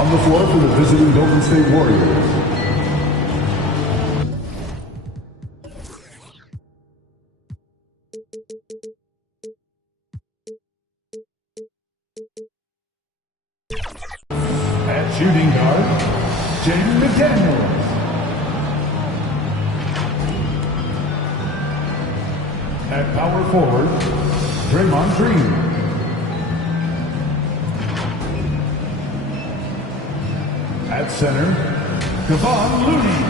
On the floor for the visiting Golden State Warriors. At shooting guard, Jaden McDaniels. At power forward, Draymond Green. At center, Kevon Looney.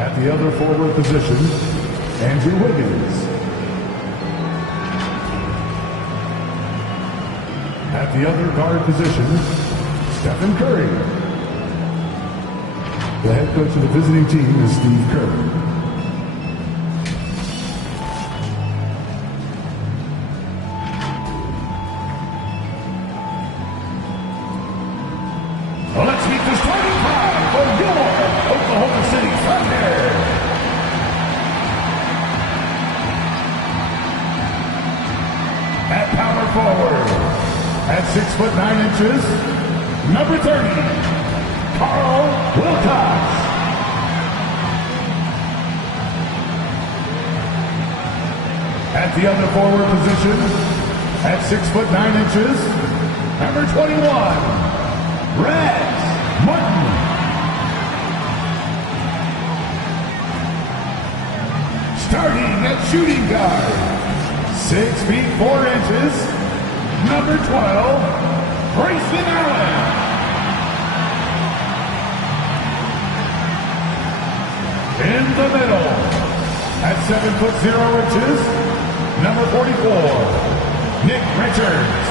At the other forward position, Andrew Wiggins. At the other guard position, Stephen Curry. The head coach of the visiting team is Steve Kerr. Let's meet the starting five for your Oklahoma City Thunder. At power forward, at 6'9", number 30, Carl Wilcox. At the other forward position, at 6'9", number 21, Rex Martin. Starting at shooting guard, 6 feet 4 inches, number 12, Grayson Allen. In the middle, at 7'0", number 44, Nick Richards.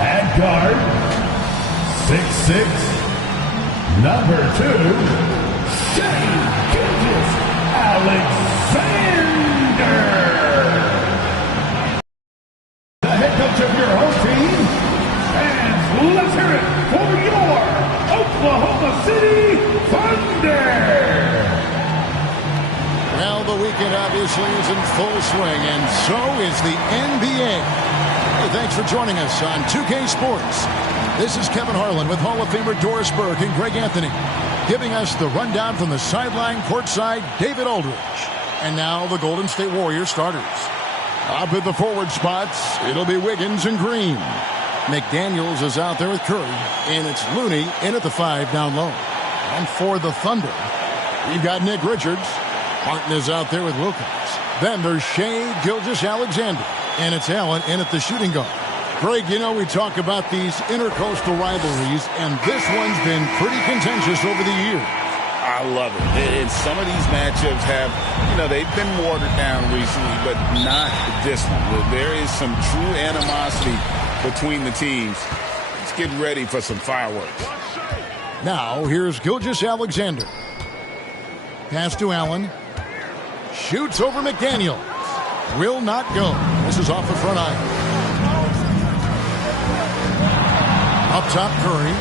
At guard, 6'6", number 2, Shane Alexander. The head coach of your home team, and let's hear it for your Oklahoma City Thunder. Well, the weekend obviously is in full swing, and so is the NBA. Hey, thanks for joining us on 2K Sports. This is Kevin Harlan with Hall of Famer Doris Burke and Greg Anthony, giving us the rundown from the sideline courtside, David Aldridge. And now the Golden State Warriors starters. Up at the forward spots, it'll be Wiggins and Green. McDaniels is out there with Curry, and it's Looney in at the 5 down low. And for the Thunder, we've got Nick Richards. Martin is out there with Wilcox. Then there's Shai Gilgeous-Alexander, and it's Allen in at the shooting guard. Greg, you know, we talk about these intercoastal rivalries, and this one's been pretty contentious over the years. I love it. And some of these matchups have, you know, they've been watered down recently, but not this one. There is some true animosity between the teams. Let's get ready for some fireworks. Now, here's Gilgeous-Alexander. Pass to Allen. Shoots over McDaniels. Will not go. This is off the front iron. Up top, Curry.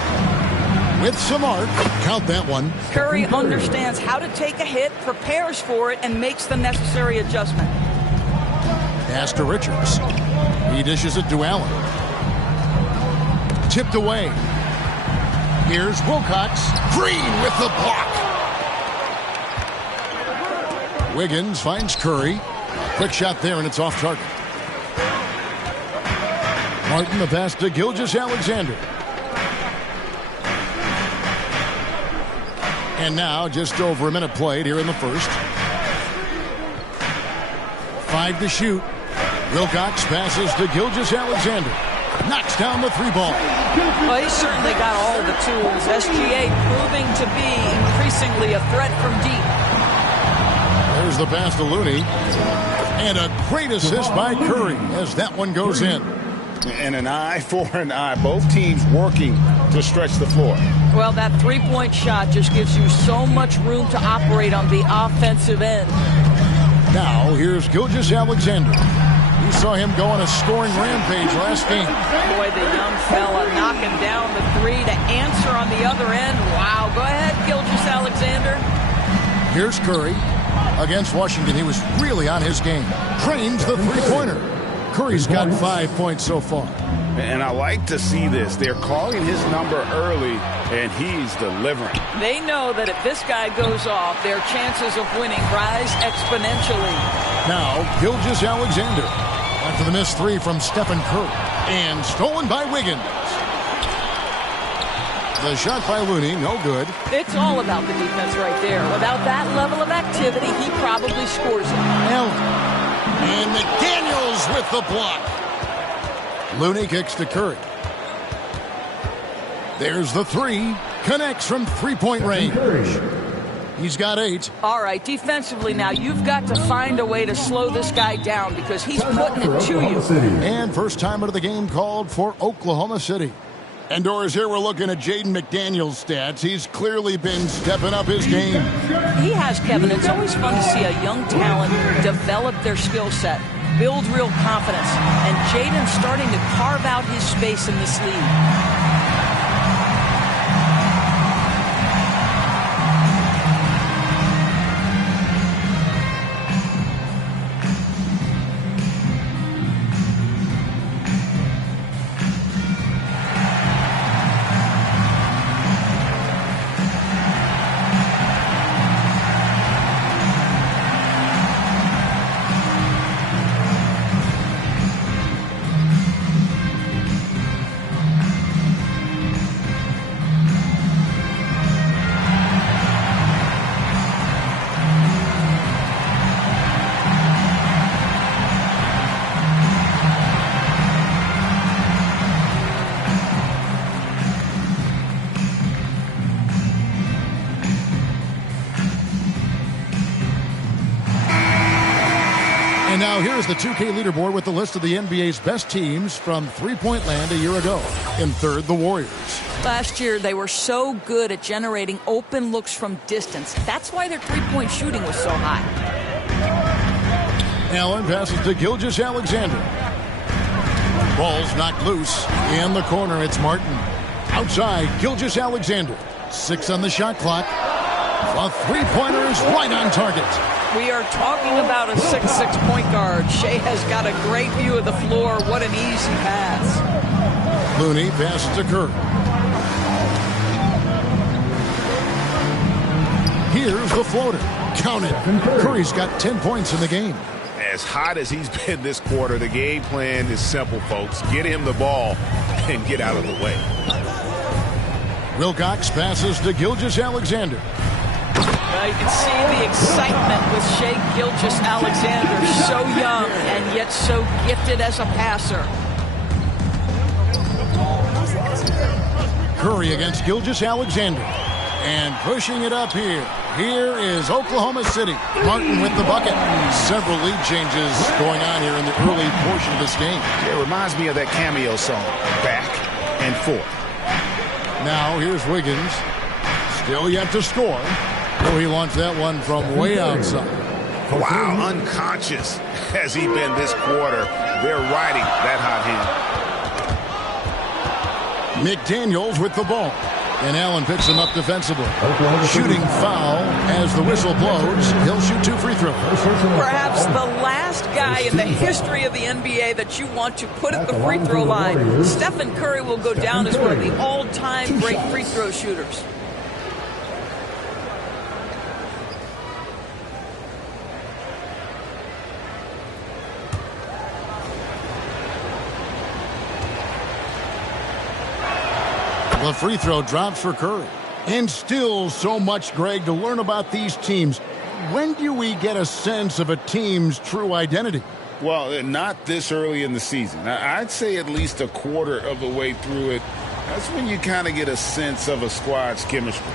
With some arc. Count that one. Curry understands how to take a hit, prepares for it, and makes the necessary adjustment. Pass to Richards. He dishes it to Allen. Tipped away. Here's Wilcox. Green with the block. Wiggins finds Curry. Quick shot there, and it's off target. Martin the pass to Gilgeous-Alexander. And now just over a minute played here in the first. 5 to shoot. Wilcox passes to Gilgeous-Alexander. Knocks down the 3 ball. Well, he's certainly got all the tools. SGA proving to be increasingly a threat from deep. There's the pass to Looney. And a great assist by Curry as that one goes in. And an eye for an eye. Both teams working to stretch the floor. Well, that three-point shot just gives you so much room to operate on the offensive end. Now, here's Gilgeous-Alexander. You saw him go on a scoring rampage last game. Boy, the young fella knocking down the 3 to answer on the other end. Wow, go ahead, Gilgeous-Alexander. Here's Curry. Against Washington, he was really on his game. Drains the three-pointer. Curry's got 5 points so far. And I like to see this. They're calling his number early, and he's delivering. They know that if this guy goes off, their chances of winning rise exponentially. Now, Gilgeous-Alexander. After the missed three from Stephen Curry. And stolen by Wiggins. The shot by Looney, no good. It's all about the defense right there. Without that level of activity, he probably scores it. And McDaniels with the block. Looney kicks to Curry. There's the three. Connects from three-point range. He's got 8. All right, defensively now, you've got to find a way to slow this guy down because he's putting it to you. And first time out of the game called for Oklahoma City. And Doris, here we're looking at Jaden McDaniels' stats. He's clearly been stepping up his game. He has, Kevin. It's always fun to see a young talent develop their skill set, build real confidence, and Jaden's starting to carve out his space in this league. And now here's the 2K leaderboard with the list of the NBA's best teams from three-point land a year ago. In third, the Warriors. Last year, they were so good at generating open looks from distance. That's why their three-point shooting was so high. Allen passes to Gilgeous-Alexander. Ball's knocked loose. In the corner, it's Martin. Outside, Gilgeous-Alexander. 6 on the shot clock. A three-pointer is right on target. We are talking about a 6'6" point guard. Shea has got a great view of the floor. What an easy pass. Looney passes to Curry. Here's the floater. Count it. Curry's got 10 points in the game. As hot as he's been this quarter, the game plan is simple, folks. Get him the ball and get out of the way. Wilcox passes to Gilgeous-Alexander. You can see the excitement with Shea Gilgeous-Alexander. So young and yet so gifted as a passer. Curry against Gilgeous-Alexander. And pushing it up here. Here is Oklahoma City. Martin with the bucket. Several lead changes going on here in the early portion of this game. It reminds me of that cameo song, Back and Forth. Now here's Wiggins. Still yet to score. Oh, he launched that one from way outside. Wow, unconscious has he been this quarter. They're riding that hot hand. McDaniels with the ball. And Allen picks him up defensively. Shooting foul as the whistle blows. He'll shoot 2 free throws. Perhaps the last guy in the history of the NBA that you want to put at the free throw line. Stephen Curry will go down as one of the all-time great free throw shooters. The free throw drops for Curry. And still so much, Greg, to learn about these teams. When do we get a sense of a team's true identity? Well, not this early in the season. I'd say at least a quarter of the way through it. That's when you kind of get a sense of a squad's chemistry.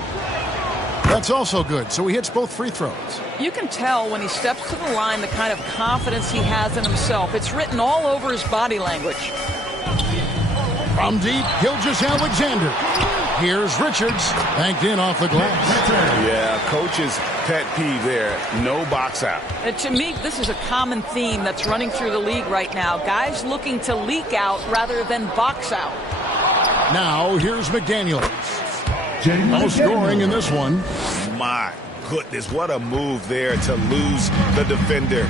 That's also good. So he hits both free throws. You can tell when he steps to the line the kind of confidence he has in himself. It's written all over his body language. From deep, Gilgeous-Alexander. Here's Richards, banked in off the glass. Yeah, coach's pet peeve there. No box out. To me, this is a common theme that's running through the league right now. Guys looking to leak out rather than box out. Now, here's McDaniels. No scoring in this one. My goodness, what a move there to lose the defender.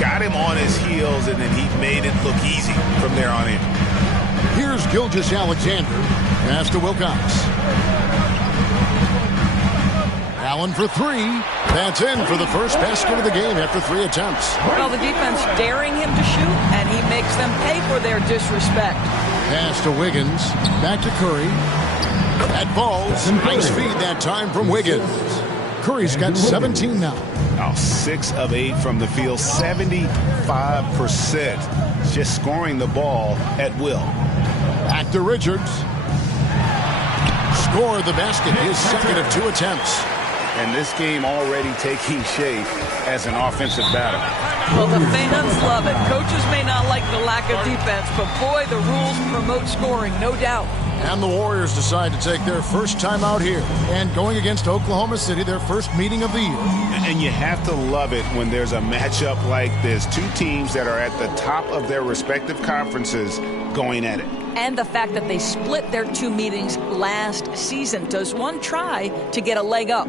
Got him on his heels, and then he made it look easy from there on in. Here's Gilgeous-Alexander. Pass to Wilcox. Allen for three. That's in for the first basket of the game after 3 attempts. Well, the defense daring him to shoot, and he makes them pay for their disrespect. Pass to Wiggins. Back to Curry. That falls. Nice feed that time from Wiggins. Curry's got 17 now. Oh, 6 of 8 from the field, 75%. Just scoring the ball at will. Back to Richards. Score the basket, his second of 2 attempts. And this game already taking shape as an offensive battle. Well, the fans love it. Coaches may not like the lack of defense, but boy, the rules promote scoring, no doubt. And the Warriors decide to take their first time out here. And going against Oklahoma City, their first meeting of the year. And you have to love it when there's a matchup like this. 2 teams that are at the top of their respective conferences going at it. And the fact that they split their 2 meetings last season. Does one try to get a leg up?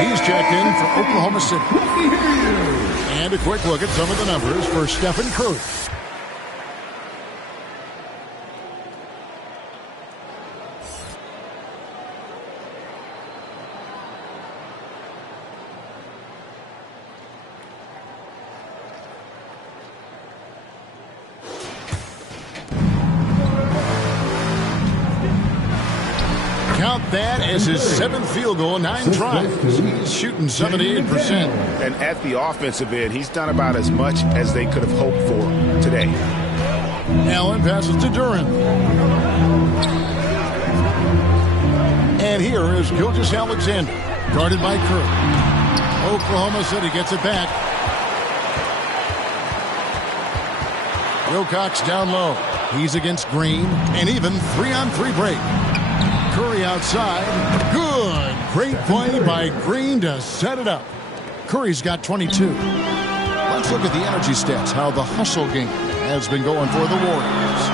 He's checked in for Oklahoma City. And a quick look at some of the numbers for Stephen Curry. Count that as his 7th field goal, 9 tries. He's shooting 78%. And at the offensive end, he's done about as much as they could have hoped for today. Allen passes to Duran. And here is Gilgeous-Alexander, guarded by Curry. Oklahoma City gets it back. Wilcox down low. He's against Green. And even 3-on-3 break. Curry outside. Good. Great play by Green to set it up. Curry's got 22. Let's look at the energy stats, how the hustle game has been going for the Warriors.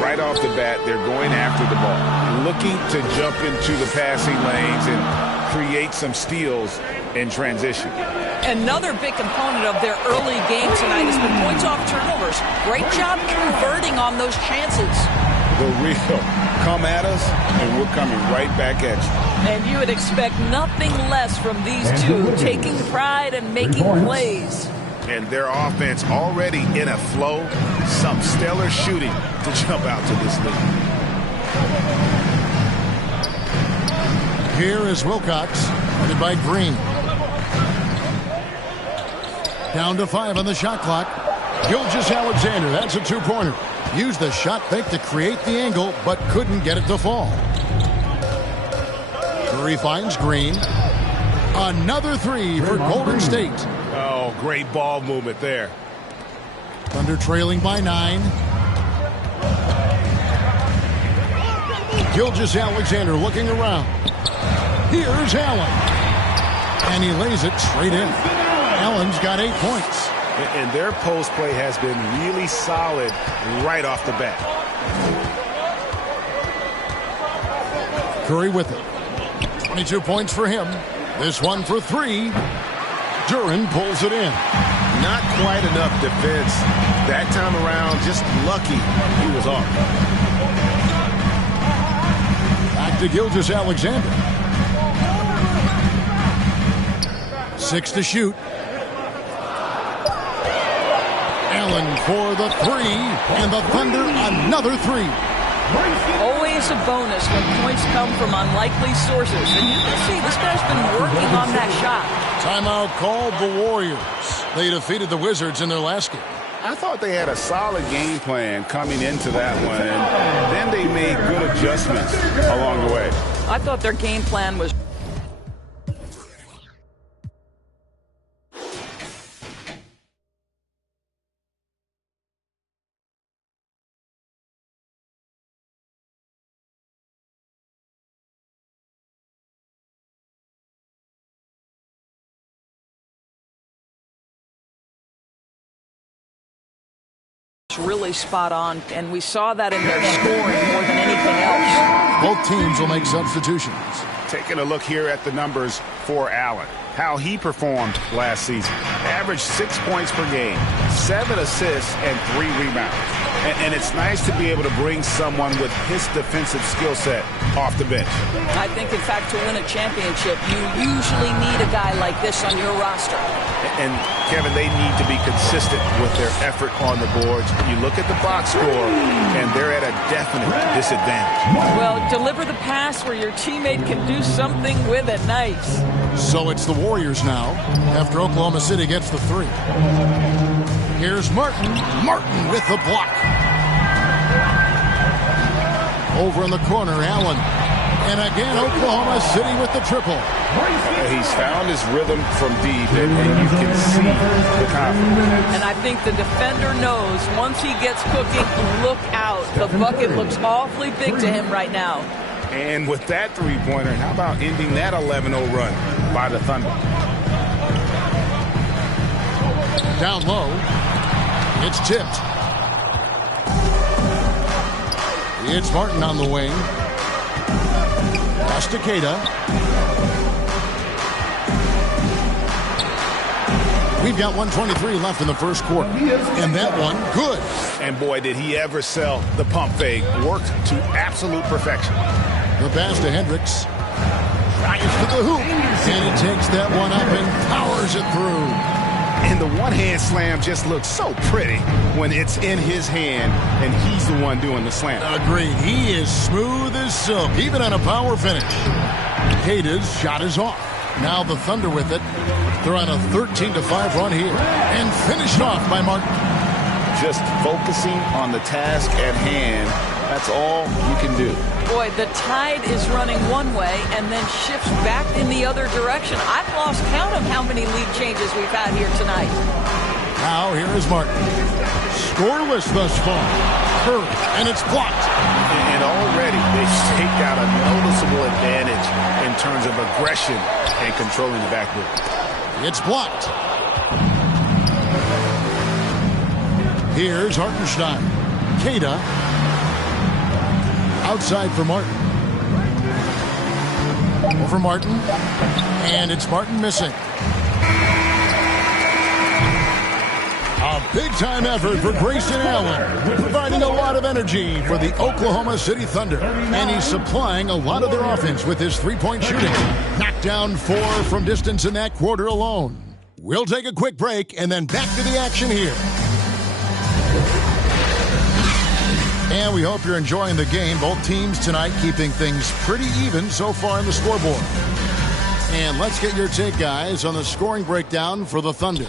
Right off the bat, they're going after the ball, looking to jump into the passing lanes and create some steals in transition. Another big component of their early game tonight has been points off turnovers. Great job converting on those chances. The real come at us, and we're coming right back at you. And you would expect nothing less from these two, taking pride and making plays. And their offense already in a flow, some stellar shooting to jump out to this lead. Here is Wilcox, guarded by Green. Down to 5 on the shot clock. Gilgeous-Alexander, that's a 2-pointer. Used the shot fake to create the angle, but couldn't get it to fall. Curry finds Green. Another 3 for Golden State. Oh, great ball movement there. Thunder trailing by 9. Gilgeous-Alexander looking around. Here's Allen. And he lays it straight in. Allen's got 8 points. And their post play has been really solid right off the bat. Curry with it. 22 points for him. This one for 3. Duran pulls it in. Not quite enough defense that time around. Just lucky he was off. Back to Gilgeous-Alexander. 6 to shoot. Allen for the 3, and the Thunder another 3. Always always a bonus when points come from unlikely sources. And you can see this guy's been working on that shot. Timeout called the Warriors. They defeated the Wizards in their last game. I thought they had a solid game plan coming into that one, and then they made good adjustments along the way. I thought their game plan was... really spot on, and we saw that in their scoring more than anything else. Both teams will make substitutions. Taking a look here at the numbers for Allen, how he performed last season. Averaged 6 points per game, 7 assists, and 3 rebounds. And it's nice to be able to bring someone with his defensive skill set off the bench. I think, in fact, to win a championship, you usually need a guy like this on your roster. And, Kevin, they need to be consistent with their effort on the boards. You look at the box score, and they're at a definite disadvantage. Well, deliver the pass where your teammate can do something with it. Nice. So it's the Warriors now, after Oklahoma City gets the 3. Here's Martin. Martin with the block. Over in the corner, Allen. And again, Oklahoma City with the triple. He's found his rhythm from deep, and you can see the confidence. And I think the defender knows once he gets cooking, look out. The bucket looks awfully big to him right now. And with that three-pointer, how about ending that 11-0 run by the Thunder? Down low. It's tipped. It's Martin on the wing. Pass to Keita. We've got 1:23 left in the first quarter. And that one, good. And boy, did he ever sell the pump fake. Worked to absolute perfection. The pass to Hendricks. Drives to the hoop. And he takes that one up and powers it through. And the one-hand slam just looks so pretty when it's in his hand and he's the one doing the slam. Agreed. He is smooth as silk, even on a power finish. Keita's shot is off. Now the Thunder with it. They're on a 13-5 run here. And finished off by Martin. Just focusing on the task at hand. That's all you can do. Boy, the tide is running one way and then shifts back in the other direction. I've lost count of how many lead changes we've had here tonight. Now here is Martin. Scoreless thus far. Curry, and it's blocked. And already they've staked out a noticeable advantage in terms of aggression and controlling the backboard. It's blocked. Here's Hartenstein. Keita. Outside for Martin. Over Martin. And it's Martin missing. A big-time effort for Grayson Allen, providing a lot of energy for the Oklahoma City Thunder. And he's supplying a lot of their offense with his three-point shooting. Knocked down 4 from distance in that quarter alone. We'll take a quick break and then back to the action here. And we hope you're enjoying the game. Both teams tonight keeping things pretty even so far in the scoreboard. And let's get your take, guys, on the scoring breakdown for the Thunder.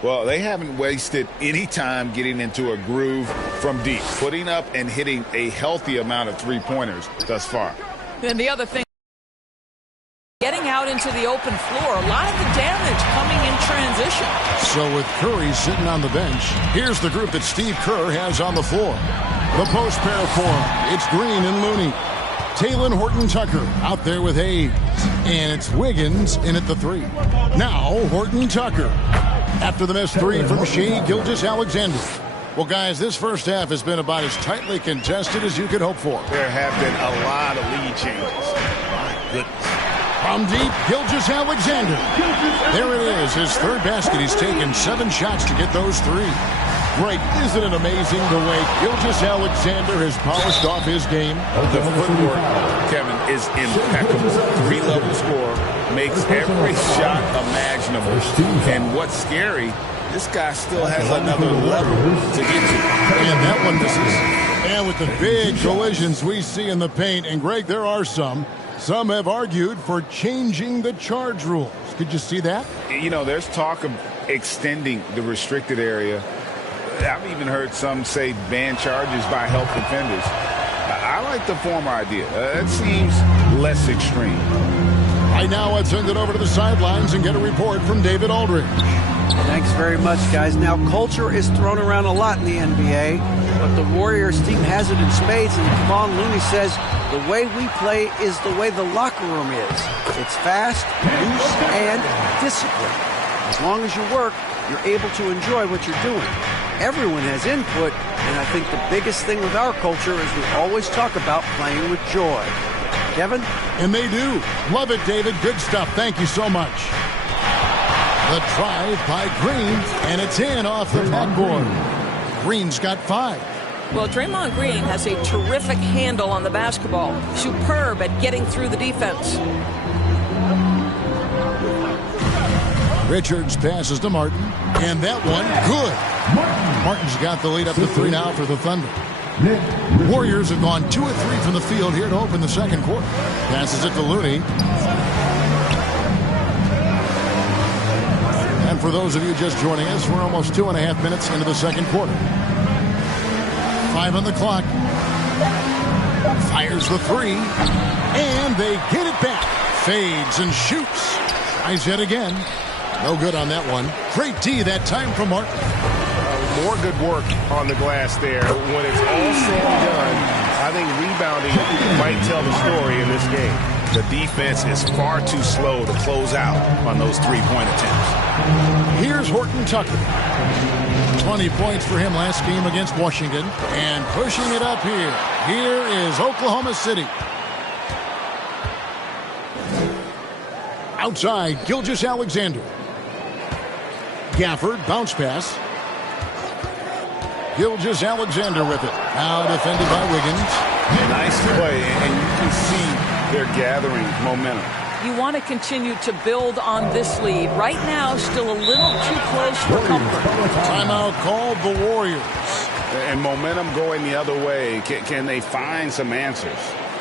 Well, they haven't wasted any time getting into a groove from deep, putting up and hitting a healthy amount of three-pointers thus far. And the other thing, getting out into the open floor, a lot of the damage coming in transition. So with Curry sitting on the bench, here's the group that Steve Kerr has on the floor. The post pair for him. It's Green and Looney. Talen Horton-Tucker out there with Hayes. And it's Wiggins in at the 3. Now Horton-Tucker. After the missed 3 from Shai Gilgeous-Alexander. Well, guys, this first half has been about as tightly contested as you could hope for. There have been a lot of lead changes. My goodness. From deep, Gilgeous-Alexander. There it is, his third basket. He's taken 7 shots to get those 3. Greg, isn't it amazing the way Gilgeous-Alexander has polished off his game? The footwork, Kevin, is impeccable. 3-level scorer, makes every shot imaginable. And what's scary, this guy still has another level to get to. And that one misses. And with the big collisions we see in the paint, and Greg, there are some have argued for changing the charge rules. Could you see that? You know, there's talk of extending the restricted area. I've even heard some say ban charges by help defenders. I like the former idea. It seems less extreme. Right now, let's send it over to the sidelines and get a report from David Aldridge. Thanks very much, guys. Now, culture is thrown around a lot in the NBA, but the Warriors team has it in spades, and Kevon Looney says the way we play is the way the locker room is. It's fast, loose, and disciplined. As long as you work, you're able to enjoy what you're doing. Everyone has input, and I think the biggest thing with our culture is we always talk about playing with joy. Kevin? And they do. Love it, David. Good stuff. Thank you so much. The drive by Green, and it's in off the backboard. Green's got 5. Well, Draymond Green has a terrific handle on the basketball. Superb at getting through the defense. Richards passes to Martin, and that one good. Martin's got the lead up to 3 now for the Thunder. Warriors have gone 2 of 3 from the field here to open the second quarter. Passes it to Looney. And for those of you just joining us, we're almost 2.5 minutes into the second quarter. 5 on the clock. Fires the 3. And they get it back. Fades and shoots. Tries yet again. No good on that one. Great D that time from Martin. More good work on the glass there. When it's all said and done, I think rebounding might tell the story in this game. The defense is far too slow to close out on those three-point attempts. Here's Horton Tucker. 20 points for him last game against Washington. And pushing it up here. Here is Oklahoma City. Outside, Gilgeous-Alexander. Gafford, bounce pass. Gilgeous-Alexander with it. Now defended by Wiggins. Nice play, and you can see they're gathering momentum. You want to continue to build on this lead. Right now, still a little too close for comfort. Timeout called the Warriors. And momentum going the other way. Can they find some answers?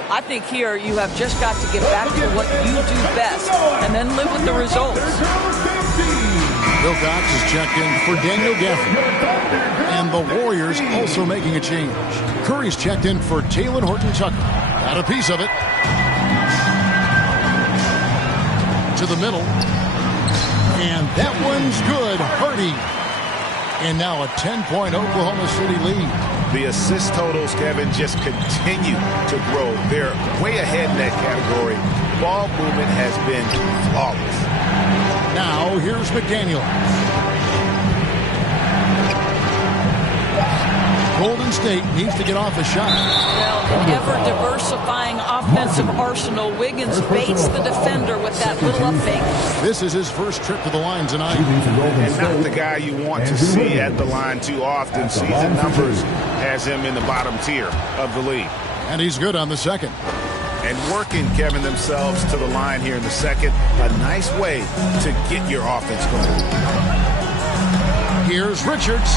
I think here you have just got to get back to what you do best and then live with the results. Wilcox is checked in for Daniel Gafford. And the Warriors also making a change. Curry's checked in for Talen Horton-Tucker. Got a piece of it. To the middle. And that one's good. Hardy. And now a 10-point Oklahoma City lead. The assist totals, Kevin, just continue to grow. They're way ahead in that category. Ball movement has been flawless. Now, here's McDaniel. Golden State needs to get off a shot. Well, an ever-diversifying offensive arsenal. Wiggins baits the defender with that little up fake. This is his first trip to the line tonight. And not the guy you want to see at the line too often. Season numbers has him in the bottom tier of the league. And he's good on the second. And working, Kevin, themselves to the line here in the second. A nice way to get your offense going. Here's Richards.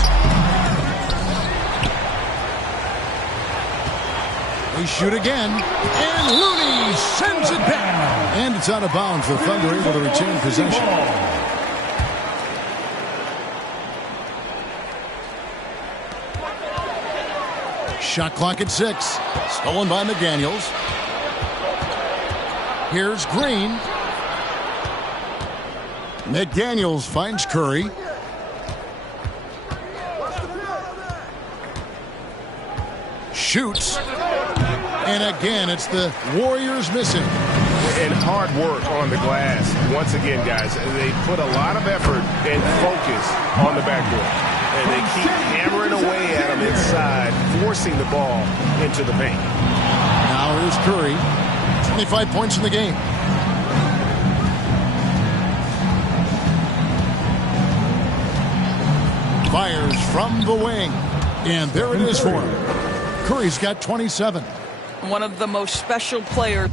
They shoot again. And Looney sends it back. And it's out of bounds. The Thunder able to retain possession. Shot clock at 6. Stolen by McDaniels. Here's Green. McDaniels finds Curry. Shoots. And again, it's the Warriors missing. And hard work on the glass. Once again, guys, they put a lot of effort and focus on the backboard. And they keep hammering away at them inside, forcing the ball into the paint. Now here's Curry. 25 points in the game. Fires from the wing. And there it is for him. Curry's got 27. One of the most special players.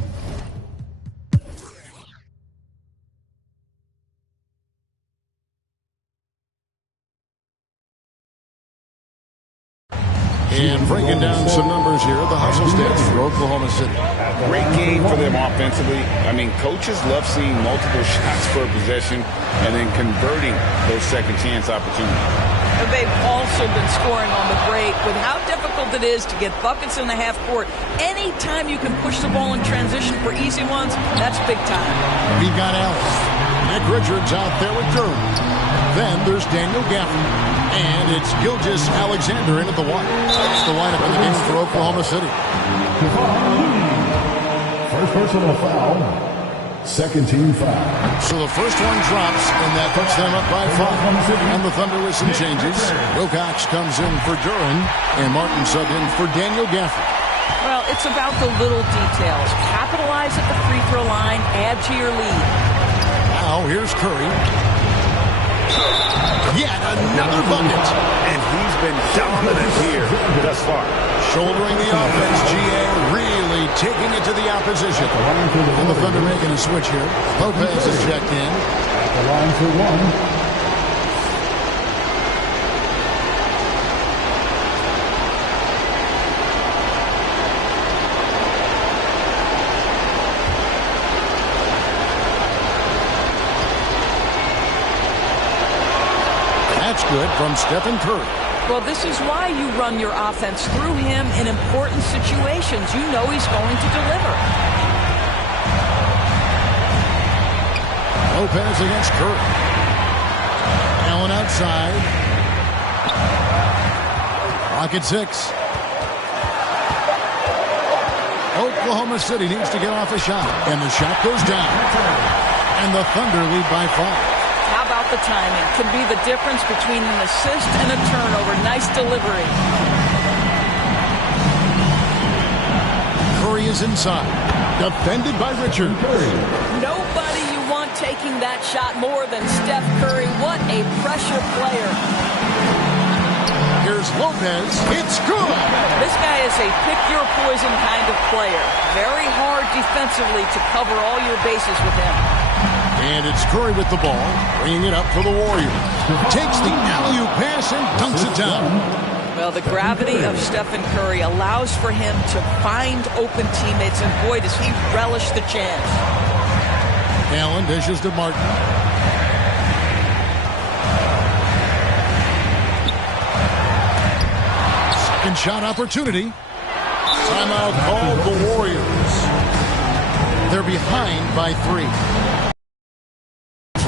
And breaking down some numbers here, the hustle stats for Oklahoma City. Great game for them offensively. I mean, coaches love seeing multiple shots per possession and then converting those second chance opportunities. And they've also been scoring on the break. With how difficult it is to get buckets in the half court, anytime you can push the ball in transition for easy ones, that's big time. We've got Ellis. Nick Richards out there with Durham. Then there's Daniel Gaffney. And it's Gilgeous Alexander in at the one. That's the lineup in the game for Oklahoma City. First personal foul. Second team foul. So the first one drops, and that puts them up by 5. And the Thunder with some changes. Wilcox comes in for Duran, and Martin subbed in for Daniel Gaffney. Well, it's about the little details. Capitalize at the free throw line, add to your lead. Now here's Curry. Yet another bucket. And he's been dominant here thus far. Shouldering the offense, GA really taking it to the opposition. And the Thunder making a switch here. Lopez is checked in. At the line for one. That's good from Stephen Curry. Well, this is why you run your offense through him in important situations. You know he's going to deliver. Lopez against Curry. Allen outside. Clock at 6. Oklahoma City needs to get off a shot. And the shot goes down. And the Thunder lead by 5. How about the timing? Can be the difference between an assist and a turnover. Nice delivery. Curry is inside. Defended by Richard. Nobody you want taking that shot more than Steph Curry. What a pressure player. Here's Lopez. It's good. This guy is a pick-your-poison kind of player. Very hard defensively to cover all your bases with him. And it's Curry with the ball, bringing it up for the Warriors. Takes the alley-oop pass and dunks it down. Well, the gravity of Stephen Curry allows for him to find open teammates, and boy, does he relish the chance. Allen dishes to Martin. Second shot opportunity. Timeout called the Warriors. They're behind by 3.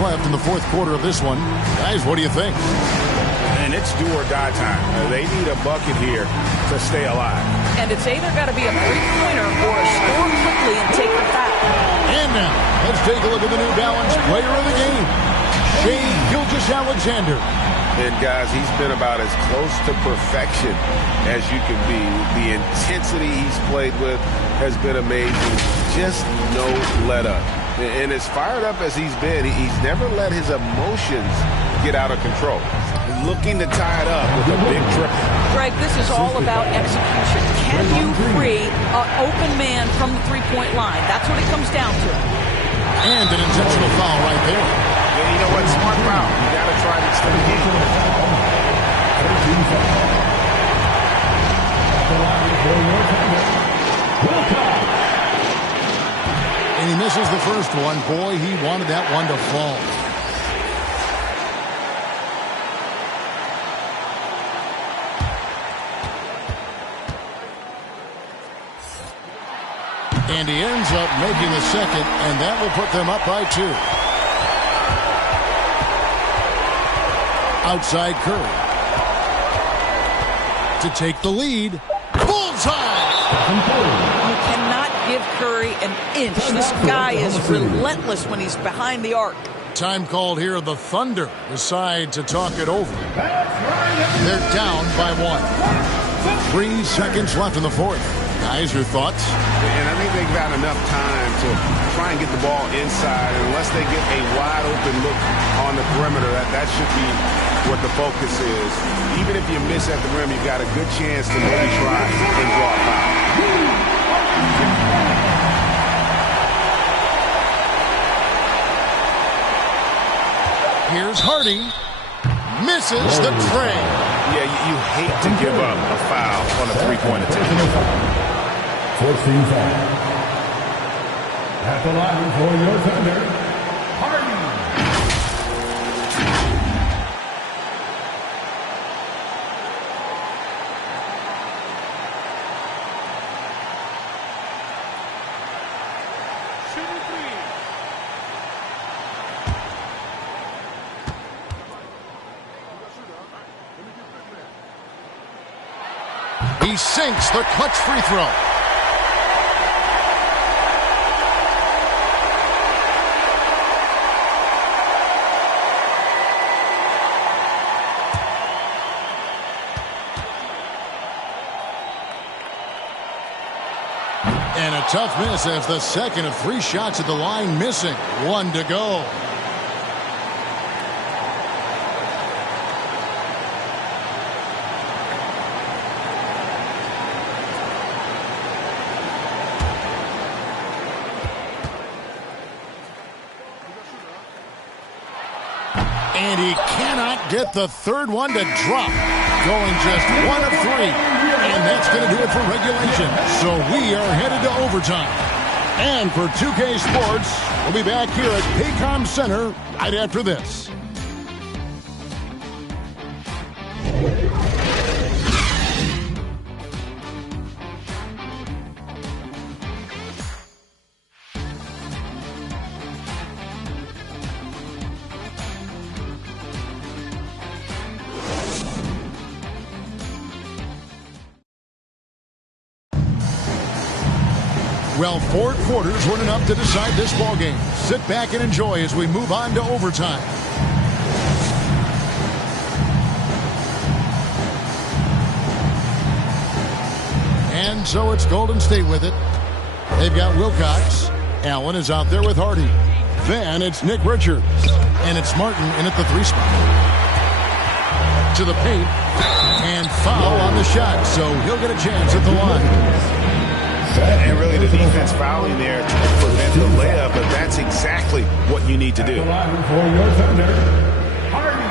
Left in the fourth quarter of this one. Guys, what do you think? And it's do or die time. They need a bucket here to stay alive. And it's either got to be a three-pointer or a score quickly and take the foul. And now, let's take a look at the New Balance player of the game, Shai Gilgeous-Alexander. And guys, he's been about as close to perfection as you can be. The intensity he's played with has been amazing. Just no let up. And as fired up as he's been, he's never let his emotions get out of control. Looking to tie it up with a big triple. Greg, this is all about execution. Can you free an open man from the three-point line? That's what it comes down to. And an intentional foul right there. And you know what? Smart foul. You got to try to extend the game. And he misses the first one. Boy, he wanted that one to fall. And he ends up making the second, and that will put them up by 2. Outside Curry. To take the lead. Bullseye! You cannot give Curry an inch. This guy is relentless when he's behind the arc. Time called here. The Thunder decide to talk it over. They're down by 1. 3 seconds left in the fourth. Guys, your thoughts? And I think they've got enough time to try and get the ball inside. Unless they get a wide open look on the perimeter, that should be what the focus is. Even if you miss at the rim, you've got a good chance to maybe try and draw a foul. Here's Hardy. Misses the tray. Yeah, you hate to give up a foul on a three-point attempt. Forcing foul. At the line for your thunder, Harden. He sinks the clutch free throw. And a tough miss as the second of 3 shots at the line missing. 1 to go. And he cannot get the third one to drop. Going just 1 of 3. And that's going to do it for regulation. So we are headed to overtime. And for 2K Sports, we'll be back here at Paycom Center right after this. Well, 4 quarters weren't enough to decide this ballgame. Sit back and enjoy as we move on to overtime. And so it's Golden State with it. They've got Wilcox. Allen is out there with Hardy. Then it's Nick Richards. And it's Martin in at the 3 spot. To the paint. And foul on the shot. So he'll get a chance at the line. And really the defense fouling there to prevent the layup, but that's exactly what you need to do. For your thunder, Harden.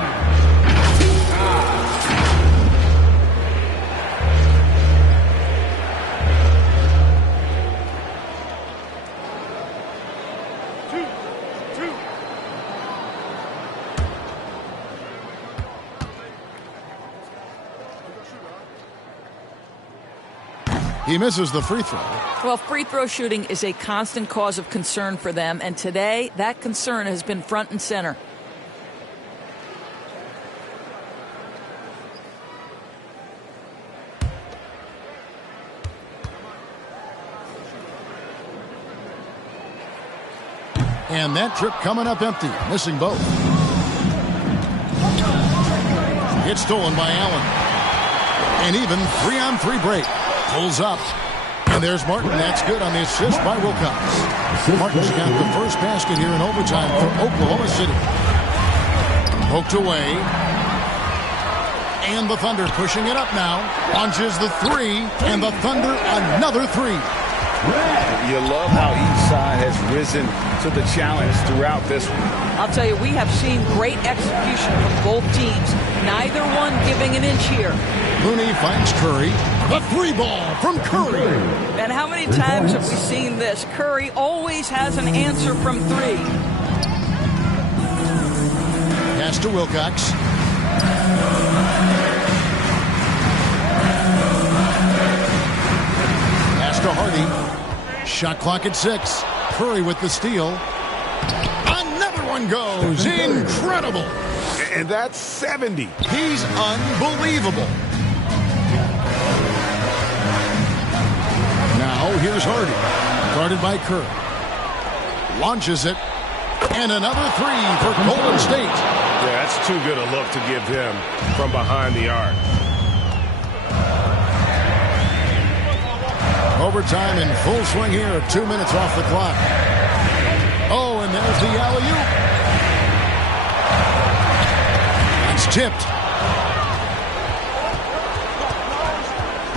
He misses the free throw. Well, free throw shooting is a constant cause of concern for them, and today that concern has been front and center. And that trip coming up empty, missing both. It's stolen by Allen. And even 3-on-3 break. Pulls up. And there's Martin. That's good on the assist by Wilcox. Martin's got the first basket here in overtime for Oklahoma City. Poked away. And the Thunder pushing it up now. Launches the 3. And the Thunder another 3. You love how each side has risen to the challenge throughout this one. I'll tell you, we have seen great execution from both teams. Neither one giving an inch here. Looney finds Curry. The 3 ball from Curry. And how many times have we seen this? Curry always has an answer from 3. Pass to Wilcox. Pass to Hardy. Shot clock at 6. Curry with the steal. Another one goes. Incredible. And that's 70. He's unbelievable. Now here's Hardy. Guarded by Curry. Launches it. And another 3 for Golden State. Yeah, that's too good a look to give him from behind the arc. Overtime in full swing here. 2 minutes off the clock. Oh, and there's the alley-oop. It's tipped.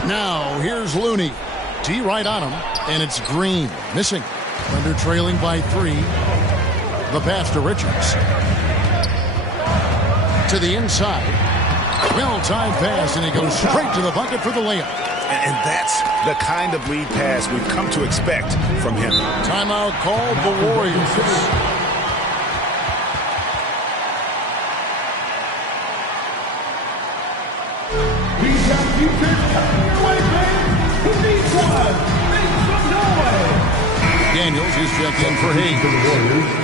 Now, here's Looney. T right on him, and it's Green. Missing. Thunder trailing by 3. The pass to Richards. To the inside. Well-timed pass, and he goes straight to the bucket for the layup. And that's the kind of lead pass we've come to expect from him. Timeout called the Warriors. He's got futures coming your way, fans. Who needs one? Make some noise. Daniels is checked in for Hayes.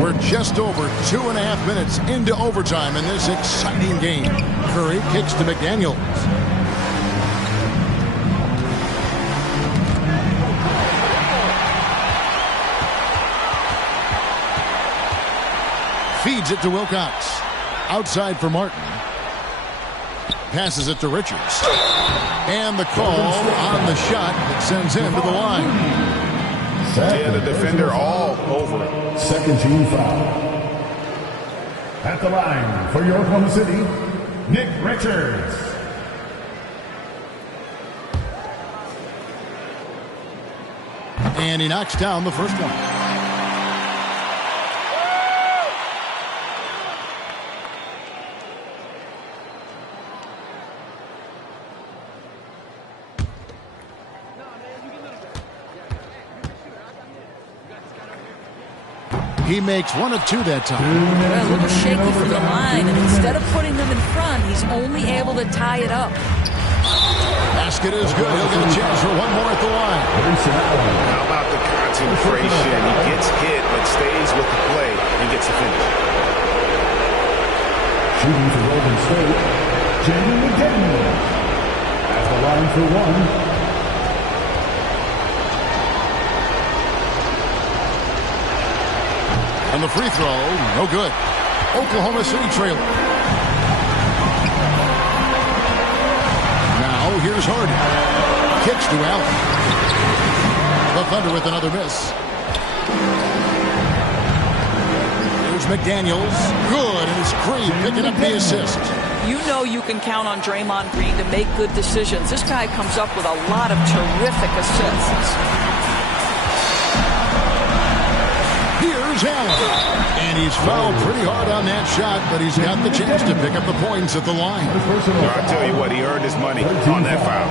We're just over 2.5 minutes into overtime in this exciting game. Curry kicks to McDaniels. Feeds it to Wilcox. Outside for Martin. Passes it to Richards. And the call on the shot that sends him to the line. Yeah, the defender all over it. Second team foul. At the line for your Oklahoma City, Nick Richards. And he knocks down the first one. He makes 1 of 2 that time. A little shaky from the line, and instead of putting them in front, he's only able to tie it up. Basket is good. He'll get a chance for one more at the line. How about the concentration? He gets hit, but stays with the play and gets the finish. Shooting for Golden State, Jaden McDaniels. At the line for one. And the free throw, no good. Oklahoma City trailer. Now here's Hardy. Kicks to Allen. The Thunder with another miss. Here's McDaniels. Good, and it's Green picking up the assist. You know you can count on Draymond Green to make good decisions. This guy comes up with a lot of terrific assists. Here's Allen. And he's fouled pretty hard on that shot, but he's got the chance to pick up the points at the line. I'll tell you what, he earned his money on that foul.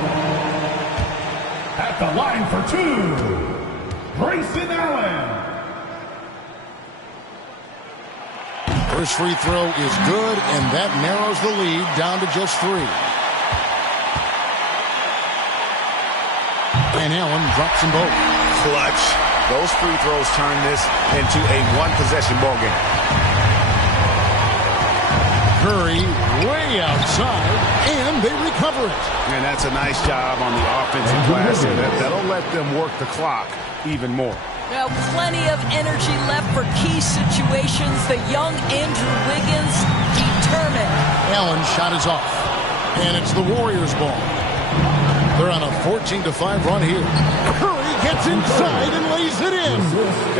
At the line for 2, Grayson Allen. First free throw is good, and that narrows the lead down to just 3. And Allen drops them both. Clutch. Those free throws turn this into a one-possession ball game. Curry way outside, and they recover it. And that's a nice job on the offensive glass. That'll let them work the clock even more. Now, plenty of energy left for key situations. The young Andrew Wiggins determined. Allen's shot is off, and it's the Warriors' ball. They're on a 14-5 run here. Curry gets inside and lays it in.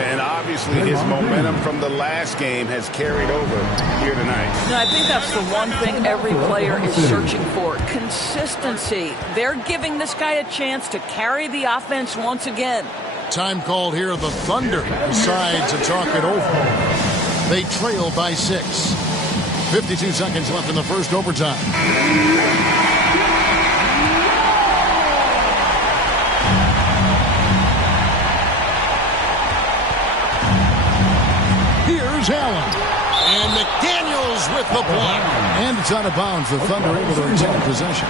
And obviously his momentum from the last game has carried over here tonight. I think that's the one thing every player is searching for. Consistency. They're giving this guy a chance to carry the offense once again. Time called here. The Thunder decide to talk it over. They trail by 6. 52 seconds left in the first overtime. Here's Allen. And McDaniels with the block. And it's out of bounds. The Thunder able to retain possession.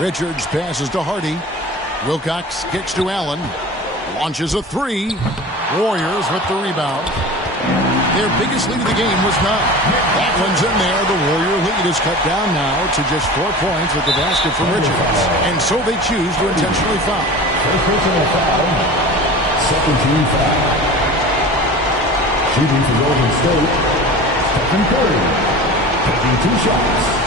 Richards passes to Hardy. Wilcox kicks to Allen. Launches a 3. Warriors with the rebound. Their biggest lead of the game was 9. That one's in there. The Warrior lead is cut down now to just 4 points with the basket from Richards. And so they choose to intentionally foul. First personal foul. Second team foul. Shooting for Golden State, Stephen Curry. Taking 2 shots.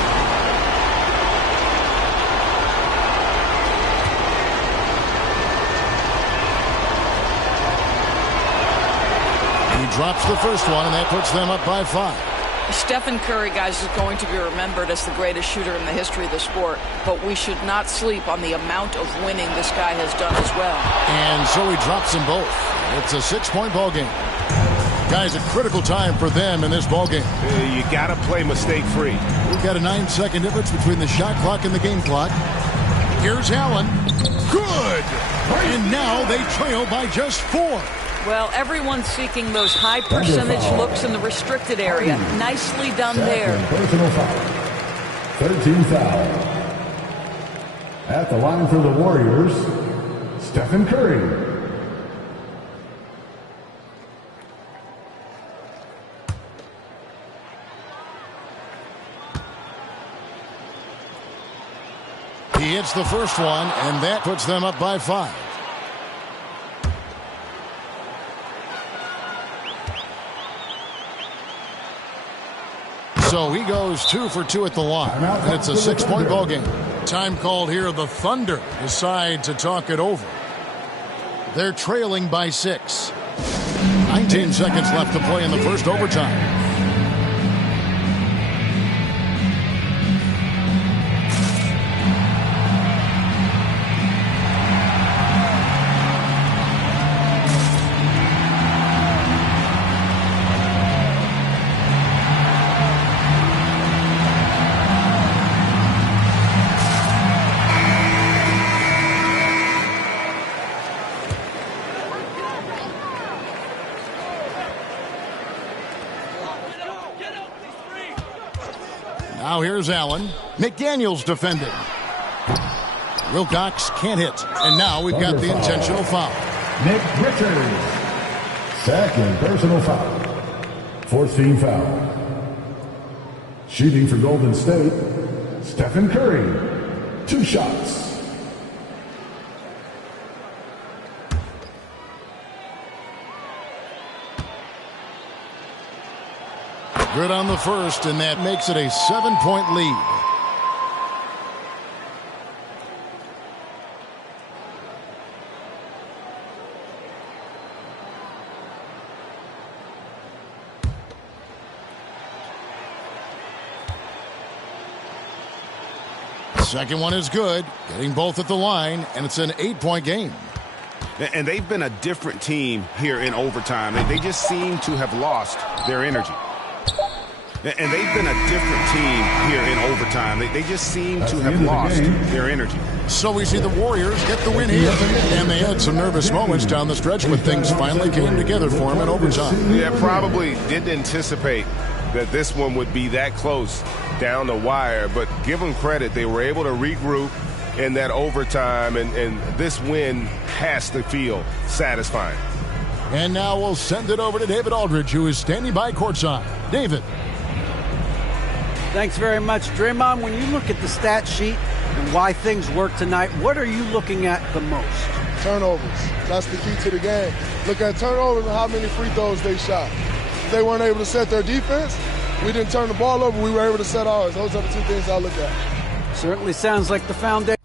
He drops the first one, and that puts them up by 5. Stephen Curry, guys, is going to be remembered as the greatest shooter in the history of the sport, but we should not sleep on the amount of winning this guy has done as well. And so he drops them both. It's a 6-point ball game. Guys, a critical time for them in this ball game. You got to play mistake-free. We've got a 9-second difference between the shot clock and the game clock. Here's Allen. Good! And now they trail by just 4. Well, everyone's seeking those high percentage looks in the restricted area. Nicely done there. Personal foul. 13 foul. At the line for the Warriors, Stephen Curry. He hits the first one, and that puts them up by 5. So he goes 2 for 2 at the line, and it's a 6-point ball game. Time called here. The Thunder decide to talk it over. They're trailing by 6. 19 seconds left to play in the first overtime. Now here's Allen. McDaniels defending. Wilcox can't hit. And now we've got the intentional foul. Nick Richards. Second personal foul. 14 foul. Shooting for Golden State, Stephen Curry. 2 shots. Good on the first, and that makes it a 7-point lead. Second one is good, getting both at the line, and it's an 8-point game. And they've been a different team here in overtime. They just seem to have lost their energy. And they've been a different team here in overtime. They just seem to have lost their energy. So we see the Warriors get the win here. And they had some nervous moments down the stretch, but things finally came together for them in overtime. Yeah, probably didn't anticipate that this one would be that close down the wire. But give them credit. They were able to regroup in that overtime. And this win has to feel satisfying. And now we'll send it over to David Aldridge, who is standing by courtside. David. Thanks very much, Draymond. When you look at the stat sheet and why things work tonight, what are you looking at the most? Turnovers. That's the key to the game. Look at turnovers and how many free throws they shot. If they weren't able to set their defense, we didn't turn the ball over, we were able to set ours. Those are the 2 things I look at. Certainly sounds like the foundation.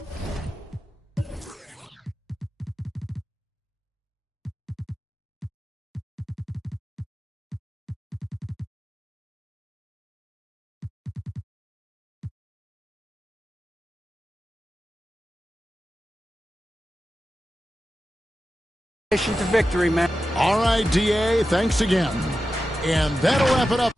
To victory, man. All right, DA, thanks again. And that'll wrap it up.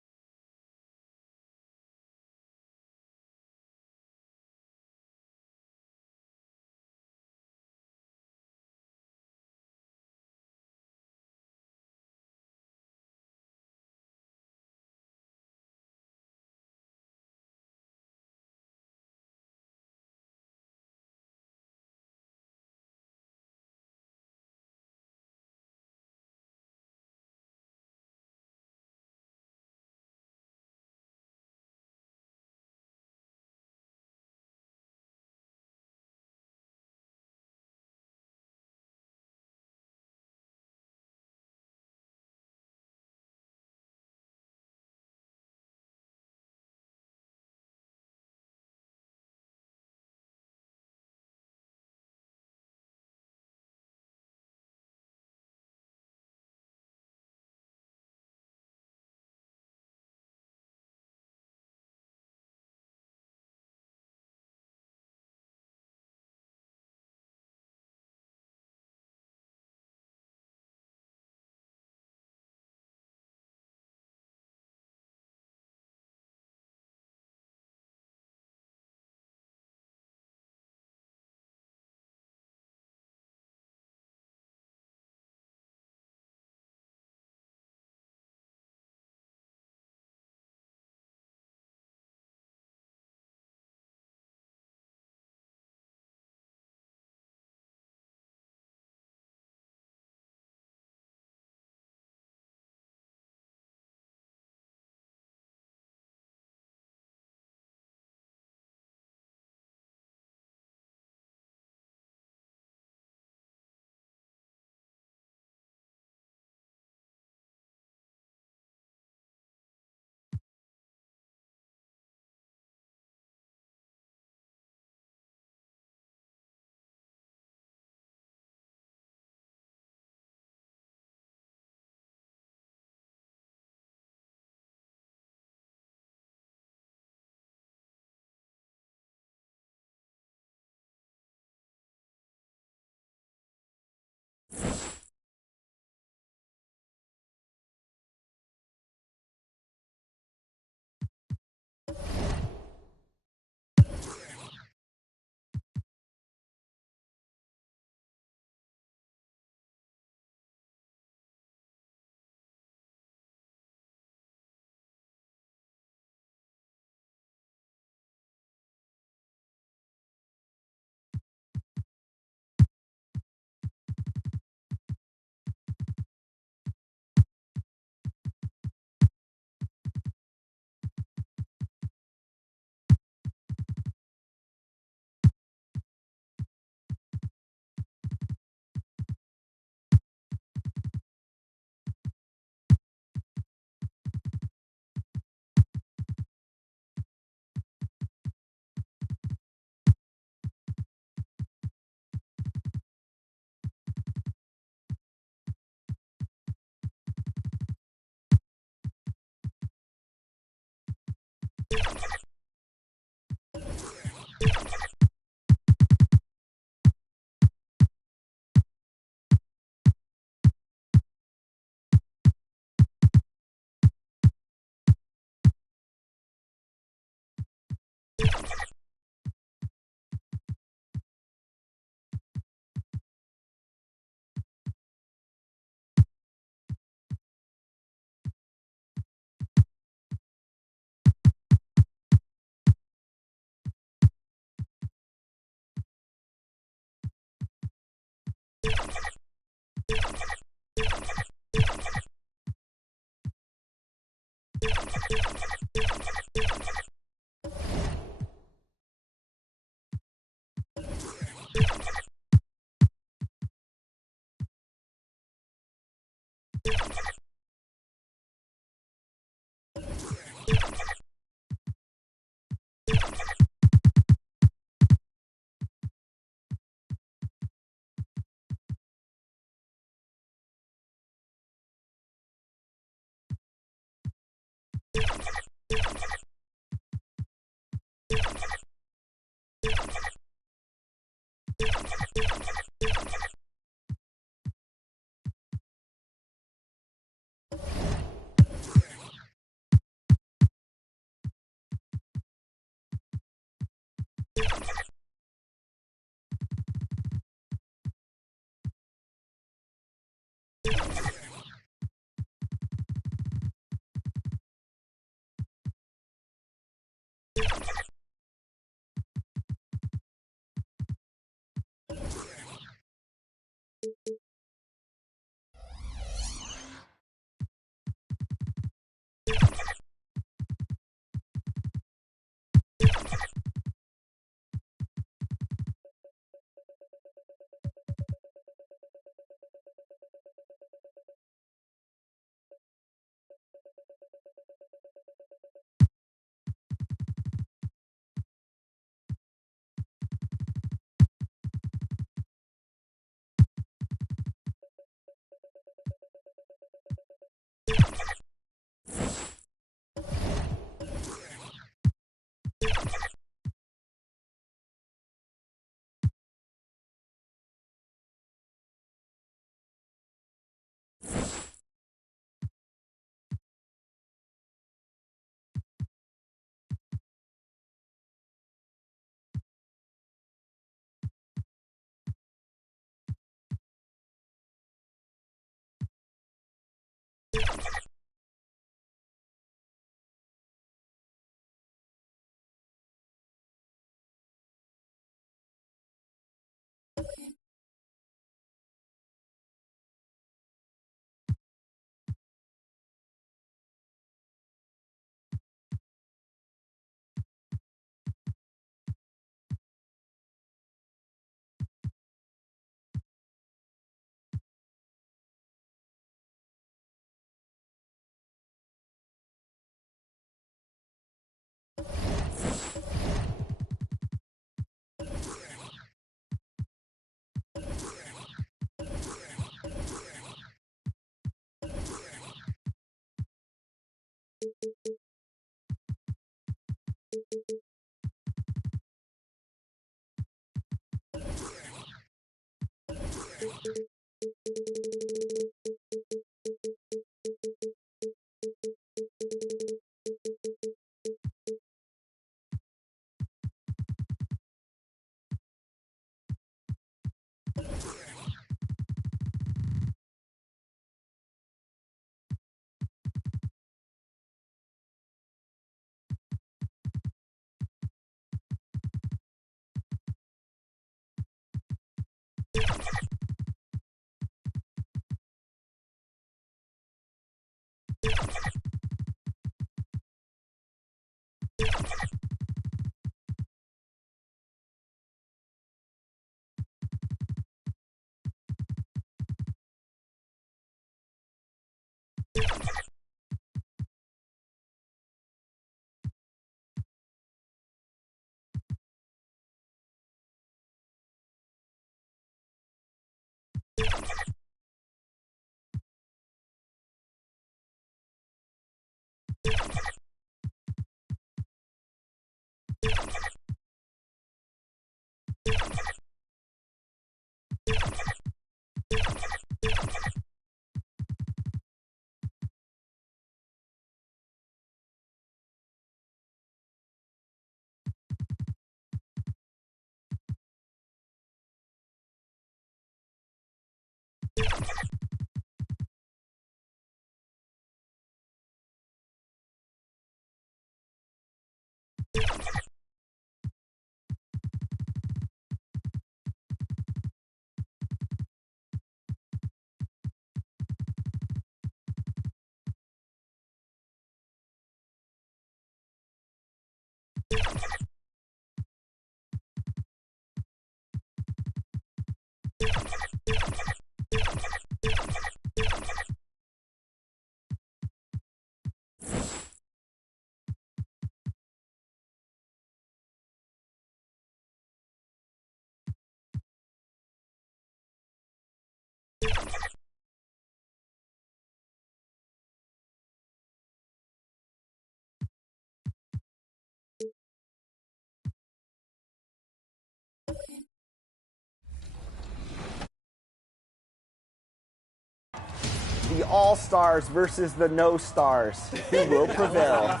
all-stars versus the no-stars. Who will prevail?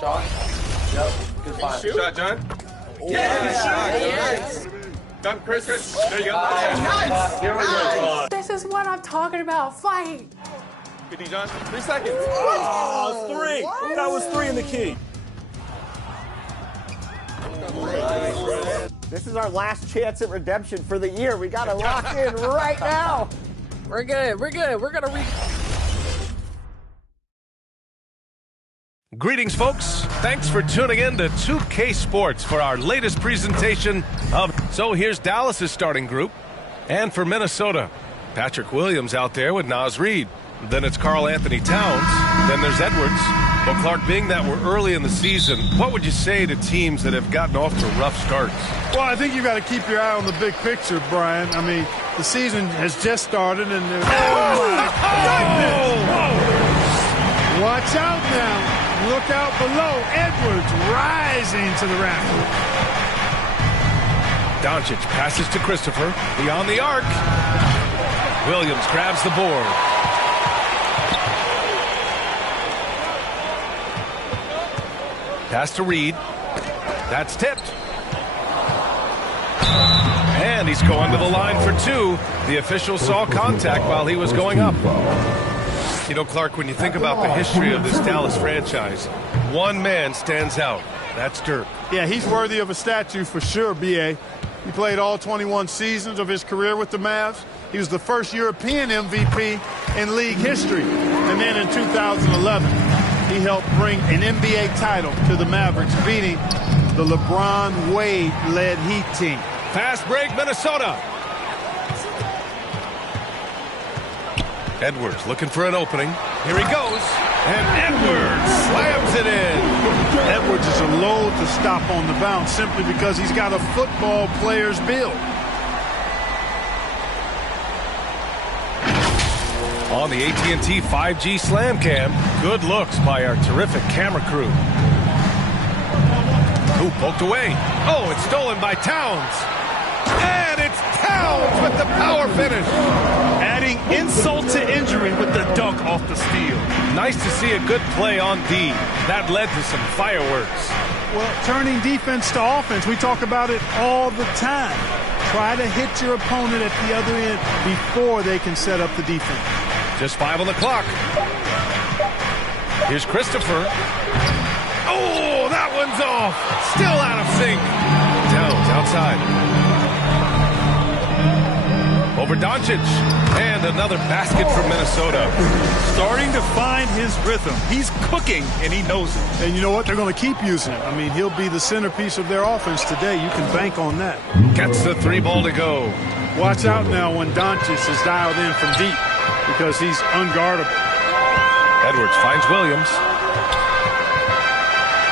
John? Yep. Good shot, John. Yes. Done, Chris. There you go. Nice. Here we go. This is what I'm talking about. Fight. Good D, John. 3 seconds. Oh, 3. What? That was 3 in the key. This is our last chance at redemption for the year. We got to lock in right now. We're good. We're good. We're going to Greetings, folks. Thanks for tuning in to 2K Sports for our latest presentation of... So here's Dallas's starting group. And for Minnesota, Patrick Williams out there with Naz Reid. Then it's Karl Anthony Towns. Then there's Edwards. Well, Clark, being that we're early in the season, what would you say to teams that have gotten off to rough starts? Well, I think you've got to keep your eye on the big picture, Brian. I mean, the season has just started, and oh my goodness! Whoa. Watch out now. Look out below. Edwards rising to the rafters. Doncic passes to Christopher. Beyond the arc. Williams grabs the board. Pass to Reid. That's tipped. And he's going to the line for 2. The official saw contact while he was going up. You know, Clark, when you think about the history of this Dallas franchise, one man stands out. That's Dirk. Yeah, he's worthy of a statue for sure, B.A. He played all 21 seasons of his career with the Mavs. He was the first European MVP in league history. And then in 2011, he helped bring an NBA title to the Mavericks, beating the LeBron Wade-led Heat team. Fast break, Minnesota. Edwards looking for an opening. Here he goes. And Edwards slams it in. Edwards is a load to stop on the bounce simply because he's got a football player's build. On the AT&T 5G Slam Cam, good looks by our terrific camera crew. Who poked away? Oh, it's stolen by Towns. And it's Towns with the power finish. Adding insult to injury with the dunk off the steal. Nice to see a good play on D. That led to some fireworks. Well, turning defense to offense, we talk about it all the time. Try to hit your opponent at the other end before they can set up the defense. Just 5 on the clock. Here's Christopher. Oh, that one's off. Still out of sync. Towns outside. Over Doncic. And another basket from Minnesota. Starting to find his rhythm. He's cooking, and he knows it. And you know what? They're going to keep using him. I mean, he'll be the centerpiece of their offense today. You can bank on that. Gets the 3 ball to go. Watch out now when Doncic is dialed in from deep because he's unguardable. Edwards finds Williams.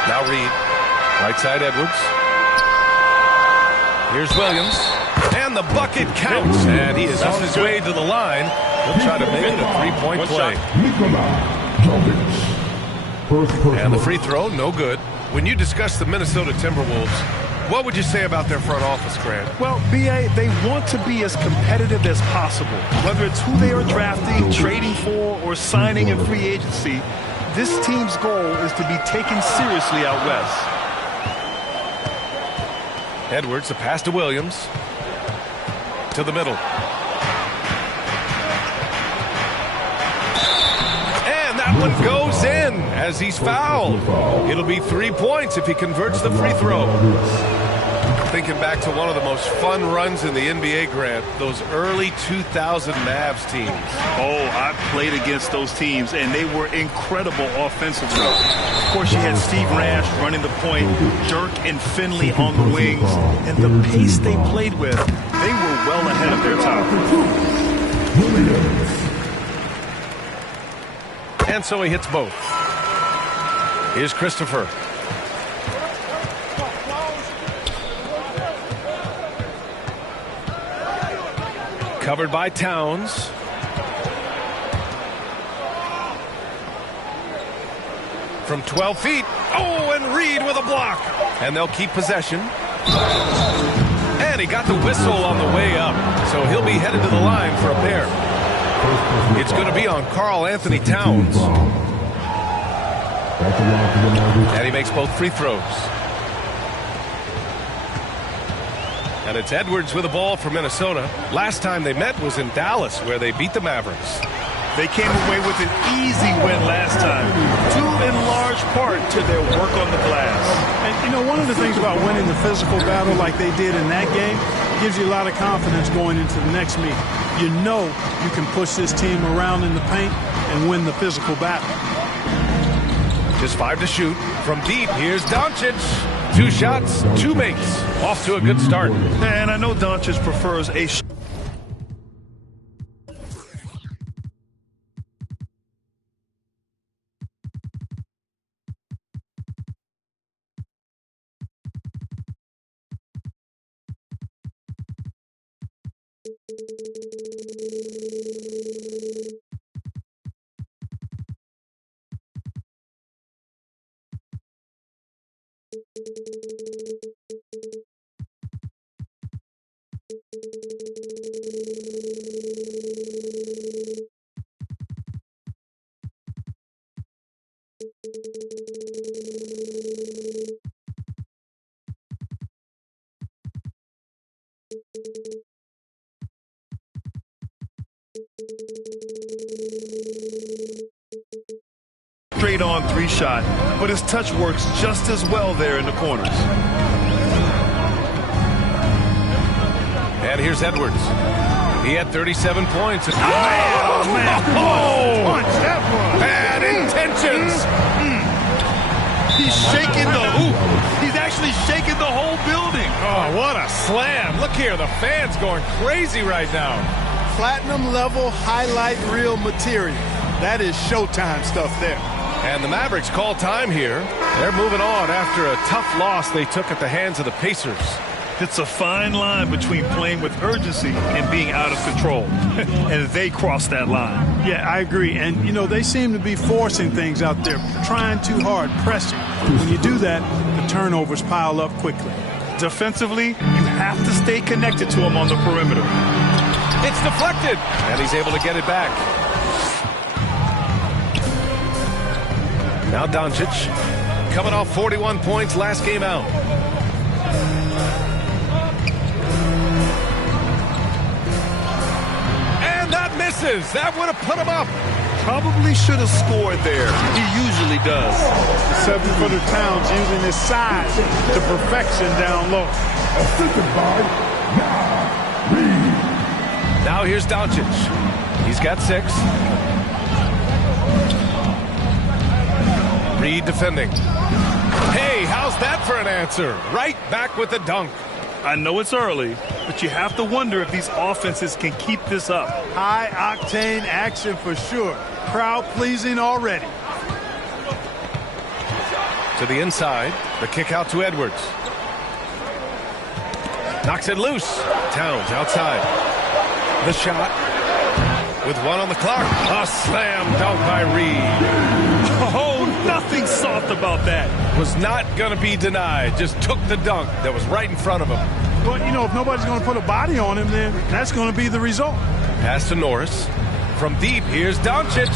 Now Reid. Right side Edwards. Here's Williams. And the bucket counts. And he is on his way to the line. He'll try to make it a 3-point play. And the free throw, no good. When you discuss the Minnesota Timberwolves, what would you say about their front office, Grant? Well, B.A., they want to be as competitive as possible. Whether it's who they are drafting, trading for, or signing in free agency, this team's goal is to be taken seriously out west. Edwards, a pass to Williams. To the middle. And that one goes in as he's fouled. It'll be 3 points if he converts the free throw. Thinking back to one of the most fun runs in the NBA, Grant, those early 2000 Mavs teams. Oh, I played against those teams, and they were incredible offensively. Of course, you had Steve Nash running the point, Dirk and Finley on the wings, and the pace they played with, they were well ahead of their time. And so he hits both. Here's Christopher. Covered by Towns. From 12 feet. Oh, and Reid with a block. And they'll keep possession. And he got the whistle on the way up. So he'll be headed to the line for a pair. It's going to be on Karl Anthony Towns. And he makes both free throws. And it's Edwards with the ball for Minnesota. Last time they met was in Dallas, where they beat the Mavericks. They came away with an easy win last time, due in large part to their work on the glass. And, you know, one of the things about winning the physical battle like they did in that game gives you a lot of confidence going into the next meeting. You know you can push this team around in the paint and win the physical battle. Just 5 to shoot. From deep, here's Doncic. 2 shots, 2 makes. Off to a good start. And I know Doncic prefers a straight-on 3-shot, but his touch works just as well there in the corners. And here's Edwards. He had 37 points. Oh, man. Punch, that one. Bad intentions. He's shaking the hoop. He's actually shaking the whole building. Oh, what a slam. Look here, the fans going crazy right now. Platinum level highlight reel material. That is Showtime stuff there. And the Mavericks call time here. They're moving on after a tough loss they took at the hands of the Pacers. It's a fine line between playing with urgency and being out of control. And they crossed that line. Yeah, I agree. And, you know, they seem to be forcing things out there, trying too hard, pressing. When you do that, the turnovers pile up quickly. Defensively, you have to stay connected to him on the perimeter. It's deflected, and he's able to get it back. Now Doncic, coming off 41 points last game out. And that misses. That would have put him up. Probably should have scored there. He usually does. The 7-footer Towns using his size to perfection down low. Now here's Doncic. He's got 6. Reed defending. Hey, how's that for an answer? Right back with the dunk. I know it's early, but you have to wonder if these offenses can keep this up. High-octane action for sure. Crowd-pleasing already. To the inside. The kick out to Edwards. Knocks it loose. Towns outside. The shot. With 1 on the clock. A slam dunk by Reed. Oh, nothing soft about that. Was not going to be denied. Just took the dunk that was right in front of him. Well, you know, if nobody's going to put a body on him, then that's going to be the result. Pass to Norris. From deep, here's Doncic.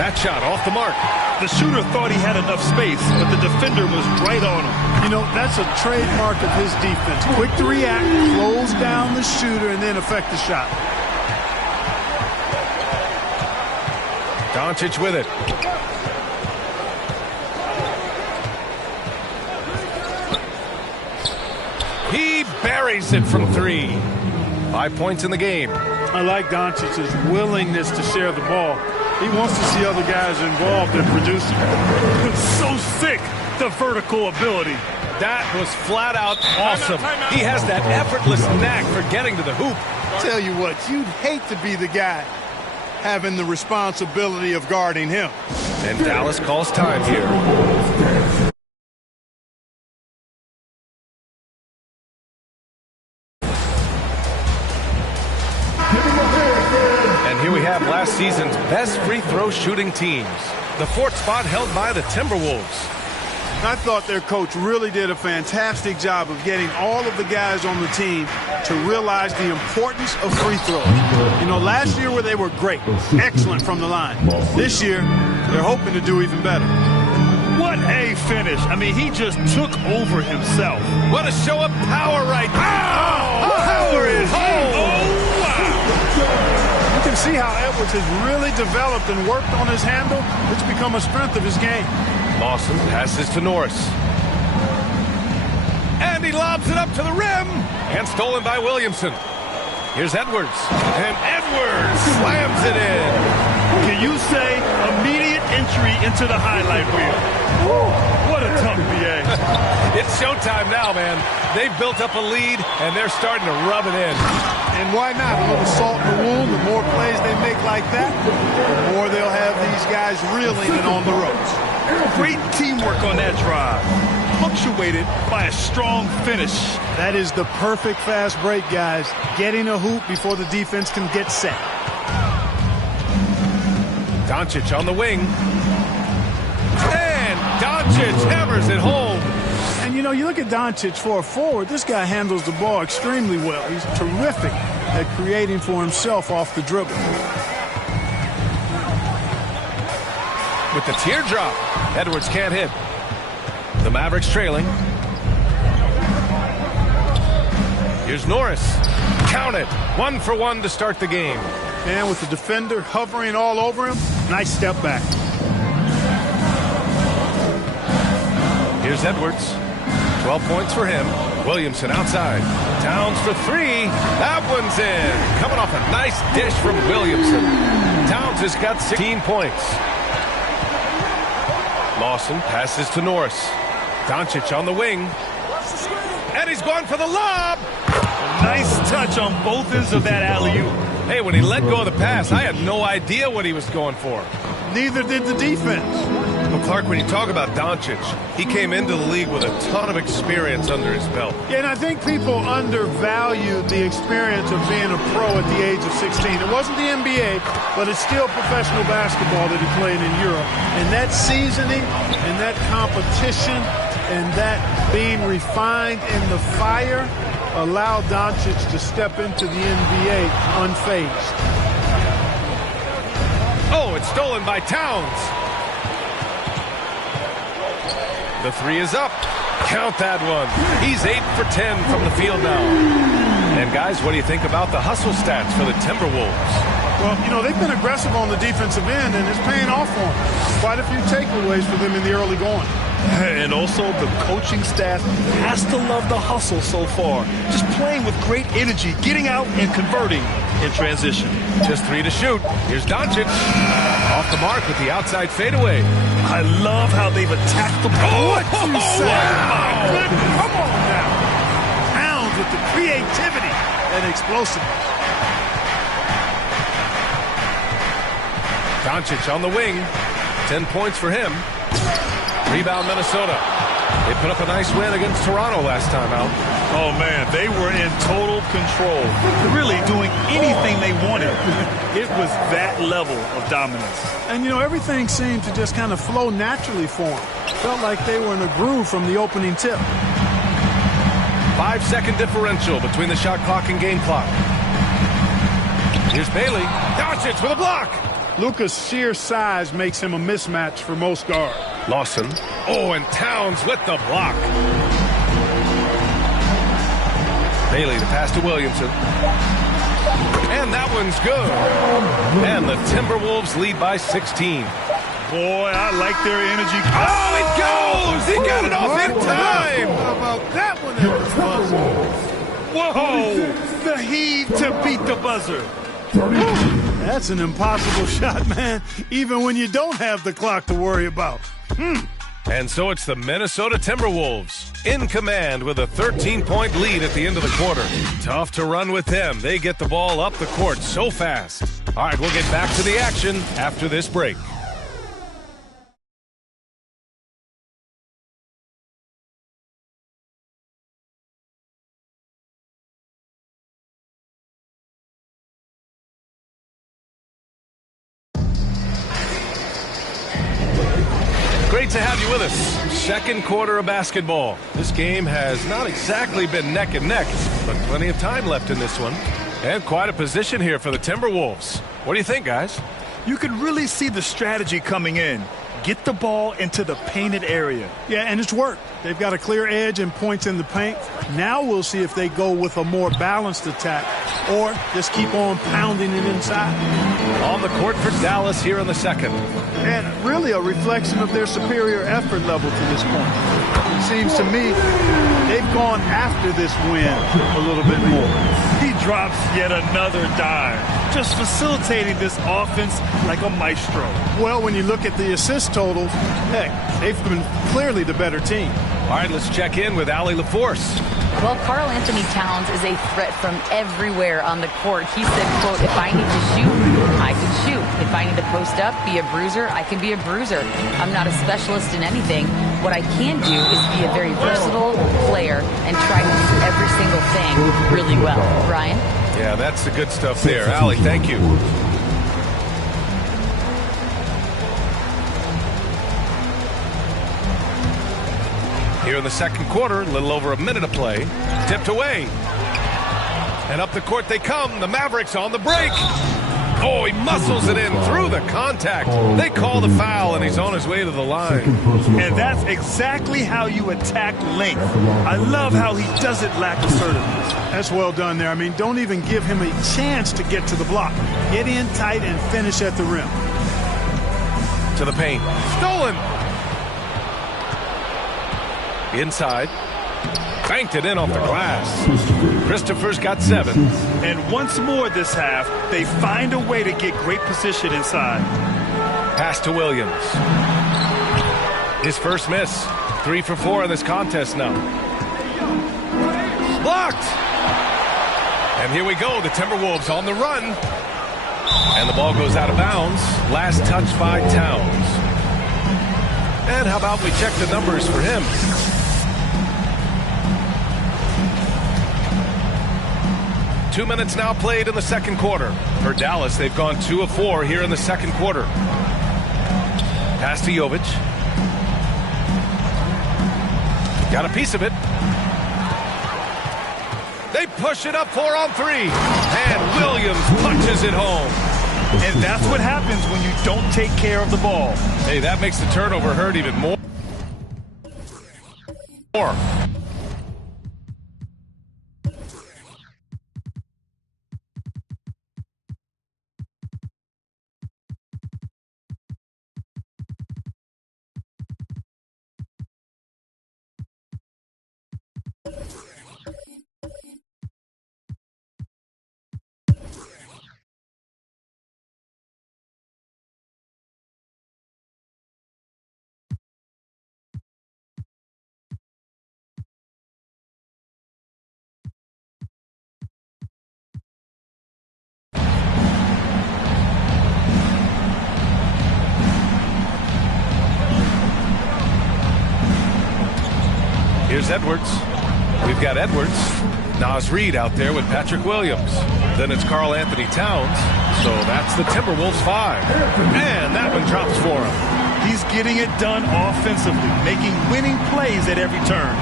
That shot off the mark. The shooter thought he had enough space, but the defender was right on him. You know, that's a trademark of his defense. Quick to react, close down the shooter, and then affect the shot. Doncic with it. He buries it from 3. 5 points in the game. I like Doncic's willingness to share the ball. He wants to see other guys involved in producing. So sick, the vertical ability. That was flat out awesome. He has that effortless knack for getting to the hoop. Tell you what, you'd hate to be the guy having the responsibility of guarding him. And Dallas calls time here. And here we have last season's best free throw shooting teams. The 4th spot held by the Timberwolves. I thought their coach really did a fantastic job of getting all of the guys on the team to realize the importance of free throws. You know, last year where they were great, excellent from the line. This year, they're hoping to do even better. What a finish. I mean, he just took over himself. What a show of power right now. Oh, power is home. Oh, wow. You can see how Edwards has really developed and worked on his handle. It's become a strength of his game. Lawson passes to Norris. And he lobs it up to the rim. And stolen by Williamson. Here's Edwards. And Edwards slams it in. Can you say immediate entry into the highlight reel? What a tough BA. It's showtime now, man. They've built up a lead, and they're starting to rub it in. And why not? A little salt in the wound. The more plays they make like that, the more they'll have these guys reeling and on the ropes. Great teamwork on that drive. Punctuated by a strong finish. That is the perfect fast break, guys. Getting a hoop before the defense can get set. Doncic on the wing. And Doncic hammers it home. And, you know, you look at Doncic for a forward, this guy handles the ball extremely well. He's terrific at creating for himself off the dribble. With the teardrop, Edwards can't hit. The Mavericks trailing. Here's Norris. Count it. 1 for 1 to start the game. And with the defender hovering all over him, nice step back. Here's Edwards. 12 points for him. Williamson outside. Towns for 3. That one's in. Coming off a nice dish from Williamson. Towns has got 16 points. Lawson passes to Norris. Doncic on the wing. And he's going for the lob. Nice touch on both ends of that alley-oop. Hey, when he let go of the pass, I had no idea what he was going for. Neither did the defense. Well, Clark, when you talk about Doncic, he came into the league with a ton of experience under his belt. Yeah, and I think people undervalue the experience of being a pro at the age of 16. It wasn't the NBA, but it's still professional basketball that he played in Europe. And that seasoning and that competition and that being refined in the fire allowed Doncic to step into the NBA unfazed. Oh, it's stolen by Towns. The 3 is up. Count that one. He's 8 for 10 from the field now. And guys, what do you think about the hustle stats for the Timberwolves? Well, you know, they've been aggressive on the defensive end, and it's paying off for them. Quite a few takeaways for them in the early going. And also the coaching staff has to love the hustle so far. Just playing with great energy, getting out and converting in transition. Just 3 to shoot. Here's Doncic. Off the mark with the outside fadeaway. I love how they've attacked the ball. What you say? Wow. Come on now. Towns with the creativity and explosiveness. Doncic on the wing. 10 points for him. Rebound Minnesota. They put up a nice win against Toronto last time out. Oh, man, they were in total control. Really doing anything they wanted. It was that level of dominance. And, you know, everything seemed to just kind of flow naturally for them. Felt like they were in a groove from the opening tip. 5-second differential between the shot clock and game clock. Here's Bailey. Doncic with a block. Luka's sheer size makes him a mismatch for most guards. Lawson. Oh, and Towns with the block. Bailey to pass to Williamson. And that one's good. And the Timberwolves lead by 16. Boy, I like their energy. Oh, it goes! He got it off in time! How about that one at the buzzer? Whoa! The heave to beat the buzzer. That's an impossible shot, man, even when you don't have the clock to worry about. And so it's the Minnesota Timberwolves in command with a 13-point lead at the end of the quarter. Tough to run with them. They get the ball up the court so fast. All right, we'll get back to the action after this break. Great to have you with us. Second quarter of basketball. This game has not exactly been neck and neck, but plenty of time left in this one. And quite a position here for the Timberwolves. What do you think, guys? You can really see the strategy coming in. Get the ball into the painted area. Yeah, and it's worked. They've got a clear edge and points in the paint. Now we'll see if they go with a more balanced attack or just keep on pounding it inside. On the court for Dallas here in the second. And really a reflection of their superior effort level to this point. It seems to me they've gone after this win a little bit more. He drops yet another dime, just facilitating this offense like a maestro. Well, when you look at the assist totals, heck, they've been clearly the better team. All right, let's check in with Allie LaForce. Well, Karl Anthony Towns is a threat from everywhere on the court. He said, quote, if I need to shoot, I can shoot. If I need to post up, be a bruiser, I can be a bruiser. I'm not a specialist in anything. What I can do is be a very versatile player and try to do every single thing really well. Ryan? Yeah, that's the good stuff there. Allie, thank you. Here in the second quarter, a little over a minute of play. Tipped away. And up the court they come. The Mavericks on the break. Oh, he muscles it in through the contact. They call the foul, and he's on his way to the line. And that's exactly how you attack length. I love how he doesn't lack assertiveness. That's well done there. I mean, don't even give him a chance to get to the block. Get in tight and finish at the rim. To the paint. Stolen. Inside. Banked it in off the glass. Christopher's got 7. And once more this half, they find a way to get great position inside. Pass to Williams. His first miss. 3 for 4 in this contest now. Blocked! And here we go. The Timberwolves on the run. And the ball goes out of bounds. Last touch by Towns. And how about we check the numbers for him? Two minutes now played in the second quarter. For Dallas, they've gone 2 of 4 here in the second quarter. Pass to Jovic. Got a piece of it. They push it up 4 on 3. And Williams punches it home. And that's what happens when you don't take care of the ball. Hey, that makes the turnover hurt even more. Here's Edwards. We've got Edwards. Naz Reid out there with Patrick Williams. Then it's Karl Anthony Towns. So that's the Timberwolves 5. And that one drops for him. He's getting it done offensively, making winning plays at every turn.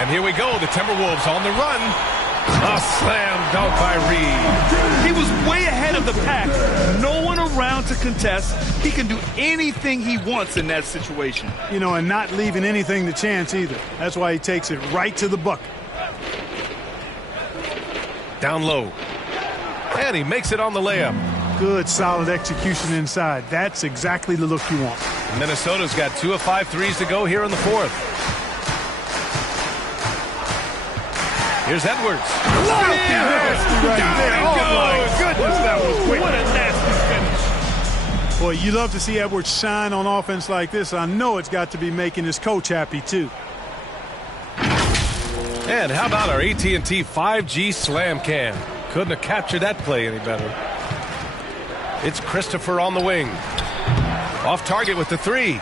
And here we go. The Timberwolves on the run. A slam dunk by Reid. He was way ahead of the pack. No one around to contest. He can do anything he wants in that situation. You know, and not leaving anything to chance either. That's why he takes it right to the bucket. Down low. And he makes it on the layup. Good, solid execution inside. That's exactly the look you want. Minnesota's got 2 of 5 threes to go here in the fourth. Here's Edwards. Nasty right there. Oh, my goodness, that was quick. What a nasty finish. Boy, you love to see Edwards shine on offense like this. I know it's got to be making his coach happy, too. And how about our AT&T 5G Slam Cam? Couldn't have captured that play any better. It's Christopher on the wing. Off target with the 3.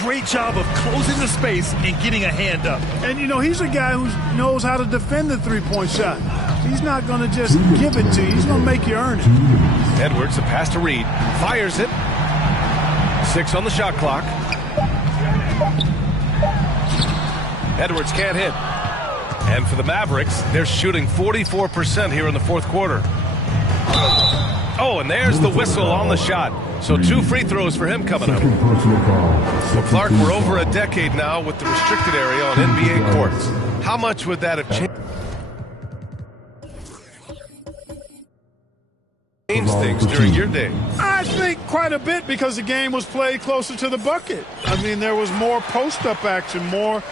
Great job of closing the space and getting a hand up. And, you know, he's a guy who knows how to defend the three-point shot. He's not going to just give it to you. He's going to make you earn it. Edwards, the pass to Reid. Fires it. 6 on the shot clock. Edwards can't hit. And for the Mavericks, they're shooting 44% here in the fourth quarter. Oh, and there's the whistle on the shot. So 2 free throws for him coming up. Well, Clark, we're over a decade now with the restricted area on NBA courts. How much would that have changed things during your day? I think quite a bit, because the game was played closer to the bucket. I mean, there was more post-up action, more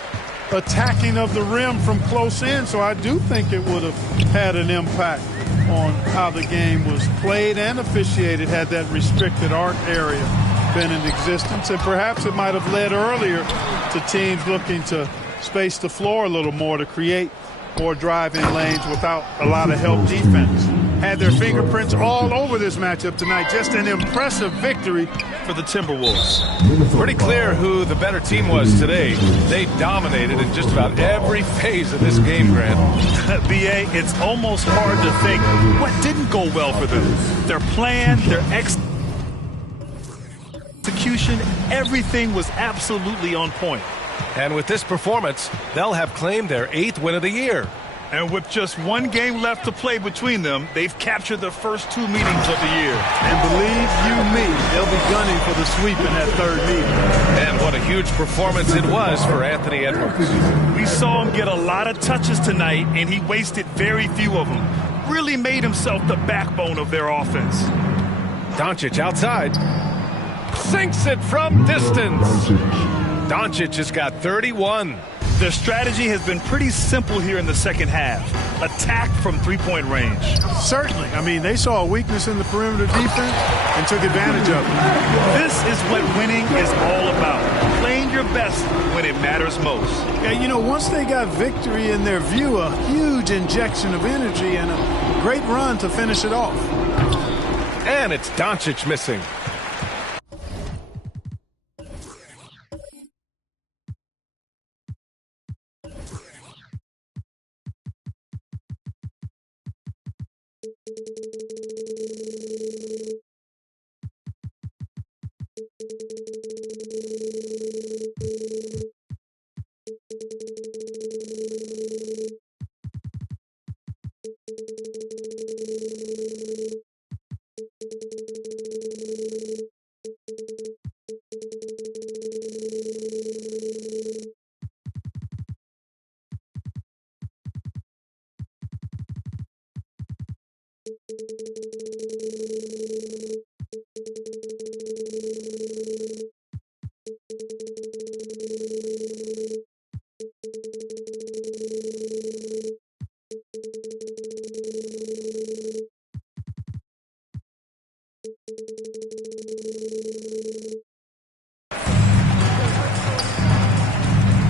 attacking of the rim from close in, so I do think it would have had an impact on how the game was played and officiated had that restricted arc area been in existence. And perhaps it might have led earlier to teams looking to space the floor a little more to create more driving lanes without a lot of help defense. Had their fingerprints all over this matchup tonight. Just an impressive victory for the Timberwolves. Pretty clear who the better team was today. They dominated in just about every phase of this game, Grant. BA, it's almost hard to think what didn't go well for them. Their plan, their execution, everything was absolutely on point. And with this performance, they'll have claimed their 8th win of the year. And with just 1 game left to play between them, they've captured the first 2 meetings of the year. And believe you me, they'll be gunning for the sweep in that 3rd meeting. And what a huge performance it was for Anthony Edwards. We saw him get a lot of touches tonight, and he wasted very few of them. Really made himself the backbone of their offense. Doncic outside. Sinks it from distance. Doncic has got 31. Their strategy has been pretty simple here in the second half. Attack from 3-point range. Certainly. I mean, they saw a weakness in the perimeter defense and took advantage of it. This is what winning is all about. Playing your best when it matters most. Yeah, you know, once they got victory in their view, a huge injection of energy and a great run to finish it off. And it's Doncic missing.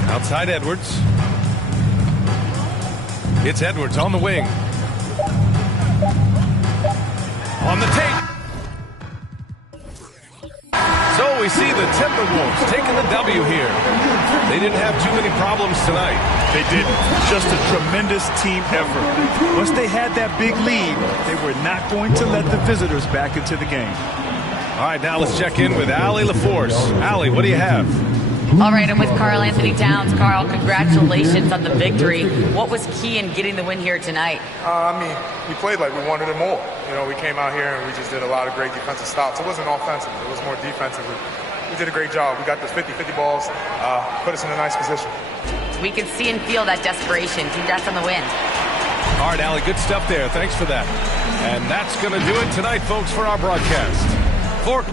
Outside Edwards. It's Edwards on the wing. On the take. So we see the Timberwolves taking the W here. They didn't have too many problems tonight. They didn't. Just a tremendous team effort. Once they had that big lead, they were not going to let the visitors back into the game. All right, now let's check in with Allie LaForce. Allie, what do you have? All right, I'm with Karl Anthony Towns. Karl, congratulations on the victory. What was key in getting the win here tonight? I mean, we played like we wanted it more. You know, we came out here and we just did a lot of great defensive stops. It wasn't offensive. It was more defensive. We did a great job. We got those 50-50 balls, put us in a nice position. We can see and feel that desperation. Congrats on the win. All right, Allie, good stuff there. Thanks for that. And that's going to do it tonight, folks, for our broadcast. For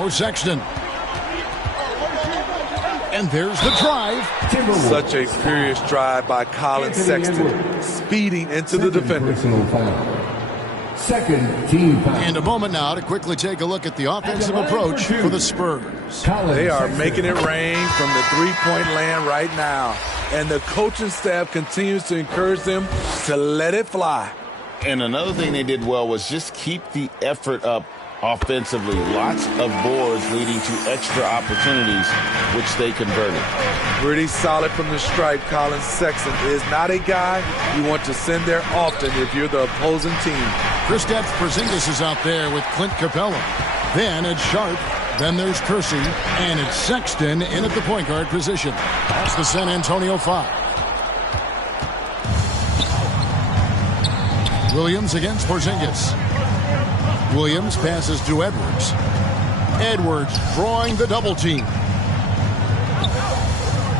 Now Sexton. And there's the drive. Such a furious drive by Colin Sexton, speeding into the defender. Second team foul. And a moment now to quickly take a look at the offensive approach for the Spurs. They are making it rain from the three-point land right now. And the coaching staff continues to encourage them to let it fly. And another thing they did well was just keep the effort up offensively. Lots of boards leading to extra opportunities, which they converted. Pretty solid from the stripe. Colin Sexton is not a guy you want to send there often if you're the opposing team. Kristaps Porzingis is out there with Clint Capella. Then it's Sharp. Then there's Kersey. And it's Sexton in at the point guard position. That's the San Antonio 5. Williams against Porzingis. Williams passes to Edwards. Edwards drawing the double team.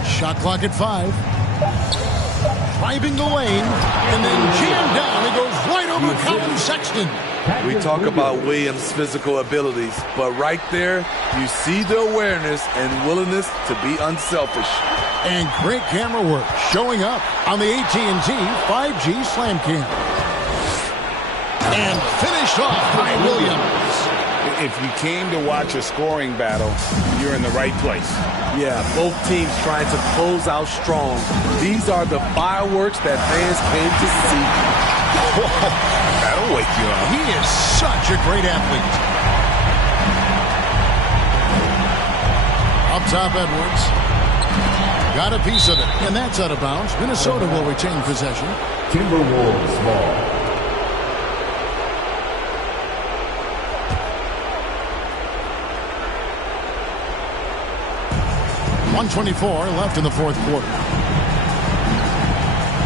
Shot clock at 5. Driving the lane. And then jammed down. It goes right over Colin Sexton. We talk about Williams' physical abilities, but right there, you see the awareness and willingness to be unselfish. And great camera work showing up on the AT&T 5G Slam Cam. And finished off by Williams. If you came to watch a scoring battle, you're in the right place. Yeah, both teams trying to close out strong. These are the fireworks that fans came to see. That'll wake you up. He is such a great athlete. Up top, Edwards. Got a piece of it, and that's out of bounds. Minnesota will retain possession. Timberwolves ball. 1:24 left in the fourth quarter.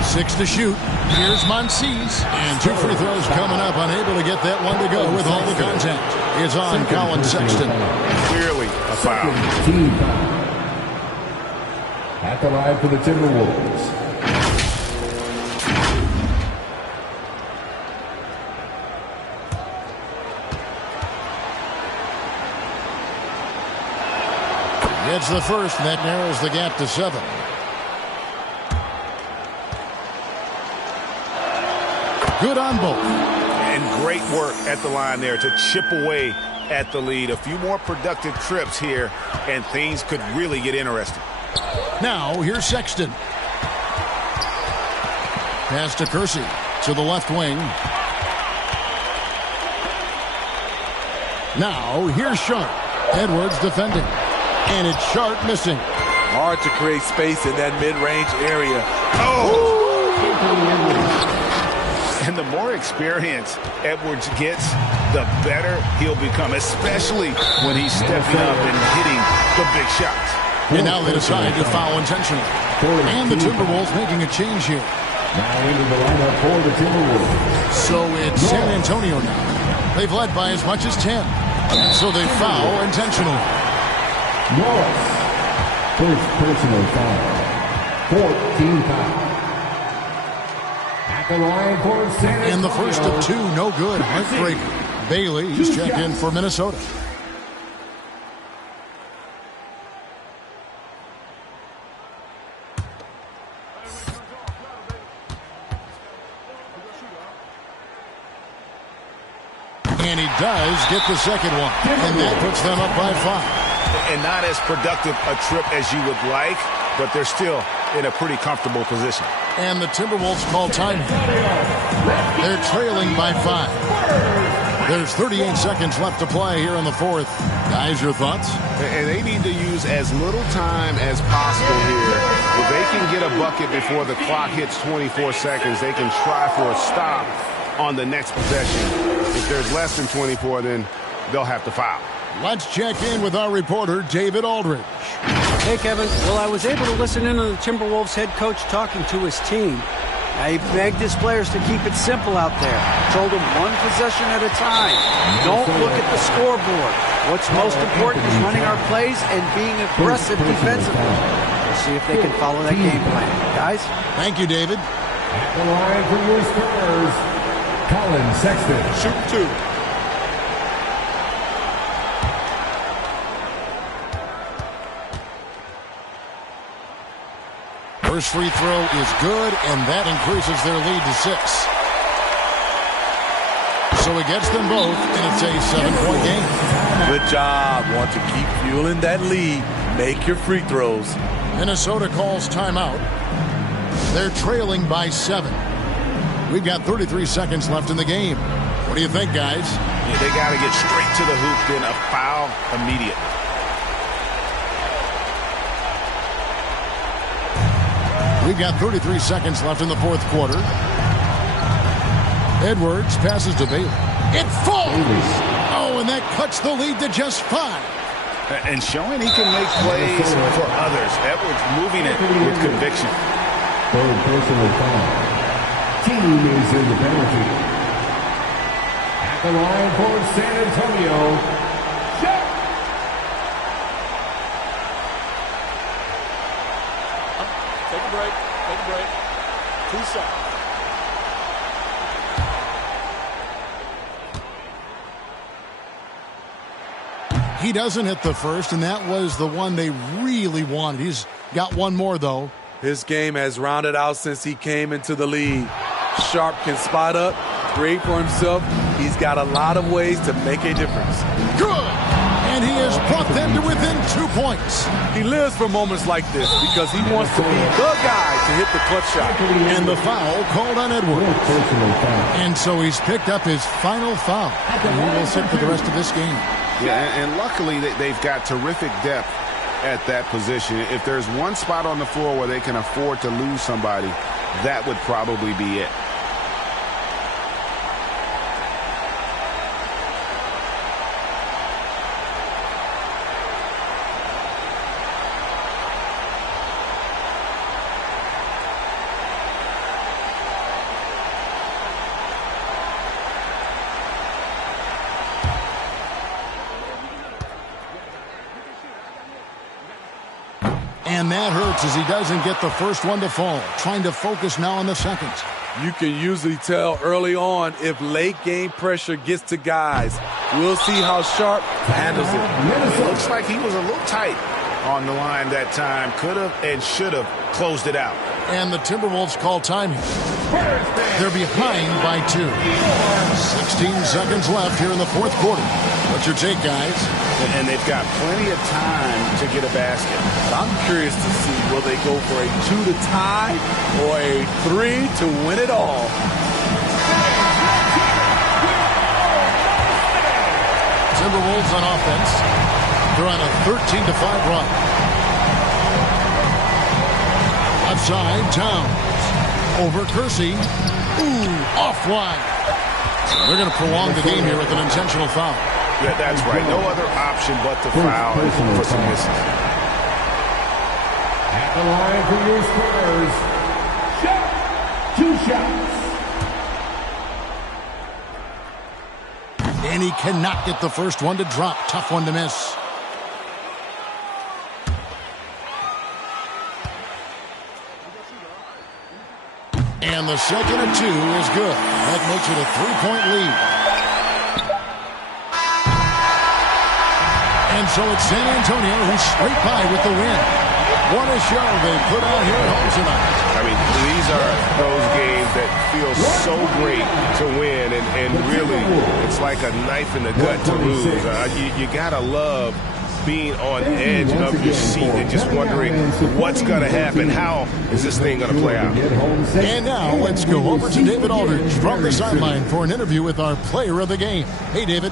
6 to shoot. Here's Monsees. And 2 free throws coming up. Unable to get that one to go with all the contact. It's on Colin Sexton. Clearly a foul. Team foul. At the line for the Timberwolves. It's the first, and that narrows the gap to 7. Good on both. And great work at the line there to chip away at the lead. A few more productive trips here, and things could really get interesting. Now, here's Sexton. Pass to Kersey to the left wing. Now, here's Sharp. Edwards defending. And it's Sharp missing. Hard to create space in that mid-range area. Oh! And the more experience Edwards gets, the better he'll become, especially when he's stepping up and hitting the big shots. And now they decide to foul intentionally. And the Timberwolves making a change here. Now into the lineup for the Timberwolves. So it's San Antonio now. They've led by as much as 10. So they foul intentionally. Norris, first personal foul. 14 foul. At the line for San Antonio. And the first of 2, no good. Heartbreaker. Bailey's checked in for Minnesota. And he does get the second one. And that puts them up by 5. And not as productive a trip as you would like, but they're still in a pretty comfortable position. And the Timberwolves call time. They're trailing by 5. There's 38 seconds left to play here in the fourth. Guys, your thoughts? And they need to use as little time as possible here. If they can get a bucket before the clock hits 24 seconds, they can try for a stop on the next possession. If there's less than 24, then they'll have to foul. Let's check in with our reporter, David Aldridge. Hey, Kevin. Well, I was able to listen in on the Timberwolves head coach talking to his team. He begged his players to keep it simple out there. Told them one possession at a time. Don't look at the scoreboard. What's most important is running our plays and being aggressive defensively. We'll see if they can follow that game plan. Guys? Thank you, David. At the line for your Spurs, Colin Sexton. Shoot 2. First free throw is good, and that increases their lead to 6. So he gets them both, and it's a 7-point game. Good job. Want to keep fueling that lead. Make your free throws. Minnesota calls timeout. They're trailing by 7. We've got 33 seconds left in the game. What do you think, guys? Yeah, they got to get straight to the hoop, then a foul immediately. We've got 33 seconds left in the fourth quarter. Edwards passes to Bailey. It falls! Oh, and that cuts the lead to just 5. And showing he can make plays for others. Edwards moving it with conviction. Third personal foul. Team is in the penalty. At the line for San Antonio, Shaq. Take a break. Take a break. 2 shots. He doesn't hit the first, and that was the one they really wanted. He's got one more, though. His game has rounded out since he came into the league. Sharp can spot up, create for himself. He's got a lot of ways to make a difference. Good! And he has brought them to within 2 points. He lives for moments like this because he wants to be the guy to hit the clutch shot. And the foul called on Edwards. And so he's picked up his final foul. And he will sit for the rest of this game. Yeah, and luckily they've got terrific depth at that position. If there's one spot on the floor where they can afford to lose somebody, that would probably be it. And that hurts as he doesn't get the first one to fall. Trying to focus now on the second. You can usually tell early on if late game pressure gets to guys. We'll see how Sharp handles it. It looks like he was a little tight on the line that time. Could have and should have closed it out. And the Timberwolves call time here. They're behind by 2. 16 seconds left here in the fourth quarter. What's your take, guys? And they've got plenty of time to get a basket. I'm curious to see, will they go for a 2 to tie or a 3 to win it all? Timberwolves on offense. They're on a 13-5 run. Left side, Towns. Over Kersey. Ooh, offline. They're going to prolong the game here with an intentional foul. Yeah, that's right. No other option but to foul for some misses. At the line for your Spurs, Shaq. 2 shots. And he cannot get the first one to drop. Tough one to miss. And the second of 2 is good. That makes it a 3-point lead. And so it's San Antonio who's straight by with the win. What a show they put on here at home tonight. I mean, these are those games that feel so great to win, and really, it's like a knife in the gut to lose. You gotta love being on edge of your seat and just wondering what's going to happen. How is this thing going to play out? And now let's go over to David Aldridge from the sideline for an interview with our player of the game. Hey, David.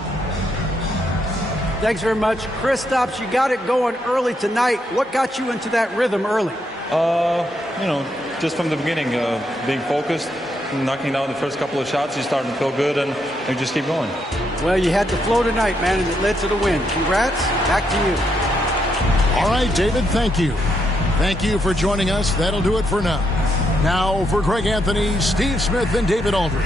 Thanks very much. Kristaps, you got it going early tonight. What got you into that rhythm early? Just from the beginning, being focused, knocking down the first couple of shots, you start to feel good, and you just keep going. Well, you had the flow tonight, man, and it led to the win. Congrats. Back to you. All right, David, thank you. Thank you for joining us. That'll do it for now. Now for Greg Anthony, Steve Smith, and David Aldridge.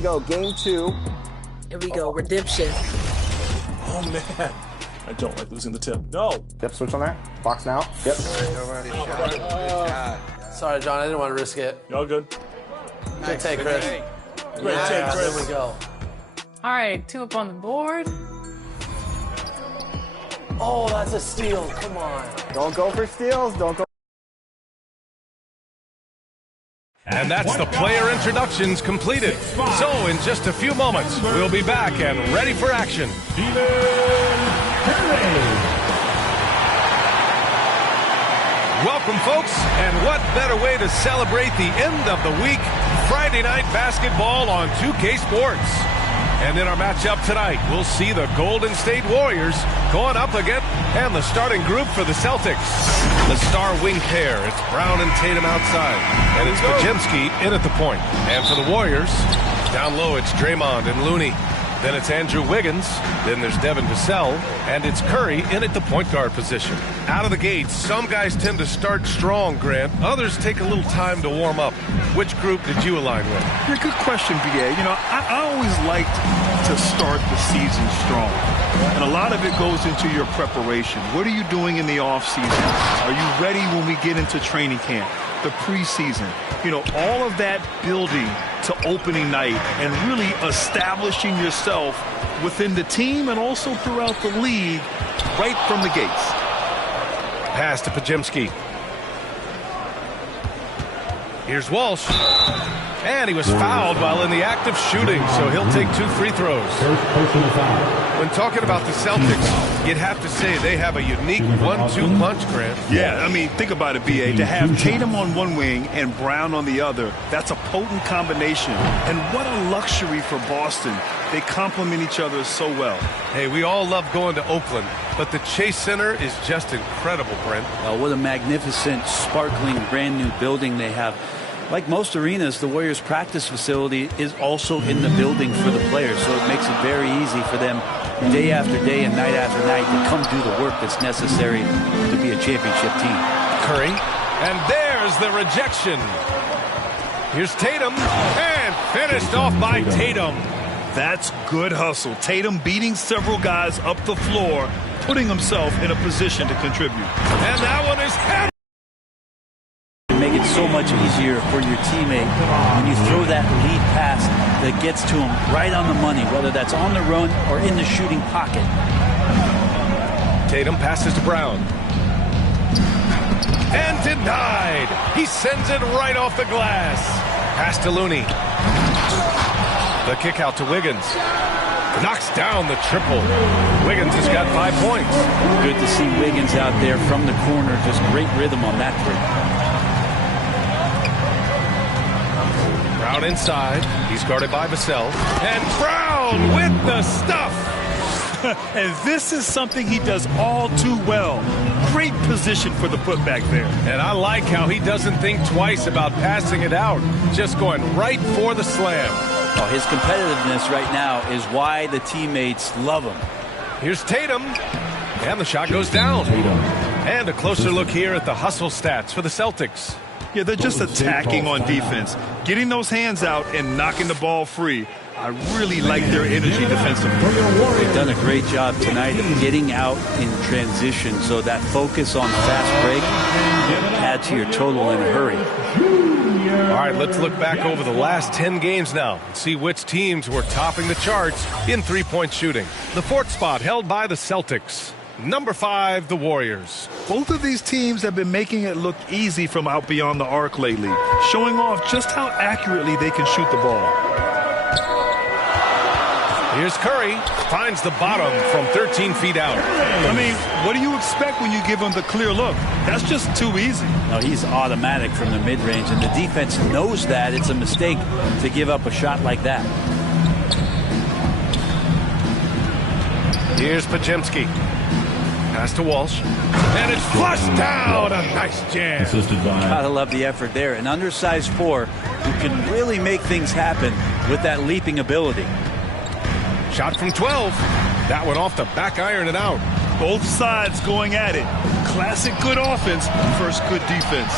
go. Game 2. Here we go. Redemption. Oh, man. I don't like losing the tip. No. Yep, switch on there. Box now. Yep. Sorry, John. I didn't want to risk it. Y'all good? Good take, Chris. Great take, Chris. There we go. All right, 2 up on the board. Oh, that's a steal. Come on. Don't go for steals. Don't go. And that's the player introductions completed. So in just a few moments, we'll be back and ready for action. Welcome, folks, and what better way to celebrate the end of the week? Friday night basketball on 2K Sports. And in our matchup tonight, we'll see the Golden State Warriors going up against and the starting group for the Celtics. The star wing pair, it's Brown and Tatum outside, and it's Pajemski in at the point. And for the Warriors, down low it's Draymond and Looney. Then it's Andrew Wiggins, then there's Devin Vassell, and it's Curry in at the point guard position. Out of the gates, some guys tend to start strong, Grant. Others take a little time to warm up. Which group did you align with? Yeah, good question, BA. You know, I always liked to start the season strong. And a lot of it goes into your preparation. What are you doing in the offseason? Are you ready when we get into training camp? The preseason, you know, all of that building to opening night and really establishing yourself within the team and also throughout the league right from the gates. Pass to Pajemski. Here's Walsh. And he was fouled while in the act of shooting, so he'll take 2 free throws. When talking about the Celtics, you'd have to say they have a unique 1-2 punch, Grant. Yeah, I mean, think about it, BA. To have Tatum on one wing and Brown on the other, that's a potent combination. And what a luxury for Boston. They complement each other so well. Hey, we all love going to Oakland, but the Chase Center is just incredible, Brent. What a magnificent, sparkling, brand new building they have. Like most arenas, the Warriors practice facility is also in the building for the players, so it makes it very easy for them day after day and night after night to come do the work that's necessary to be a championship team. Curry, and there's the rejection. Here's Tatum, and finished off by Tatum. That's good hustle. Tatum beating several guys up the floor, putting himself in a position to contribute. And that one is heavy. Make it so much easier for your teammate when you throw that lead pass that gets to him right on the money, whether that's on the run or in the shooting pocket. Tatum passes to Brown. And denied. He sends it right off the glass. Pass to Looney. The kick out to Wiggins. Knocks down the triple. Wiggins has got 5 points. Good to see Wiggins out there from the corner. Just great rhythm on that three. Brown inside. He's guarded by Vassell. And Brown with the stuff. And this is something he does all too well. Great position for the putback there. And I like how he doesn't think twice about passing it out. Just going right for the slam. Oh, his competitiveness right now is why the teammates love him. Here's Tatum. And the shot goes down. And a closer look here at the hustle stats for the Celtics. Yeah, they're just attacking on defense. Getting those hands out and knocking the ball free. I really like their energy defensively. They've done a great job tonight of getting out in transition, so that focus on fast break, add to your total in a hurry. All right, let's look back over the last 10 games now and see which teams were topping the charts in three-point shooting. The 4th spot held by the Celtics. Number 5, the Warriors. Both of these teams have been making it look easy from out beyond the arc lately, showing off just how accurately they can shoot the ball. Here's Curry, finds the bottom from 13 feet out. I mean, what do you expect when you give him the clear look? That's just too easy. No, he's automatic from the mid-range, and the defense knows that it's a mistake to give up a shot like that. Here's Pajemski. Pass to Walsh. And it's flushed down. A nice jam. Gotta love the effort there. An undersized 4 who can really make things happen with that leaping ability. Shot from 12. That one off the back iron and out. Both sides going at it. Classic good offense, first good defense.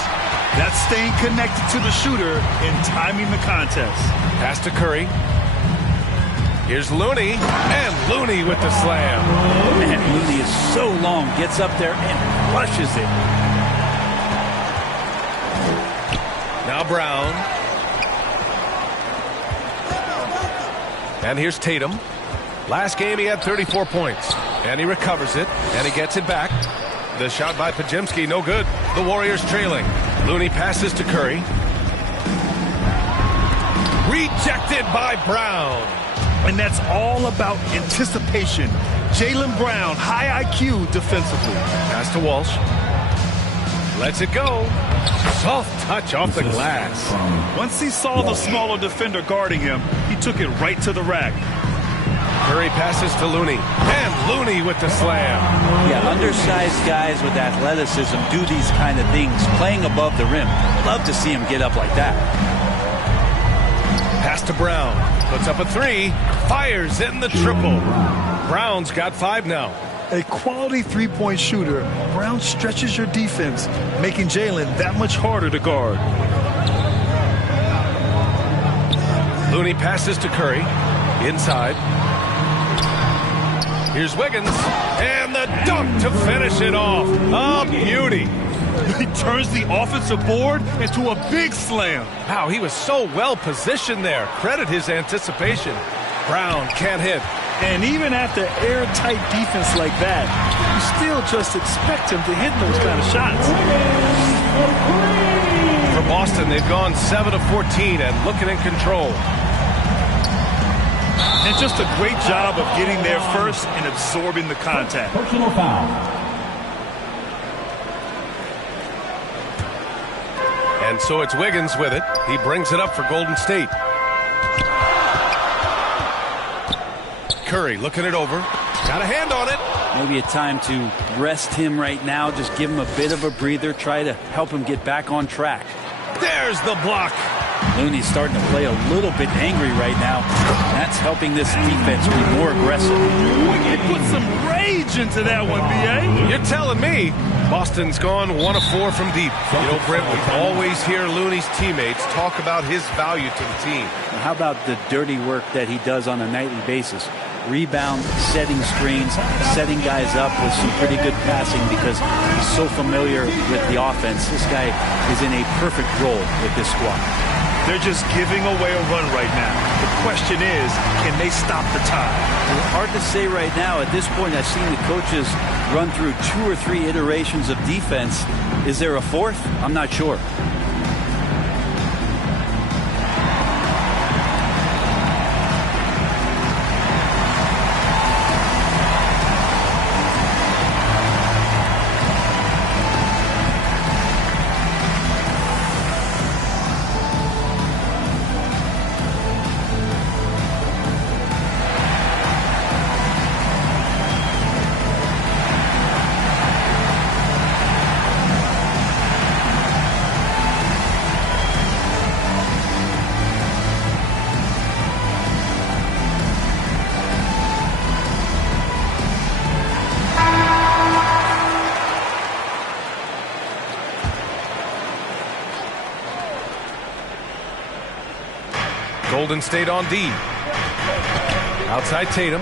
That's staying connected to the shooter and timing the contest. Pass to Curry. Here's Looney, and Looney with the slam. Man, Looney is so long, gets up there and flushes it. Now Brown. And here's Tatum. Last game he had 34 points. And he recovers it, and he gets it back. The shot by Pajemski, no good. The Warriors trailing. Looney passes to Curry. Rejected by Brown. And that's all about anticipation. Jaylen Brown, high IQ defensively. Pass to Walsh. Lets it go. Soft touch off the glass. Once he saw the smaller defender guarding him, he took it right to the rack. Curry passes to Looney. And Looney with the slam. Yeah, undersized guys with athleticism do these kind of things, playing above the rim. Love to see him get up like that. Pass to Brown. Puts up a three. Fires in the triple. Brown's got 5 now. A quality three-point shooter, Brown stretches your defense, making Jaylen that much harder to guard. Looney passes to Curry. Inside. Here's Wiggins. And the dunk to finish it off. A beauty. He turns the offensive board into a big slam. Wow, he was so well positioned there. Credit his anticipation. Brown can't hit. And even after airtight defense like that, you still just expect him to hit those kind of shots. For Boston, they've gone 7 of 14 and looking in control. And just a great job of getting there first and absorbing the contact. Personal foul. And so it's Wiggins with it. He brings it up for Golden State. Curry looking it over. Got a hand on it. Maybe a time to rest him right now. Just give him a bit of a breather. Try to help him get back on track. There's the block. Looney's starting to play a little bit angry right now. That's helping this defense be more aggressive. He put some rage into that one, B.A. You're telling me. Boston's gone 1 of 4 from deep. You know, Brent, we always hear Looney's teammates talk about his value to the team. How about the dirty work that he does on a nightly basis? Rebound, setting screens, setting guys up with some pretty good passing because he's so familiar with the offense. This guy is in a perfect role with this squad. They're just giving away a run right now. The question is, can they stop the tide? Well, hard to say right now. At this point, I've seen the coaches run through 2 or 3 iterations of defense. Is there a 4th? I'm not sure. Golden State on D. Outside Tatum.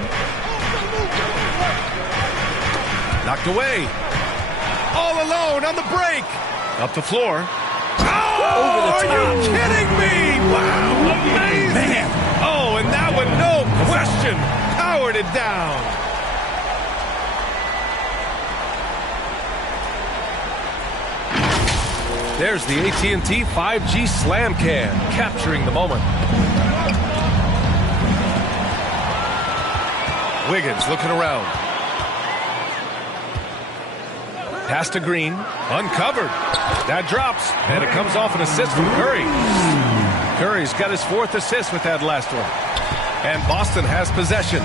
Knocked away. All alone on the break. Up the floor. Oh, over the top. Are you kidding me? Wow, amazing. Man. Oh, and that one, no question, powered it down. There's the AT&T 5G Slam Cam, capturing the moment. Wiggins looking around. Pass to Green, uncovered. That drops, and it comes off an assist from Curry. Curry's got his 4th assist with that last one. And Boston has possession.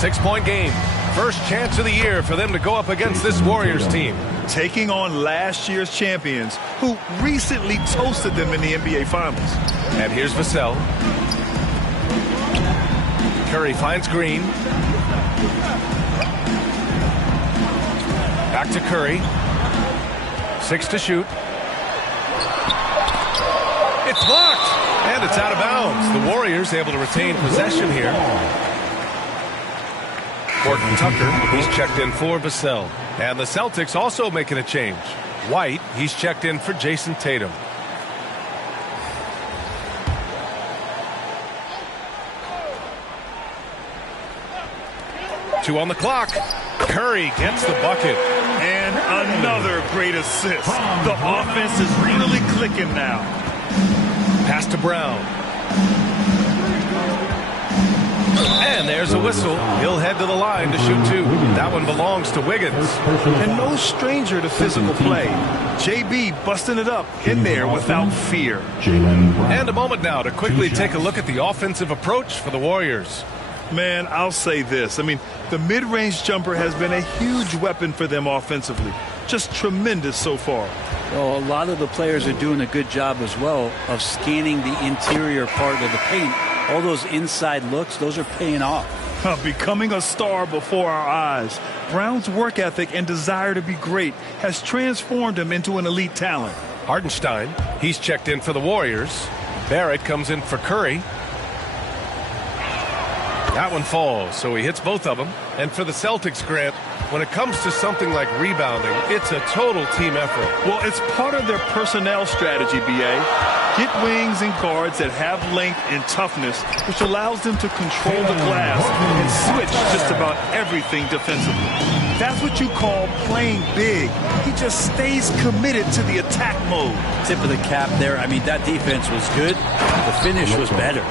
6-point game. First chance of the year for them to go up against this Warriors team. Taking on last year's champions, who recently toasted them in the NBA Finals. And here's Vassell. Curry finds Green. Back to Curry. 6 to shoot. It's blocked. And And it's out of bounds. The Warriors able to retain possession here. Horton Tucker, he's checked in for Vassell. And the Celtics also making a change. White, he's checked in for Jason Tatum. Two on the clock. Curry gets the bucket. And another great assist. The offense is really clicking now. Pass to Brown. And there's a whistle. He'll head to the line to shoot two. That one belongs to Wiggins. And no stranger to physical play. JB busting it up in there without fear. And a moment now to quickly take a look at the offensive approach for the Warriors. Man, I'll say this. I mean, the mid-range jumper has been a huge weapon for them offensively. Just tremendous so far. Well, a lot of the players are doing a good job as well of scanning the interior part of the paint. All those inside looks, those are paying off. Becoming a star before our eyes. Brown's work ethic and desire to be great has transformed him into an elite talent. Hartenstein, he's checked in for the Warriors. Barrett comes in for Curry. That one falls, so he hits both of them. And for the Celtics, Grant, when it comes to something like rebounding, it's a total team effort. Well, it's part of their personnel strategy, B.A. Get wings and guards that have length and toughness, which allows them to control the glass and switch just about everything defensively. That's what you call playing big. He just stays committed to the attack mode. Tip of the cap there. I mean, that defense was good. The finish was better.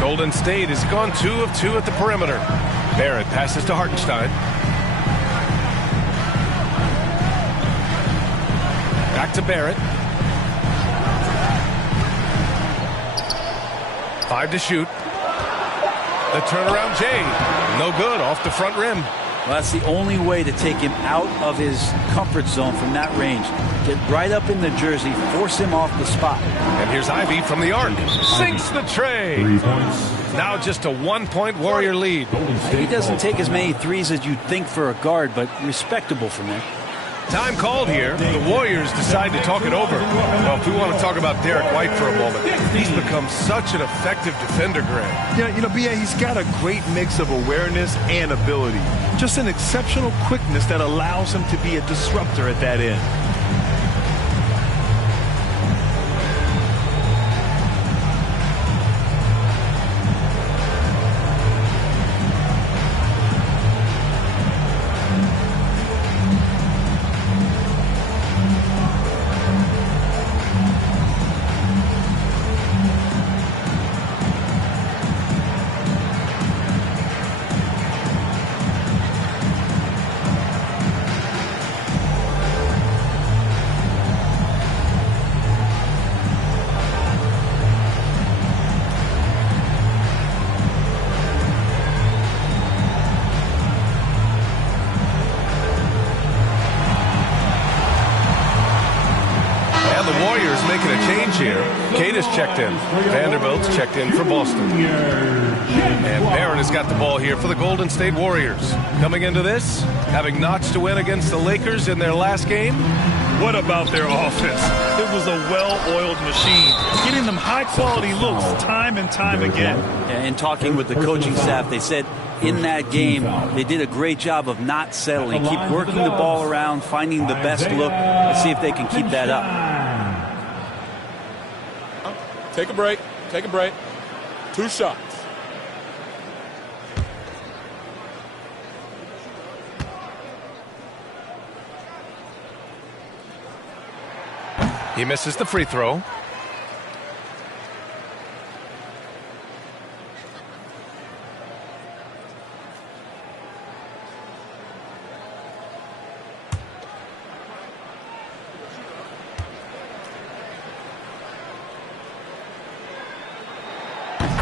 Golden State has gone 2 of 2 at the perimeter. Barrett passes to Hartenstein. Back to Barrett. 5 to shoot. The turnaround Jay. No good, off the front rim. Well, that's the only way to take him out of his comfort zone from that range. Get right up in the jersey, force him off the spot. And here's Ivy from the arc. Sinks the tray. 3 points. Now just a 1-point Warrior lead. He doesn't take as many threes as you'd think for a guard, but respectable from him. Time called here. The Warriors decide to talk it over. Well, if we want to talk about Derek White for a moment, he's become such an effective defender, Grant. Yeah, you know, B.A., he's got a great mix of awareness and ability. Just an exceptional quickness that allows him to be a disruptor at that end. Checked in. Vanderbilt's checked in for Boston. And Barrett has got the ball here for the Golden State Warriors. Coming into this, having notched a win against the Lakers in their last game. What about their offense? It was a well-oiled machine, getting them high-quality looks time and time again. And talking with the coaching staff, they said in that game, they did a great job of not settling. Keep working the ball around, finding the best look. Let's see if they can keep that up. Take a break. Take a break. 2 shots. He misses the free throw.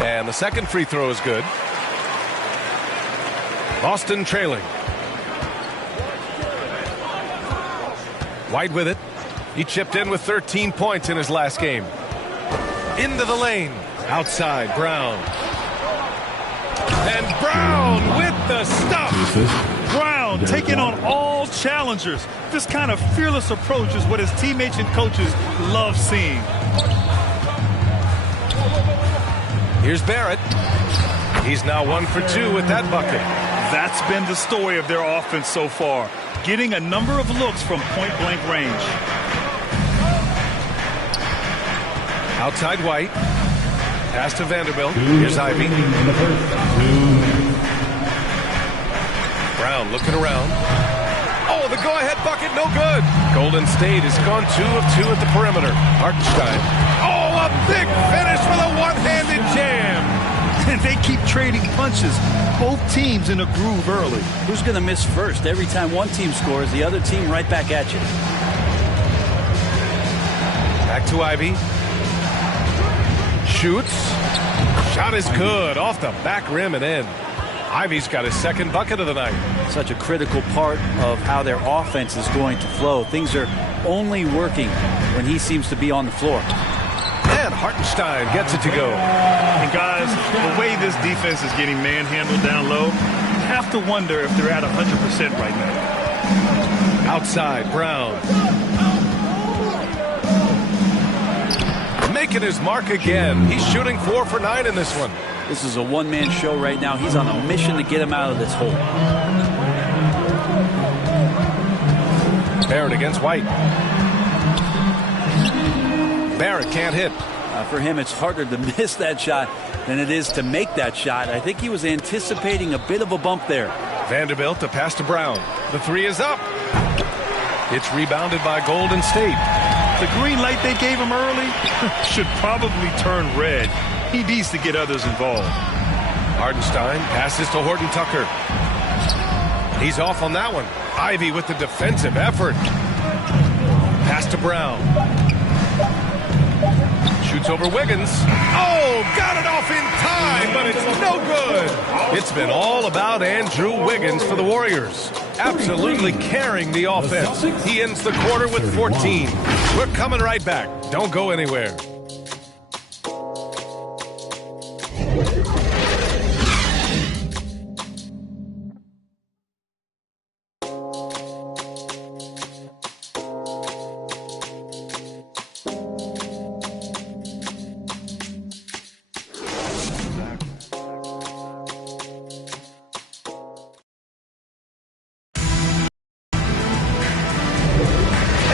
And the second free throw is good. Boston trailing. White with it. He chipped in with 13 points in his last game. Into the lane. Outside, Brown. And Brown with the stuff. Brown taking on all challengers. This kind of fearless approach is what his teammates and coaches love seeing. Here's Barrett. He's now 1 for 2 with that bucket. That's been the story of their offense so far, getting a number of looks from point-blank range. Outside White. Pass to Vanderbilt. Here's Ivy. Brown looking around. Oh, the go-ahead bucket, no good. Golden State has gone 2 of 2 at the perimeter. Hartenstein. Oh, a big finish with a one-handed jam. And they keep trading punches. Both teams in a groove early. Who's going to miss first? Every time one team scores, the other team right back at you. Back to Ivy. Shoots. Shot is good. Off the back rim and in. Ivy's got his second bucket of the night. Such a critical part of how their offense is going to flow. Things are only working when he seems to be on the floor. And Hartenstein gets it to go. And guys, the way this defense is getting manhandled down low, you have to wonder if they're at 100% right now. Outside, Brown. Making his mark again. He's shooting 4 for 9 in this one. This is a one-man show right now. He's on a mission to get him out of this hole. Barrett against White. Barrett can't hit. For him, it's harder to miss that shot than it is to make that shot. I think he was anticipating a bit of a bump there. Vanderbilt, the pass to Brown. The 3 is up. It's rebounded by Golden State. The green light they gave him early should probably turn red. He needs to get others involved. Hartenstein passes to Horton Tucker. He's off on that one. Ivy with the defensive effort. Pass to Brown. Shoots over Wiggins. Oh, got it off in time, but it's no good. It's been all about Andrew Wiggins for the Warriors. Absolutely carrying the offense. He ends the quarter with 14. We're coming right back. Don't go anywhere.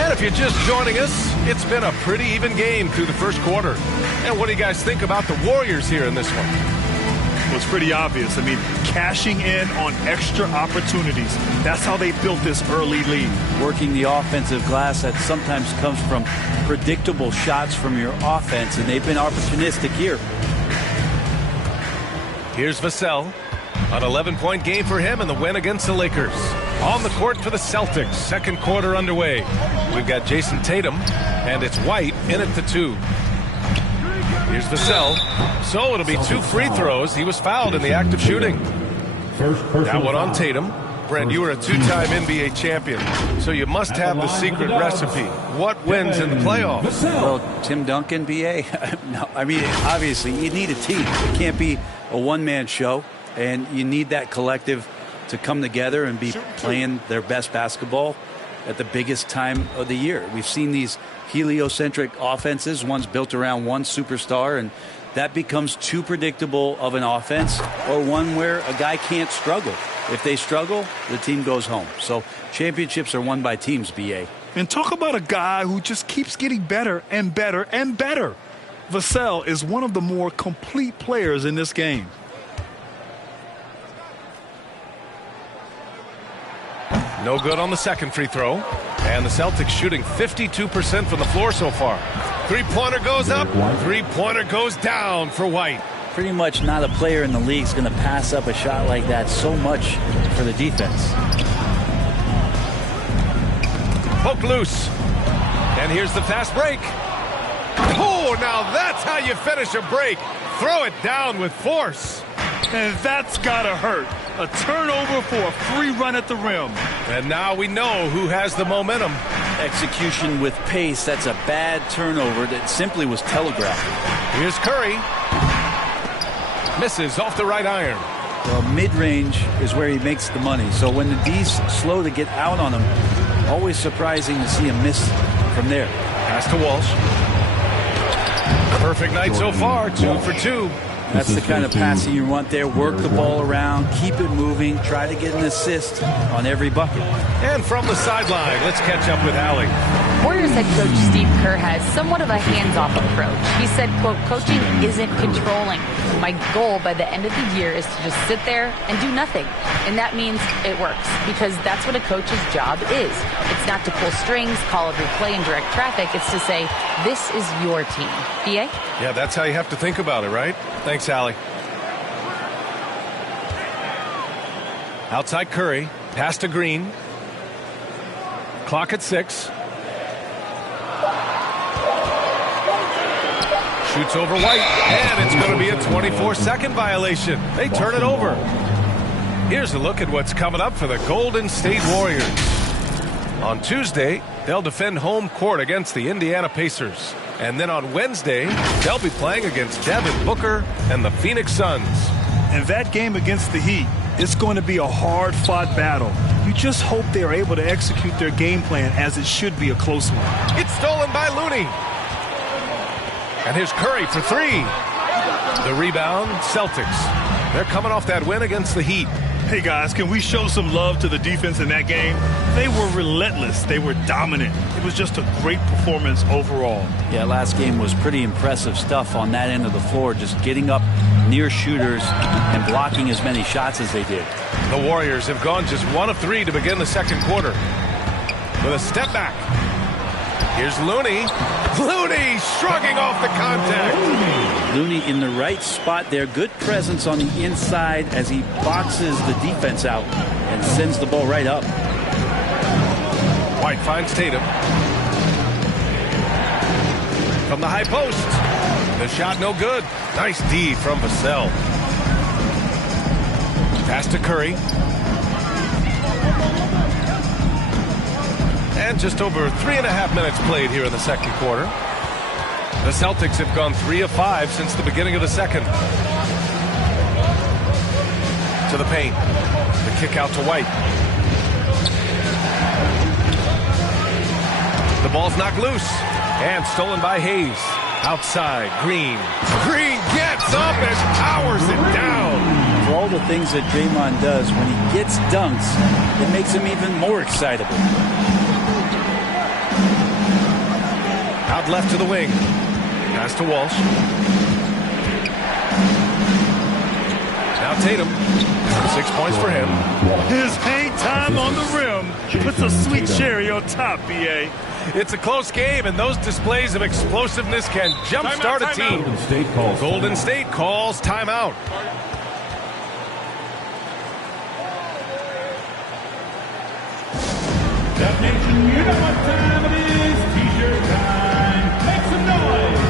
If you're just joining us, it's been a pretty even game through the first quarter. And what do you guys think about the Warriors here in this one? Well, it's pretty obvious. I mean, cashing in on extra opportunities. That's how they built this early lead. Working the offensive glass that sometimes comes from predictable shots from your offense, and they've been opportunistic here. Here's Vassell. An 11-point game for him in the win against the Lakers. On the court for the Celtics. Second quarter underway. We've got Jason Tatum, and it's White in at the 2. Here's Vassell. So it'll be 2 free throws. He was fouled in the act of shooting. That one on Tatum. Brent, you were a 2-time NBA champion, so you must have the secret recipe. What wins in the playoffs? Well, Tim Duncan, BA. No, I mean, obviously, you need a team. It can't be a one-man show, and you need that collective to come together and be playing their best basketball at the biggest time of the year. We've seen these heliocentric offenses, one's built around one superstar, and that becomes too predictable of an offense, or one where a guy can't struggle. If they struggle, the team goes home. So championships are won by teams, BA. And talk about a guy who just keeps getting better and better and better. Vassell is one of the more complete players in this game. No good on the second free throw. And the Celtics shooting 52% from the floor so far. Three-pointer goes up. Three-pointer goes down for White. Pretty much not a player in the league is going to pass up a shot like that so much for the defense. Poked loose. And here's the fast break. Oh, now that's how you finish a break. Throw it down with force. And that's gotta hurt. A turnover for a free run at the rim. And now we know who has the momentum. Execution with pace. That's a bad turnover that simply was telegraphed. Here's Curry. Misses off the right iron. Well, mid-range is where he makes the money. So when the D's slow to get out on him, always surprising to see him miss from there. Pass to Walsh. Perfect night so far, 2 for 2. That's the kind of passing you want there. Work the ball around, keep it moving, try to get an assist on every bucket. And from the sideline, let's catch up with Allie. Warriors head coach Steve Kerr has somewhat of a hands-off approach. He said, quote, coaching isn't controlling. My goal by the end of the year is to just sit there and do nothing. And that means it works, because that's what a coach's job is. It's not to pull strings, call every play, and direct traffic. It's to say, this is your team. BA? Yeah, that's how you have to think about it, right? Thanks, Allie. Outside Curry. Pass to Green. Clock at 6. Shoots over White, and it's going to be a 24-second violation. They turn it over. Here's a look at what's coming up for the Golden State Warriors. On Tuesday, they'll defend home court against the Indiana Pacers. And then on Wednesday, they'll be playing against Devin Booker and the Phoenix Suns. And that game against the Heat, it's going to be a hard-fought battle. You just hope they are able to execute their game plan, as it should be a close one. It's stolen by Looney. And here's Curry for 3. The rebound, Celtics. They're coming off that win against the Heat. Hey, guys, can we show some love to the defense in that game? They were relentless. They were dominant. It was just a great performance overall. Yeah, last game was pretty impressive stuff on that end of the floor, just getting up near shooters and blocking as many shots as they did. The Warriors have gone just 1 of 3 to begin the second quarter. With a step back. Here's Looney. Looney shrugging off the contact. Looney in the right spot there. Good presence on the inside as he boxes the defense out and sends the ball right up. White finds Tatum. From the high post. The shot no good. Nice D from Vassell. Pass to Curry. And just over 3.5 minutes played here in the second quarter. The Celtics have gone 3 of 5 since the beginning of the second. To the paint. The kick out to White. The ball's knocked loose. And stolen by Hayes. Outside, Green. Green gets up and powers it down. For all the things that Draymond does, when he gets dunks, it makes him even more excitable. Out left to the wing. Pass to Walsh. Now Tatum. 6 points for him. His hang time on the rim puts a sweet cherry on top, BA. It's a close game, and those displays of explosiveness can jumpstart a team. Golden State calls timeout. That nation, you know what time it is. T-shirt time. Make some noise.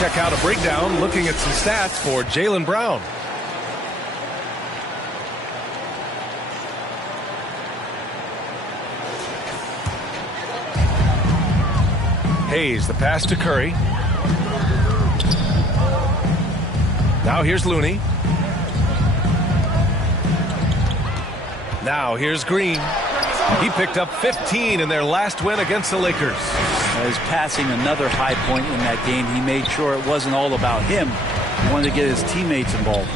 Check out a breakdown looking at some stats for Jaylen Brown. Hayes, the pass to Curry. Now here's Looney. Now here's Green. He picked up 15 in their last win against the Lakers. He's passing another high point in that game. He made sure it wasn't all about him. He wanted to get his teammates involved.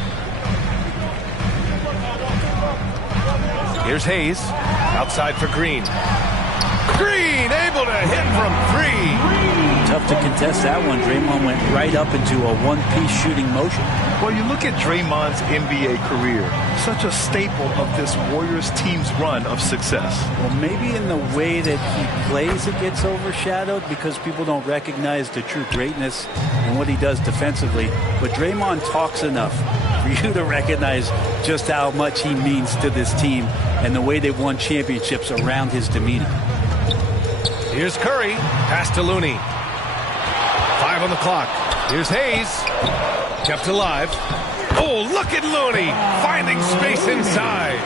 Here's Hayes. Outside for Green. Green able to hit from 3. Tough to contest that one. Draymond went right up into a one-piece shooting motion. Well, you look at Draymond's NBA career, such a staple of this Warriors team's run of success. Well, maybe in the way that he plays it gets overshadowed because people don't recognize the true greatness and what he does defensively. But Draymond talks enough for you to recognize just how much he means to this team and the way they've won championships around his demeanor. Here's Curry. Pass to Looney. 5 on the clock. Here's Hayes. Kept alive. Oh, look at Looney finding space inside.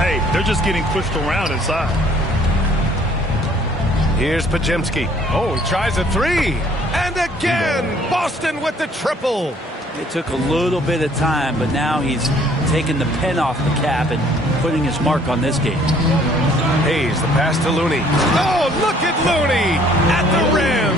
Hey, they're just getting pushed around inside. Here's Pajemski. Oh, he tries a 3. And again, Boston with the triple. It took a little bit of time, but now he's taking the pen off the cap and putting his mark on this game. Hayes, the pass to Looney. Oh, look at Looney at the rim.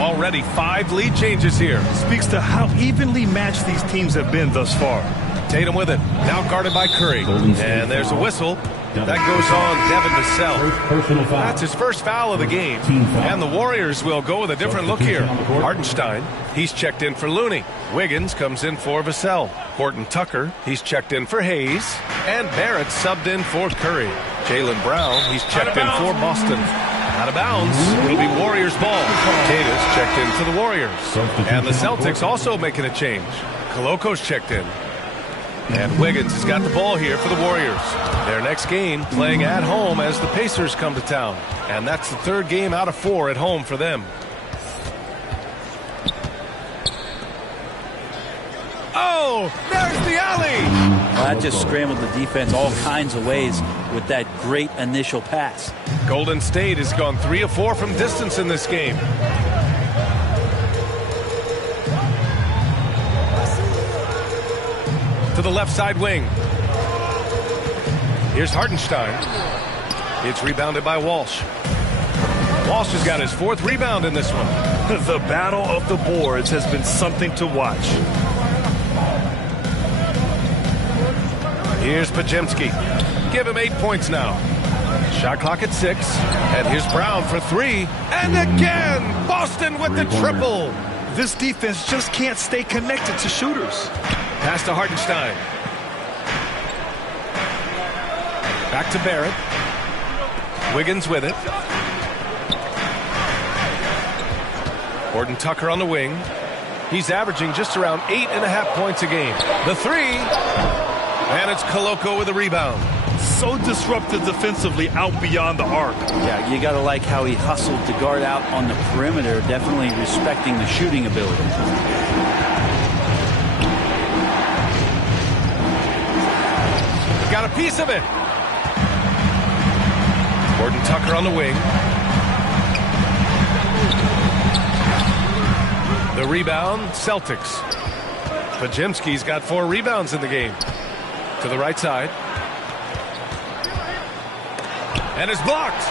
Already 5 lead changes here. Speaks to how evenly matched these teams have been thus far. Tatum with it. Now guarded by Curry. And there's a whistle. That goes on Devin Vassell. That's his first foul of the game. And the Warriors will go with a different look here. Hartenstein, he's checked in for Looney. Wiggins comes in for Vassell. Horton Tucker, he's checked in for Hayes. And Barrett subbed in for Curry. Jaylen Brown, he's checked in for Boston. Out of bounds, it'll be Warriors ball. Tatus checked in for the Warriors. And the Celtics also making a change. Koloko's checked in. And Wiggins has got the ball here for the Warriors. Their next game playing at home as the Pacers come to town. And that's the 3rd game out of 4 at home for them. Oh, there's the alley. Well, that just scrambled the defense all kinds of ways with that great initial pass. Golden State has gone 3 of 4 from distance in this game. To the left side wing. Here's Hartenstein. It's rebounded by Walsh. Walsh has got his 4th rebound in this one. The battle of the boards has been something to watch. Here's Pajemski. Give him 8 points now. Shot clock at 6. And here's Brown for 3. And again, Boston with the triple. This defense just can't stay connected to shooters. Pass to Hartenstein. Back to Barrett. Wiggins with it. Horton Tucker on the wing. He's averaging just around 8.5 points a game. The 3. And it's Koloko with a rebound. So disruptive defensively out beyond the arc. Yeah, you got to like how he hustled to guard out on the perimeter, definitely respecting the shooting ability. Got a piece of it. Horton Tucker on the wing. The rebound, Celtics. Pajemski's got 4 rebounds in the game. To the right side. And it's blocked.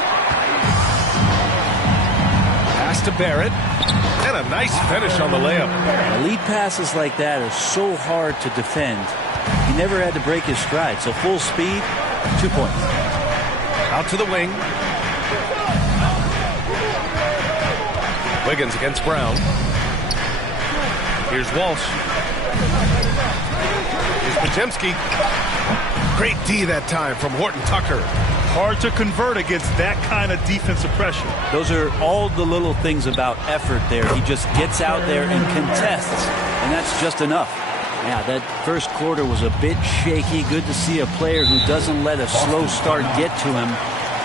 Pass to Barrett. And a nice finish on the layup. Lead passes like that are so hard to defend. He never had to break his stride. So full speed, 2 points. Out to the wing. Wiggins against Brown. Here's Walsh. Here's Pajemski. Great D that time from Horton Tucker. Hard to convert against that kind of defensive pressure. Those are all the little things about effort there. He just gets out there and contests, and that's just enough. Yeah, that first quarter was a bit shaky. Good to see a player who doesn't let a slow start get to him.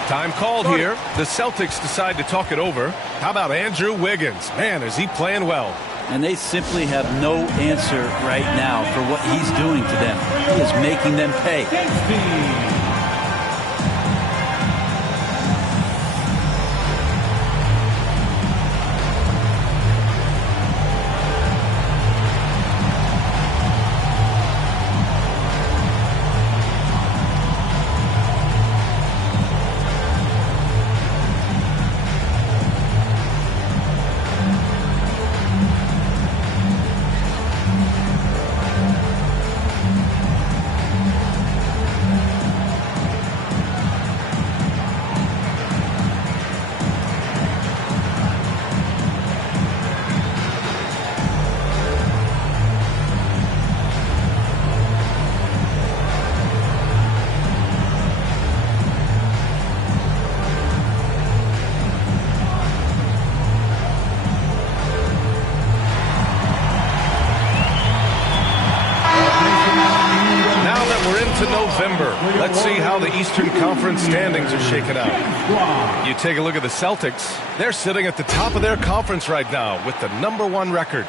Time called here. The Celtics decide to talk it over. How about Andrew Wiggins? Man, is he playing well. And they simply have no answer right now for what he's doing to them. He is making them pay. see how the Eastern Conference standings are shaken out. You take a look at the Celtics. They're sitting at the top of their conference right now with the #1 record.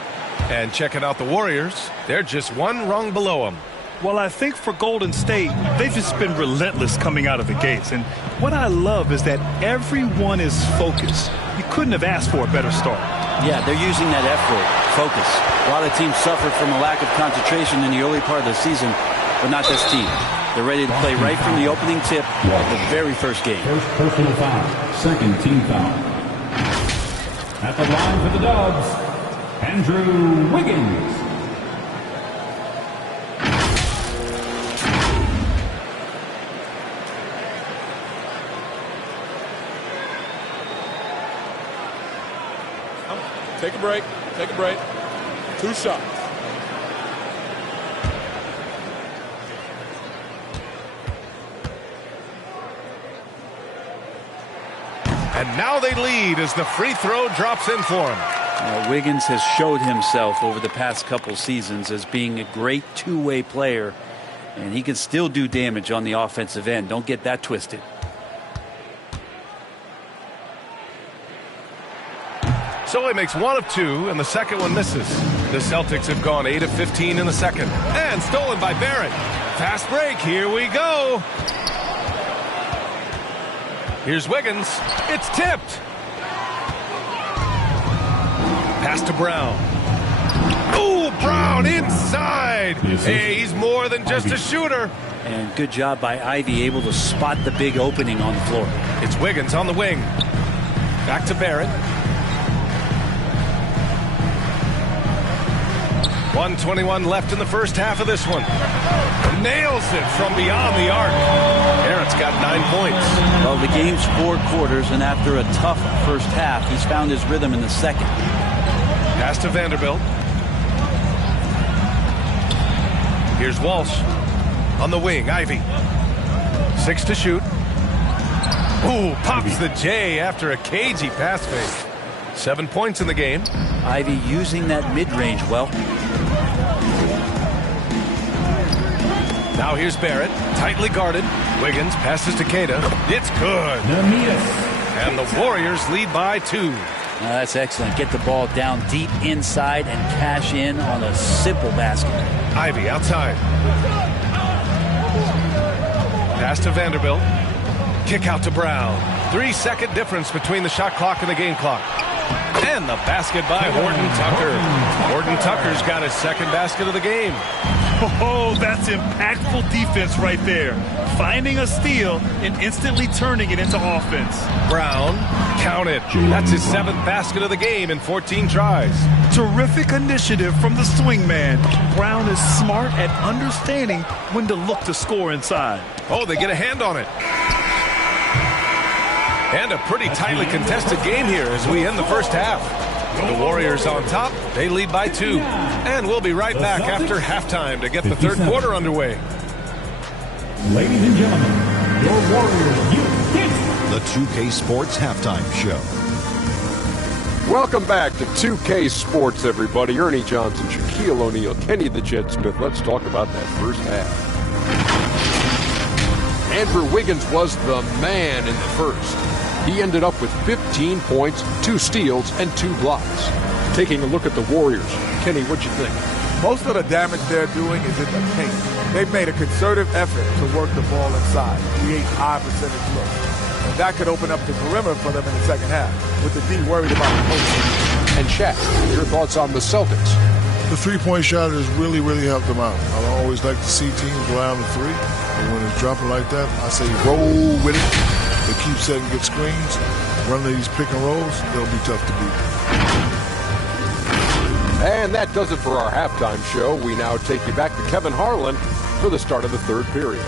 And checking out the Warriors, they're just one rung below them. Well, I think for Golden State, they've just been relentless coming out of the gates. And what I love is that everyone is focused. You couldn't have asked for a better start. Yeah, they're using that F word, focus. A lot of teams suffered from a lack of concentration in the early part of the season, but not this team. They're ready to play right from the opening tip of the very first game. First personal foul, second team foul. At the line for the Dubs, Andrew Wiggins. Take a break. Take a break. 2 shots. And now they lead as the free throw drops in for him. Wiggins has showed himself over the past couple seasons as being a great two-way player, and he can still do damage on the offensive end. Don't get that twisted. So he makes 1 of 2, and the second one misses. The Celtics have gone 8 of 15 in the second. And stolen by Barrett. Fast break. Here we go. Here's Wiggins. It's tipped. Pass to Brown. Ooh, Brown inside. Hey, he's more than just a shooter. And good job by Ivy, able to spot the big opening on the floor. It's Wiggins on the wing. Back to Barrett. 1:21 left in the first half of this one. Nails it from beyond the arc. Barrett's got 9 points. Well, the game's 4 quarters, and after a tough first half, he's found his rhythm in the second. Pass to Vanderbilt. Here's Walsh on the wing. Ivy. 6 to shoot. Ooh, pops the J after a cagey pass fake. 7 points in the game. Ivy using that mid-range well. Now here's Barrett, tightly guarded. Wiggins passes to Queta. It's good. And the Warriors lead by 2. That's excellent. Get the ball down deep inside and cash in on a simple basket. Ivy outside. Pass to Vanderbilt. Kick out to Brown. 3-second difference between the shot clock and the game clock. And the basket by Horton Tucker. Horton Tucker's got his second basket of the game. Oh, that's impactful defense right there. Finding a steal and instantly turning it into offense. Brown, count it. That's his 7th basket of the game in 14 tries. Terrific initiative from the swing man. Brown is smart at understanding when to look to score inside. Oh, they get a hand on it. And a pretty tightly contested game here as we end the first half. The Warriors on top. They lead by 2. And we'll be right back after halftime to get the third quarter underway. Ladies and gentlemen, your Warriors, the 2K Sports Halftime Show. Welcome back to 2K Sports, everybody. Ernie Johnson, Shaquille O'Neal, Kenny the Jet Smith. Let's talk about that first half. Andrew Wiggins was the man in the first. He ended up with 15 points, 2 steals, and 2 blocks. Taking a look at the Warriors. Kenny, what'd you think? Most of the damage they're doing is in the paint. They've made a concerted effort to work the ball inside, create high percentage looks. And that could open up the perimeter for them in the second half, with the D worried about the post. And Shaq, your thoughts on the Celtics? The three-point shot has really, really helped them out. I always like to see teams go out on the 3, but when it's dropping like that, I say roll with it. They keep setting good screens, running these pick and rolls, they'll be tough to beat. And that does it for our halftime show. We now take you back to Kevin Harlan for the start of the third period.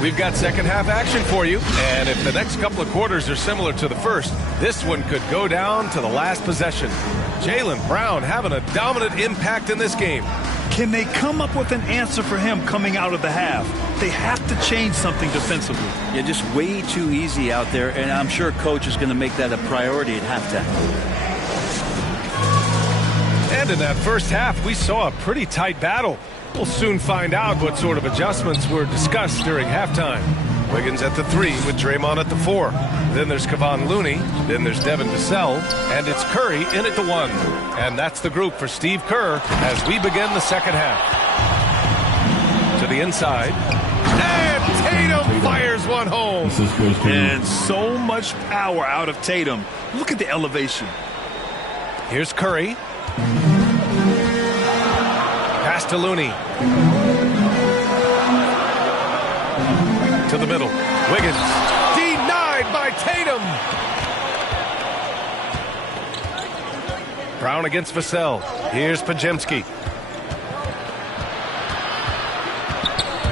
We've got second half action for you, and if the next couple of quarters are similar to the first, this one could go down to the last possession. Jaylen Brown having a dominant impact in this game. Can they come up with an answer for him coming out of the half? They have to change something defensively. Yeah, just way too easy out there, and I'm sure coach is going to make that a priority at halftime. And in that first half, we saw a pretty tight battle. We'll soon find out what sort of adjustments were discussed during halftime. Wiggins at the 3 with Draymond at the 4. Then there's Kevon Looney. Then there's Devin Vassell. And it's Curry in at the 1. And that's the group for Steve Kerr as we begin the second half. To the inside. And Tatum fires one home. And so much power out of Tatum. Look at the elevation. Here's Curry. Pass to Looney. To the middle. Wiggins. Denied by Tatum. Brown against Vassell. Here's Pajemski.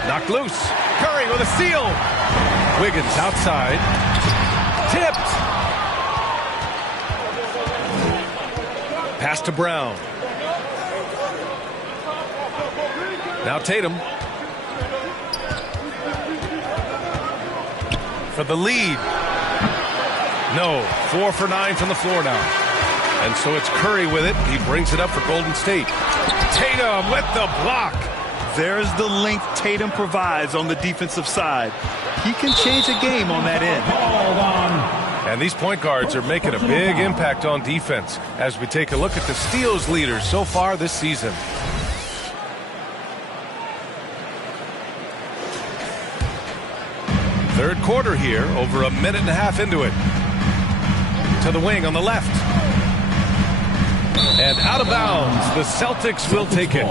Knocked loose. Curry with a steal. Wiggins outside. Tipped. Pass to Brown. Now Tatum. For the lead. No. 4 for 9 from the floor now. And so it's Curry with it. He brings it up for Golden State. Tatum with the block. There's the length Tatum provides on the defensive side. He can change a game on that end. And these point guards are making a big impact on defense as we take a look at the steals leaders so far this season. Third quarter here, over a minute and a half into it. To the wing on the left. And out of bounds, the Celtics will take it.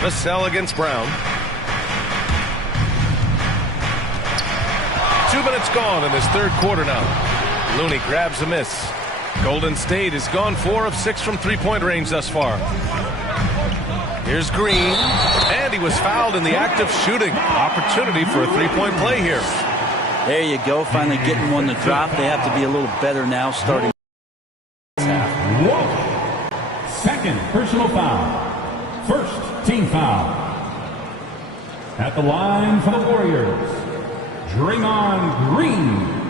Vassell against Brown. 2 minutes gone in this third quarter now. Looney grabs a miss. Golden State has gone 4 of 6 from three-point range thus far. Here's Green, and he was fouled in the act of shooting. Opportunity for a three-point play here. There you go, finally getting one to drop. They have to be a little better now starting. Second personal foul. First team foul. At the line for the Warriors, Draymond Green.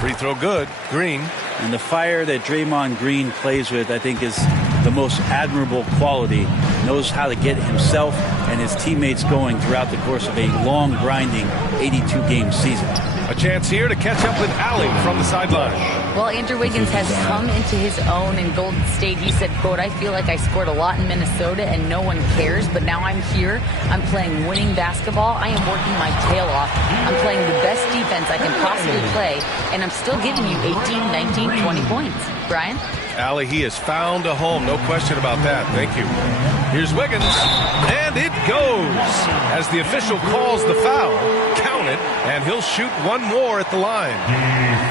Free throw good. Green. And the fire that Draymond Green plays with, I think, is the most admirable quality. Knows how to get himself and his teammates going throughout the course of a long, grinding 82-game season. A chance here to catch up with Allie from the sideline. Well, Andrew Wiggins has come into his own in Golden State. He said, quote, I feel like I scored a lot in Minnesota and no one cares, but now I'm here. I'm playing winning basketball. I am working my tail off. I'm playing the best defense I can possibly play, and I'm still giving you 18, 19, 20 points. Brian? Allie, he has found a home. No question about that. Thank you. Here's Wiggins, and it goes. As the official calls the foul, count it, and he'll shoot one more at the line.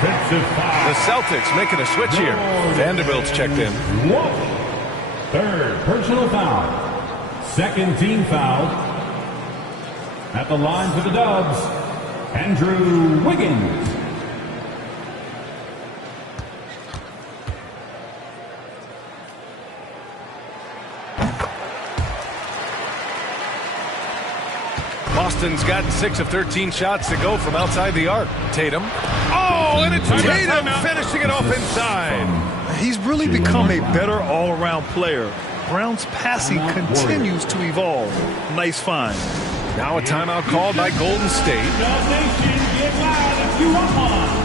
The Celtics making a switch here. Vanderbilt's checked in. Third personal foul. Second team foul. At the line for the Dubs, Andrew Wiggins. Boston's gotten 6 of 13 shots to go from outside the arc. Tatum. Oh, and it's Tatum finishing it off inside. He's really become a better all-around player. Brown's passing continues to evolve. Nice find. Now a timeout called by Golden State. Get loud if you want one.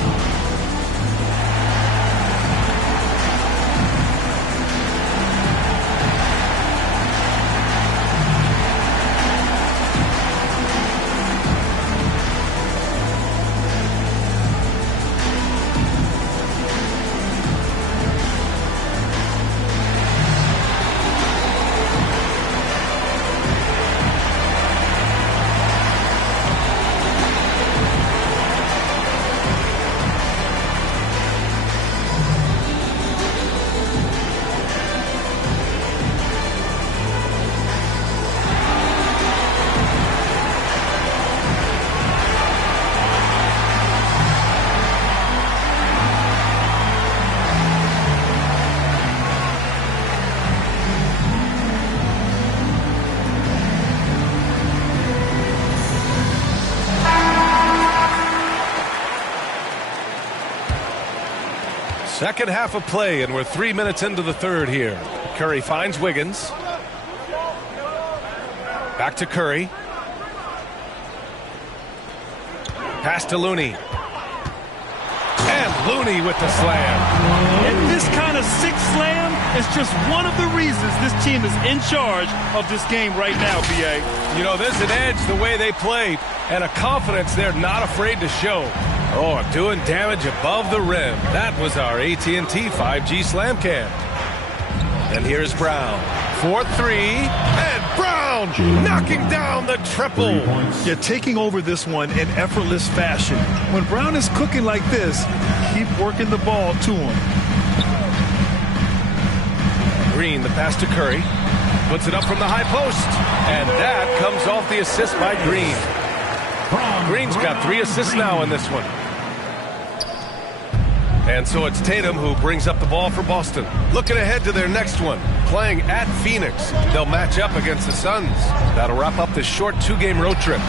Second half of play, and we're 3 minutes into the third here. Curry finds Wiggins. Back to Curry. Pass to Looney. And Looney with the slam. And this kind of sixth slam is just one of the reasons this team is in charge of this game right now, B.A. You know, there's an edge the way they play and a confidence they're not afraid to show. Oh, doing damage above the rim. That was our AT&T 5G slam cam. And here's Brown. 4-3, and Brown knocking down the triple. Yeah, taking over this one in effortless fashion. When Brown is cooking like this, keep working the ball to him. Green, the pass to Curry. Puts it up from the high post. And that comes off the assist by Green. Green's got 3 assists now in this one. And so it's Tatum who brings up the ball for Boston. Looking ahead to their next one. Playing at Phoenix. They'll match up against the Suns. That'll wrap up this short 2-game road trip.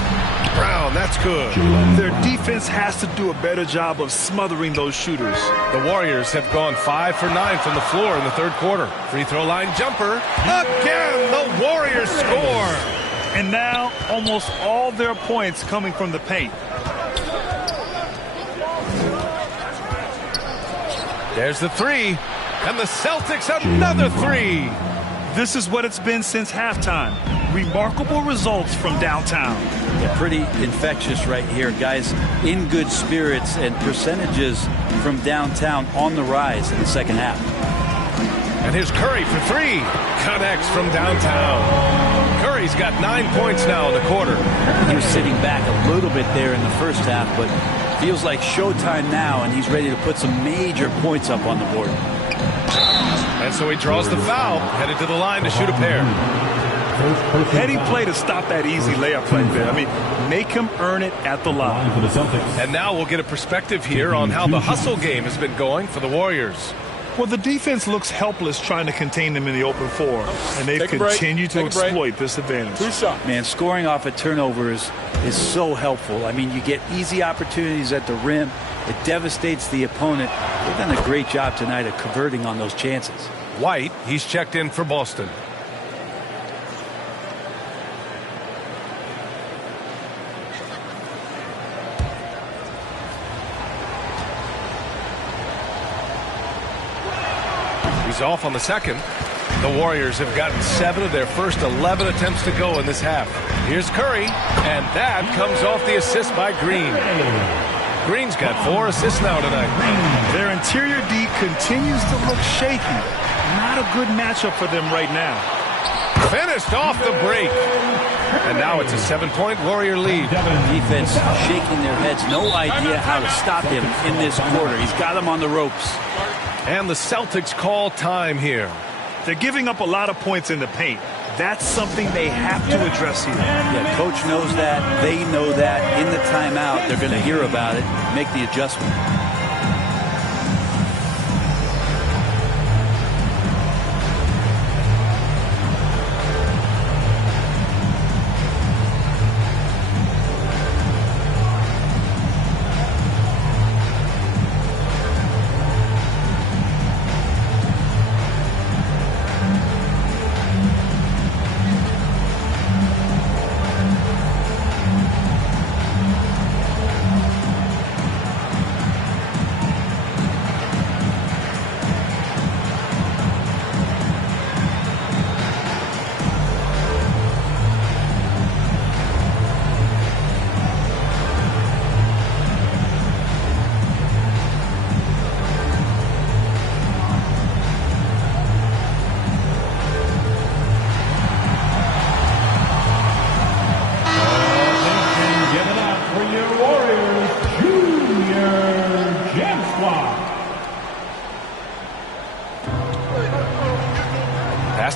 Brown, that's good. Their defense has to do a better job of smothering those shooters. The Warriors have gone 5 for 9 from the floor in the third quarter. Free throw line jumper. Again, the Warriors score. And now almost all their points coming from the paint. There's the 3. And the Celtics another 3. This is what it's been since halftime. Remarkable results from downtown. Yeah, pretty infectious right here, guys. In good spirits, and percentages from downtown on the rise in the second half. And here's Curry for 3. Connects from downtown. Curry's got 9 points now in the quarter. He was sitting back a little bit there in the first half, but feels like showtime now, and he's ready to put some major points up on the board. And so he draws the foul, headed to the line to shoot a pair. Heading play to stop that easy layup right there. I mean, make him earn it at the line. And now we'll get a perspective here on how the hustle game has been going for the Warriors. Well, the defense looks helpless trying to contain them in the open floor, and they've continued to exploit this advantage. Man, scoring off of turnovers is so helpful. I mean, you get easy opportunities at the rim. It devastates the opponent. They've done a great job tonight of converting on those chances. White, he's checked in for Boston. He's off on the second. The Warriors have gotten 7 of their first 11 attempts to go in this half. Here's Curry, and that comes off the assist by Green. Green's got 4 assists now tonight. Their interior D continues to look shaky. Not a good matchup for them right now. Finished off the break. And now it's a 7-point Warrior lead. Defense shaking their heads. No idea how to stop him in this quarter. He's got him on the ropes. And the Celtics call time here. They're giving up a lot of points in the paint. That's something they have to address here. Yeah, coach knows that. They know that. In the timeout, they're going to hear about it, make the adjustment.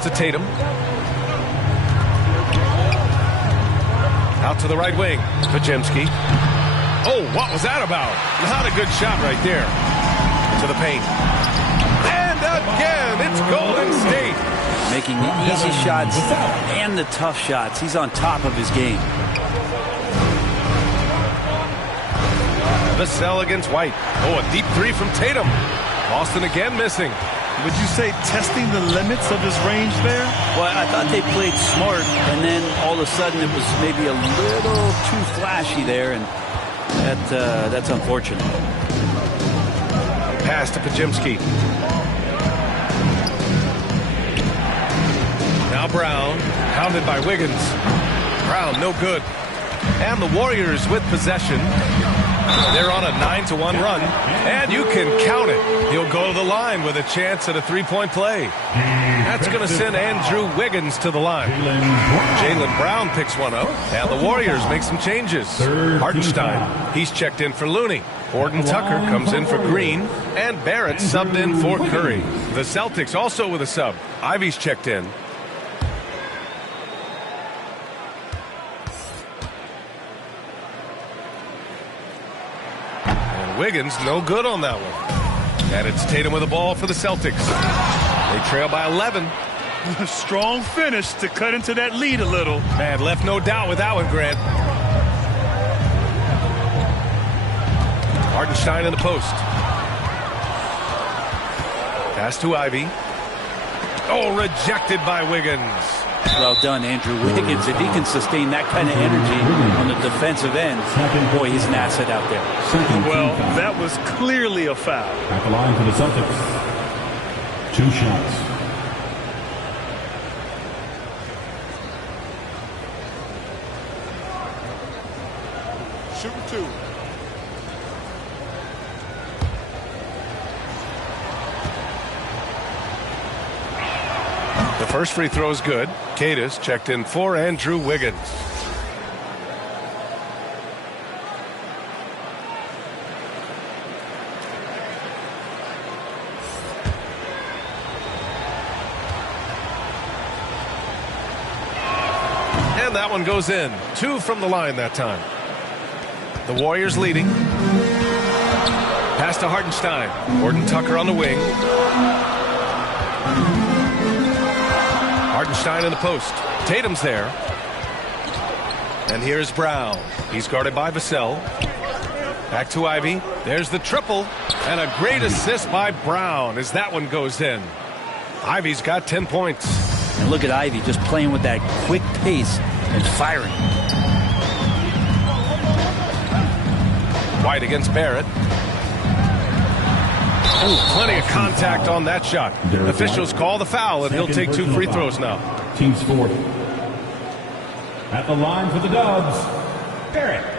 To Tatum. Out to the right wing. Pajemski. Oh, what was that about? Not a good shot right there. To the paint. And again, it's Golden State. Making the easy shots and the tough shots. He's on top of his game. Vassell against White. Oh, a deep 3 from Tatum. Austin again missing. Would you say testing the limits of his range there? Well, I thought they played smart, and then all of a sudden it was maybe a little too flashy there, and that's unfortunate. Pass to Pajimski. Now Brown, pounded by Wiggins. Brown, no good. And the Warriors with possession. They're on a 9-1 run, and you can count it. He'll go to the line with a chance at a three-point play. That's going to send Andrew Wiggins to the line. Jaylen Brown picks one up, and the Warriors make some changes. Hartenstein, he's checked in for Looney. Horton Tucker comes in for Green, and Barrett subbed in for Curry. The Celtics also with a sub. Ivy's checked in. Wiggins no good on that one. And it's Tatum with the ball for the Celtics. They trail by 11. Strong finish to cut into that lead a little. Man, left no doubt with that one, Grant. Hartenstein in the post. Pass to Ivy. Oh, rejected by Wiggins. Well done, Andrew Wiggins. If he can sustain that kind of energy on the defensive end, boy, he's an asset out there. Well, that was clearly a foul. At the line for the Celtics. 2 shots. Shooting 2. The first free throw is good. Cadis checked in for Andrew Wiggins. And that one goes in. 2 from the line that time. The Warriors leading. Pass to Hartenstein. Horton Tucker on the wing. Hartenstein in the post. Tatum's there. And here's Brown. He's guarded by Vassell. Back to Ivy. There's the triple. And a great assist by Brown as that one goes in. Ivy's got 10 points. And look at Ivy just playing with that quick pace and firing. White against Barrett. Oh, plenty of contact on that shot. Officials call the foul, and he'll take 2 free throws now. Team's fourth. At the line for the Dubs, Barrett.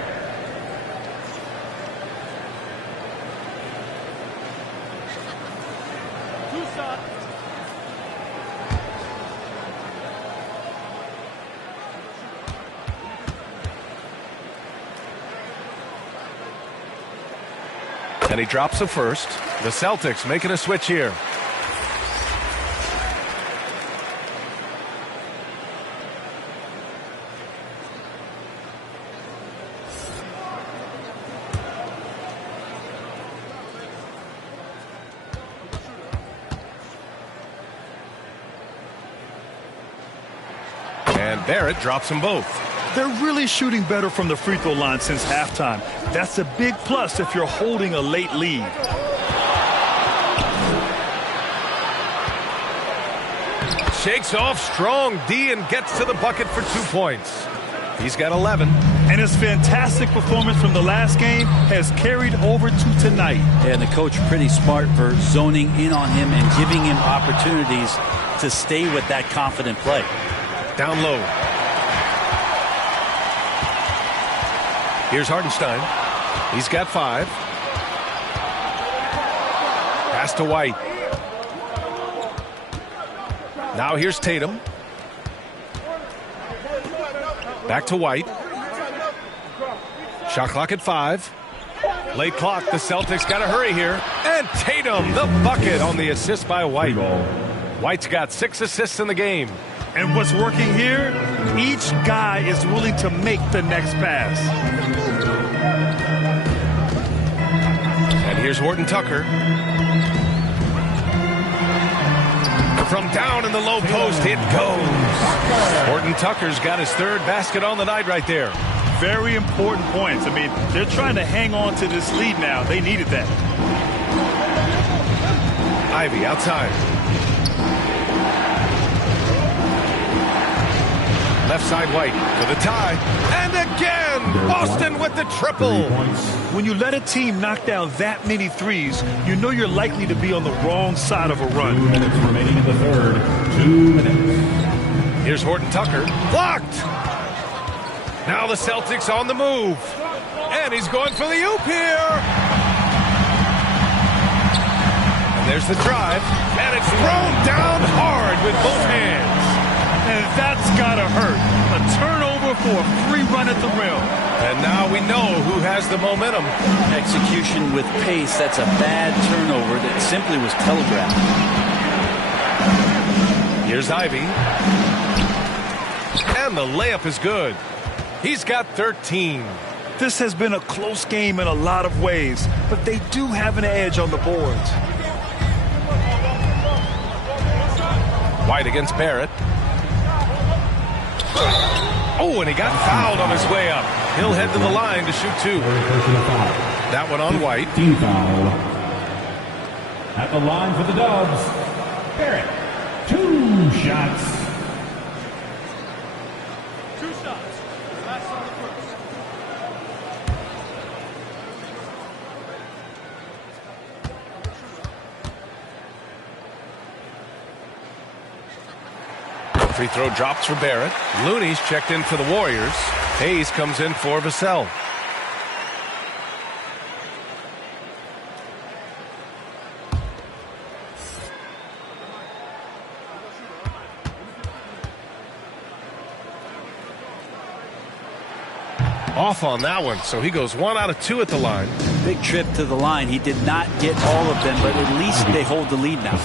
And he drops a first. The Celtics making a switch here. And Barrett drops them both. They're really shooting better from the free throw line since halftime. That's a big plus if you're holding a late lead. Shakes off strong D and gets to the bucket for 2 points. He's got 11. And his fantastic performance from the last game has carried over to tonight. And the coach pretty smart for zoning in on him and giving him opportunities to stay with that confident play. Down low. Here's Hartenstein. He's got 5. Pass to White. Now here's Tatum. Back to White. Shot clock at 5. Late clock. The Celtics got to hurry here. And Tatum, the bucket on the assist by White. White's got 6 assists in the game. And what's working here, each guy is willing to make the next pass. And here's Horton Tucker. From down in the low post, it goes. Horton Tucker's got his 3rd basket on the night right there. Very important points. I mean, they're trying to hang on to this lead now. They needed that. Ivy outside. Left side White for the tie. And again, Boston with the triple. When you let a team knock down that many threes, you know you're likely to be on the wrong side of a run. 2 minutes remaining in the third. 2 minutes. Here's Horton Tucker. Blocked. Now the Celtics on the move. And he's going for the oop here. And there's the drive. And it's thrown down hard with both hands. And that's gotta hurt. A turnover for a free run at the rim. And now we know who has the momentum. Execution with pace, that's a bad turnover that simply was telegraphed. Here's Ivy. And the layup is good. He's got 13. This has been a close game in a lot of ways, but they do have an edge on the boards. White against Barrett. Oh, and he got fouled on his way up. He'll head to the line to shoot 2. That one on White. Team foul. At the line for the Dubs, Barrett. 2 shots. 2 shots. Last on the first. Free throw drops for Barrett. Looney's checked in for the Warriors. Hayes comes in for Vassell. Off on that one, so he goes 1 out of 2 at the line. Big trip to the line. He did not get all of them, but at least they hold the lead now.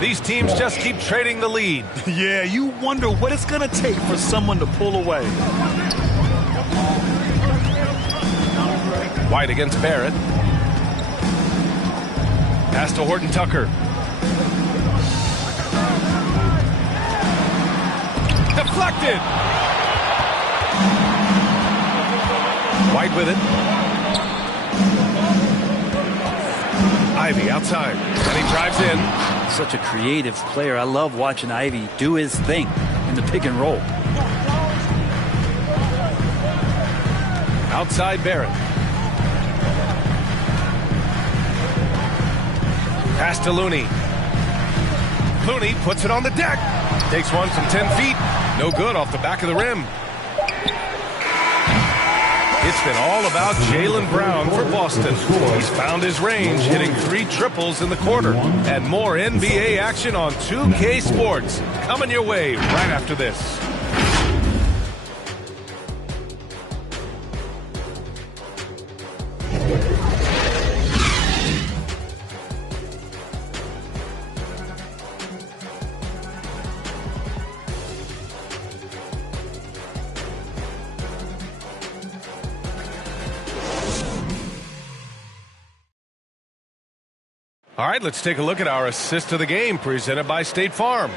These teams just keep trading the lead. Yeah, you wonder what it's going to take for someone to pull away. White against Barrett. Pass to Horton Tucker. Deflected. White with it. Ivy outside, and he drives in. Such a creative player. I love watching Ivy do his thing in the pick and roll. Outside Barrett. Pass to Looney. Looney puts it on the deck. Takes one from 10 feet. No good off the back of the rim. It's been all about Jaylen Brown for Boston. He's found his range, hitting 3 triples in the quarter. And more NBA action on 2K Sports. Coming your way right after this. All right, let's take a look at our assist of the game presented by State Farm.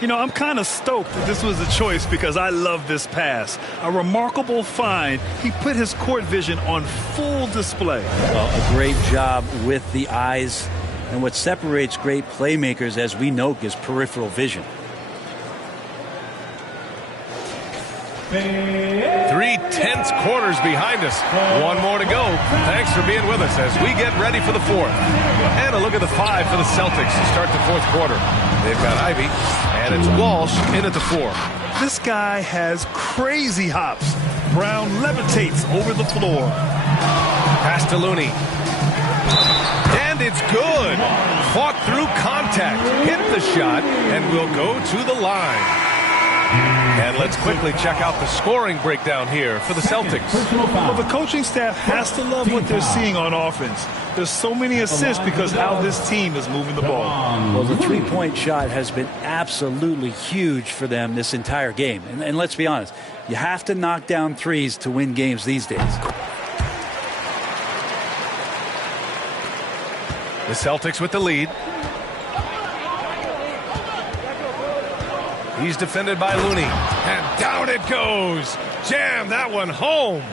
You know, I'm kind of stoked that this was a choice because I love this pass. A remarkable find. He put his court vision on full display. Well, a great job with the eyes. And what separates great playmakers, as we know, is peripheral vision. 3 tense quarters behind us. 1 more to go. Thanks for being with us as we get ready for the 4th. And a look at the 5 for the Celtics to start the 4th quarter. They've got Ivy, and it's Walsh in at the 4. This guy has crazy hops. Brown levitates over the floor. Pass to Looney. And it's good. Fought through contact. Hit the shot, and will go to the line. And let's quickly check out the scoring breakdown here for the Celtics. Well, the coaching staff has to love what they're seeing on offense. There's so many assists because how this team is moving the ball. Well, the three-point shot has been absolutely huge for them this entire game. And let's be honest, you have to knock down threes to win games these days. The Celtics with the lead. He's defended by Looney. And down it goes. Jam that one home.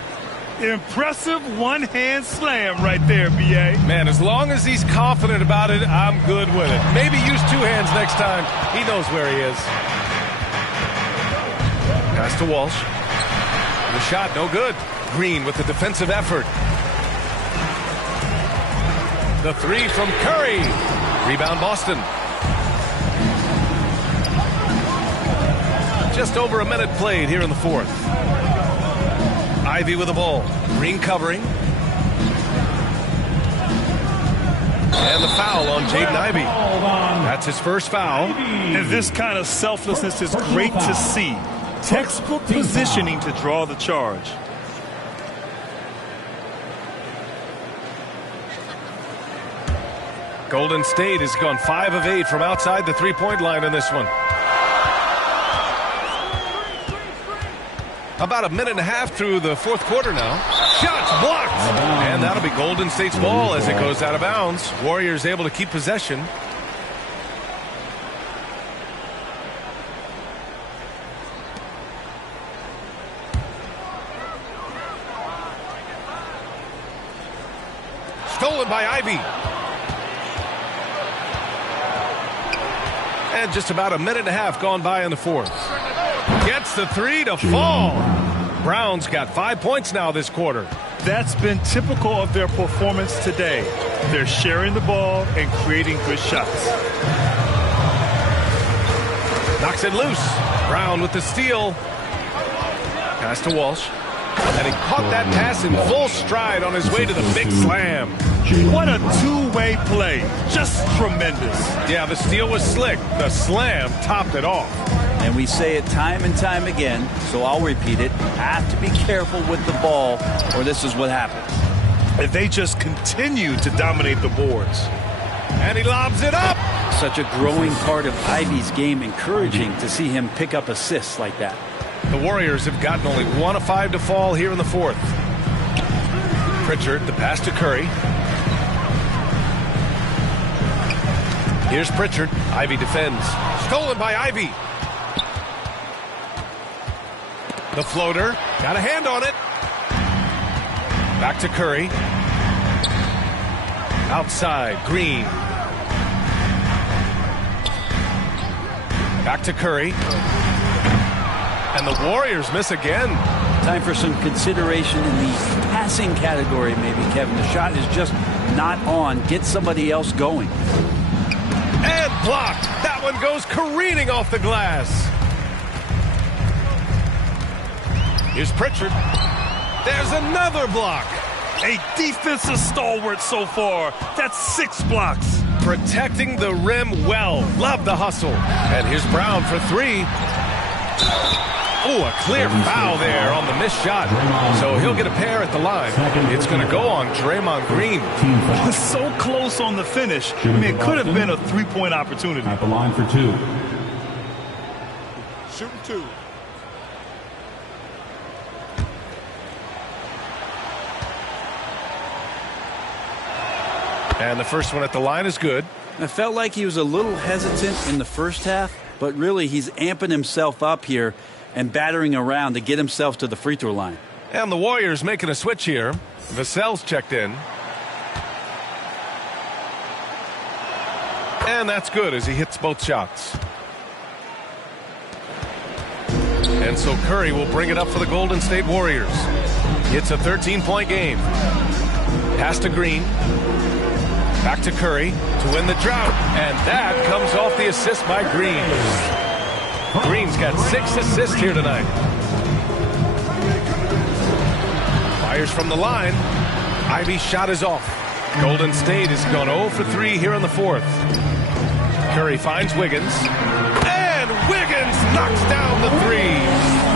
Impressive one-hand slam right there, B.A. Man, as long as he's confident about it, I'm good with it. Maybe use two hands next time. He knows where he is. Pass to Walsh. The shot, no good. Green with the defensive effort. The three from Curry. Rebound Boston. Just over a minute played here in the fourth. Ivy with the ball. Green covering. And the foul on Jaden Ivey. That's his first foul. And this kind of selflessness is great to see. Textbook positioning to draw the charge. Golden State has gone 5 of 8 from outside the three-point line in this one. About a minute and a half through the fourth quarter now. Shots blocked! And that'll be Golden State's ball as it goes out of bounds. Warriors able to keep possession. Stolen by Ivy. And just about a minute and a half gone by in the fourth. Gets the three to fall. Brown's got 5 points now this quarter. That's been typical of their performance today. They're sharing the ball and creating good shots. Knocks it loose. Brown with the steal. Pass to Walsh. And he caught that pass in full stride on his way to the big slam. What a two-way play. Just tremendous. Yeah, the steal was slick. The slam topped it off. And we say it time and time again, so I'll repeat it. Have to be careful with the ball, or this is what happens. And they just continue to dominate the boards. And he lobs it up. Such a growing part of Ivy's game, encouraging to see him pick up assists like that. The Warriors have gotten only 1 of 5 to fall here in the fourth. Pritchard, the pass to Curry. Here's Pritchard. Ivy defends. Stolen by Ivy. The floater. Got a hand on it. Back to Curry. Outside. Green. Back to Curry. And the Warriors miss again. Time for some consideration in the passing category, maybe, Kevin. The shot is just not on. Get somebody else going. And blocked. That one goes careening off the glass. Here's Pritchard. There's another block. A defensive stalwart so far. That's 6 blocks. Protecting the rim well. Love the hustle. And here's Brown for 3. Oh, a clear foul there on the missed shot. So he'll get a pair at the line. It's going to go on Draymond Green. So close on the finish. I mean, it could have been a three-point opportunity. At the line for 2. Shooting 2. And the first one at the line is good. I felt like he was a little hesitant in the first half, but really he's amping himself up here and battering around to get himself to the free throw line. And the Warriors making a switch here. Vassell's checked in. And that's good as he hits both shots. And so Curry will bring it up for the Golden State Warriors. It's a 13-point game. Pass to Green. Back to Curry to win the drought. And that comes off the assist by Green. Green's got 6 assists here tonight. Fires from the line. Ivy's shot is off. Golden State has gone 0 for 3 here in the fourth. Curry finds Wiggins. And Wiggins knocks down the 3.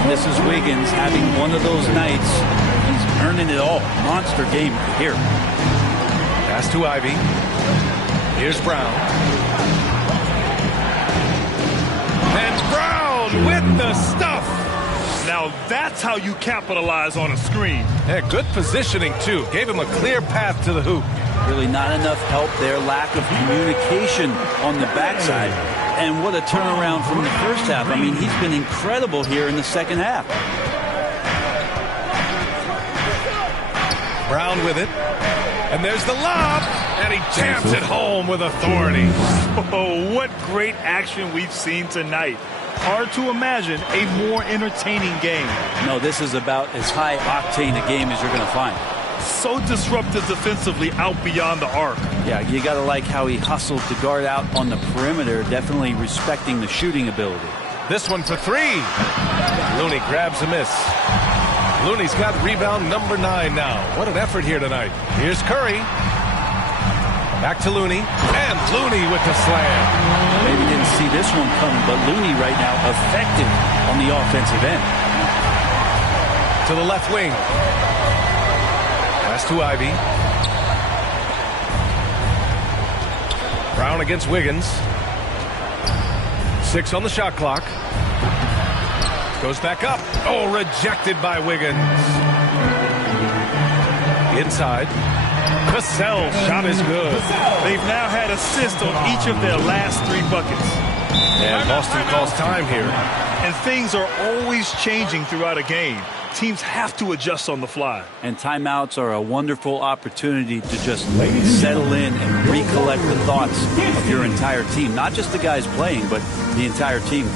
This is Wiggins having one of those nights. He's earning it all. Monster game here. Pass to Ivy. Here's Brown. And Brown with the stuff. Now that's how you capitalize on a screen. Yeah, good positioning, too. Gave him a clear path to the hoop. Really not enough help there. Lack of communication on the backside. And what a turnaround from the first half. I mean, he's been incredible here in the second half. Brown with it. And there's the lob. And he jams it home with authority. Oh, what great action we've seen tonight. Hard to imagine a more entertaining game. No, this is about as high octane a game as you're going to find. So disruptive defensively out beyond the arc. Yeah, you got to like how he hustled to guard out on the perimeter, definitely respecting the shooting ability. This one for three. Looney grabs a miss. Looney's got rebound number 9 now. What an effort here tonight. Here's Curry. Back to Looney. And Looney with the slam. Maybe didn't see this one coming, but Looney right now effective on the offensive end. To the left wing. Pass to Ivy. Brown against Wiggins. 6 on the shot clock. Goes back up. Oh, rejected by Wiggins. Inside. Cassell's shot is good. They've now had assists on each of their last 3 buckets. And Boston calls time here. And things are always changing throughout a game. Teams have to adjust on the fly. And timeouts are a wonderful opportunity to just settle in and recollect the thoughts of your entire team. Not just the guys playing, but the entire team.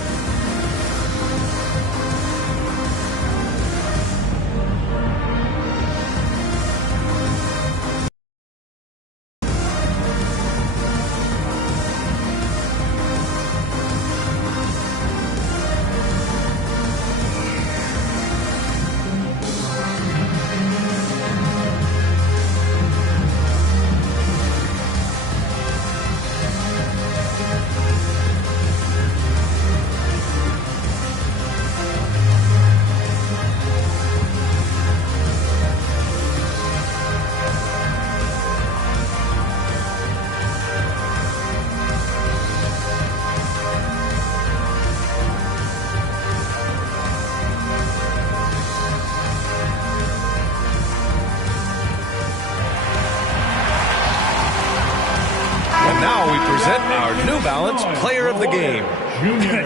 Our New Balance player of the game.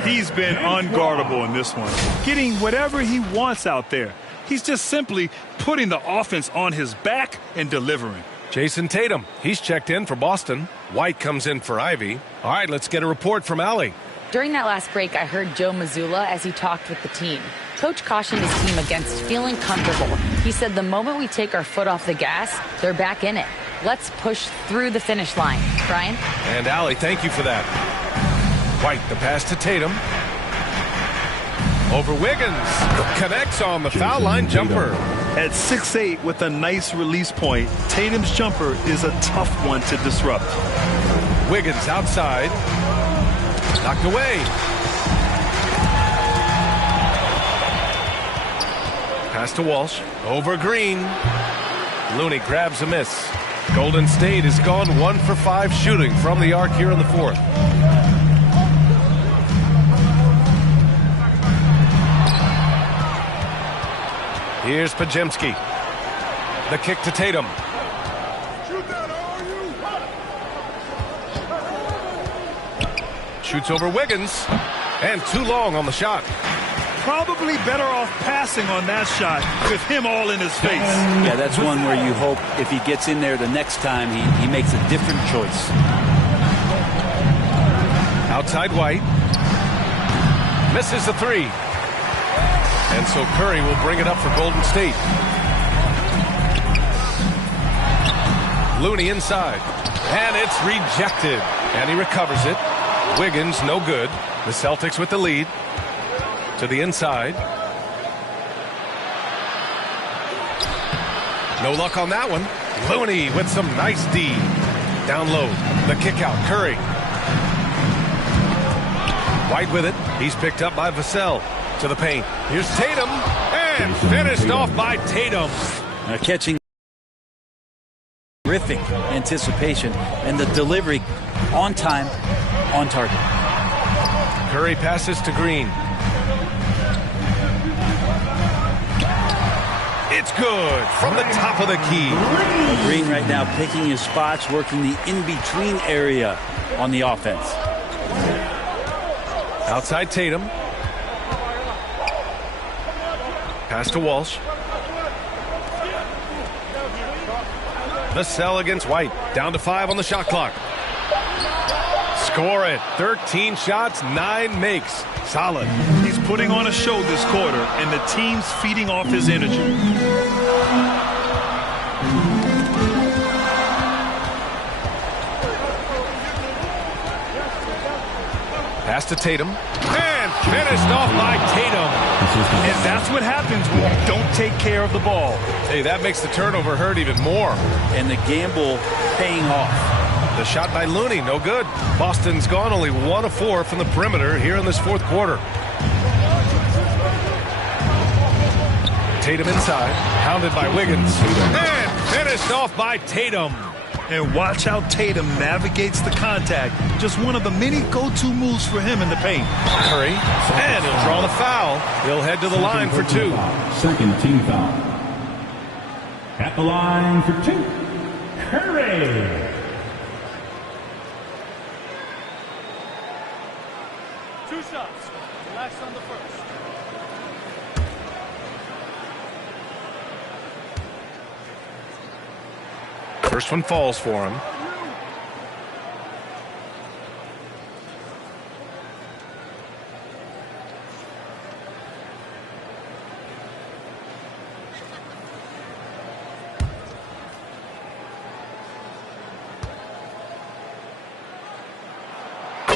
He's been unguardable in this one, getting whatever he wants out there. He's just simply putting the offense on his back and delivering. Jason Tatum, he's checked in for Boston. White comes in for Ivy. All right, let's get a report from Allie. During that last break, I heard Joe Mazzulla as he talked with the team. Coach cautioned his team against feeling comfortable. He said the moment we take our foot off the gas, they're back in it. Let's push through the finish line. Brian? And Allie, thank you for that. White, the pass to Tatum. Over Wiggins. Connects on the foul line jumper. At 6'8" with a nice release point, Tatum's jumper is a tough one to disrupt. Wiggins outside. Knocked away. Pass to Walsh. Over Green. Looney grabs a miss. Golden State has gone 1 for 5 shooting from the arc here in the 4th. Here's Pajemski. The kick to Tatum. Shoots over Wiggins. And too long on the shot. Probably better off passing on that shot with him all in his face. Yeah, that's one where you hope if he gets in there the next time, he makes a different choice. Outside White. Misses the 3. And so Curry will bring it up for Golden State. Looney inside. And it's rejected. And he recovers it. Wiggins, no good. The Celtics with the lead. To the inside. No luck on that one. Looney with some nice D. Down low. The kick out. Curry. White with it. He's picked up by Vassell. To the paint. Here's Tatum. And finished off by Tatum. Catching terrific anticipation. And the delivery on time, on target. Curry passes to Green. It's good from the top of the key. Green right now picking his spots, working the in-between area on the offense. Outside Tatum. Pass to Walsh. Vassell against White. Down to 5 on the shot clock. Score it. 13 shots, 9 makes. Solid. He's putting on a show this quarter, and the team's feeding off his energy. Pass to Tatum. And finished off by Tatum. And that's what happens when you don't take care of the ball. Hey, that makes the turnover hurt even more. And the gamble paying off. The shot by Looney, no good. Boston's gone only 1 of 4 from the perimeter here in this fourth quarter. Tatum inside, hounded by Wiggins. And finished off by Tatum. And watch how Tatum navigates the contact. Just one of the many go-to moves for him in the paint. Curry, and he'll draw the foul. He'll head to the line for 2. Second team foul. At the line for 2, Curry. Two shots. Relax on the first. First one falls for him.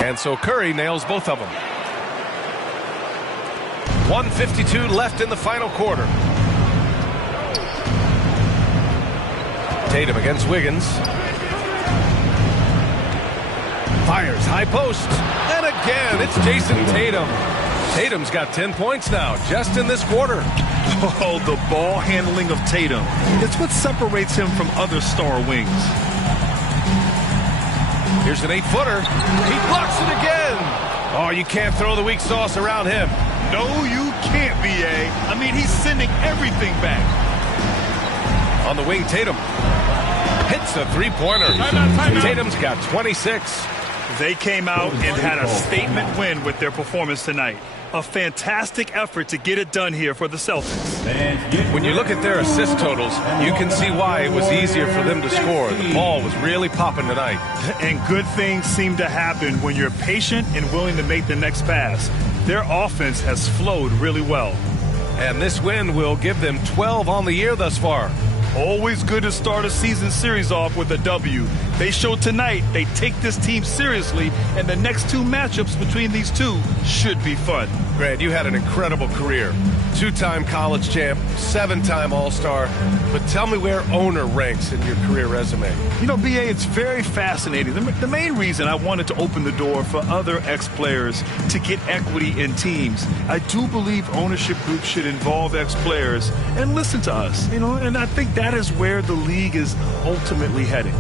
And so Curry nails both of them. 1:52 left in the final quarter. Tatum against Wiggins. Fires high post. And again, it's Jason Tatum. Tatum's got 10 points now, just in this quarter. Oh, the ball handling of Tatum. It's what separates him from other star wings. Here's an 8-footer. He blocks it again. Oh, you can't throw the weak sauce around him. No, you can't, B.A. I mean, he's sending everything back. On the wing, Tatum hits a three-pointer. Tatum's got 26. They came out and had a statement win with their performance tonight. A fantastic effort to get it done here for the Celtics. When you look at their assist totals, you can see why it was easier for them to score. The ball was really popping tonight. And good things seem to happen when you're patient and willing to make the next pass. Their offense has flowed really well. And this win will give them 12 on the year thus far. Always good to start a season series off with a W. They showed tonight they take this team seriously, and the next 2 matchups between these two should be fun. Grant, you had an incredible career. 2-time college champ, 7-time All-Star. But tell me where owner ranks in your career resume. You know, B.A., it's very fascinating. The main reason I wanted to open the door for other ex-players to get equity in teams. I do believe ownership groups should involve ex-players and listen to us, you know, and I think that is where the league is ultimately heading.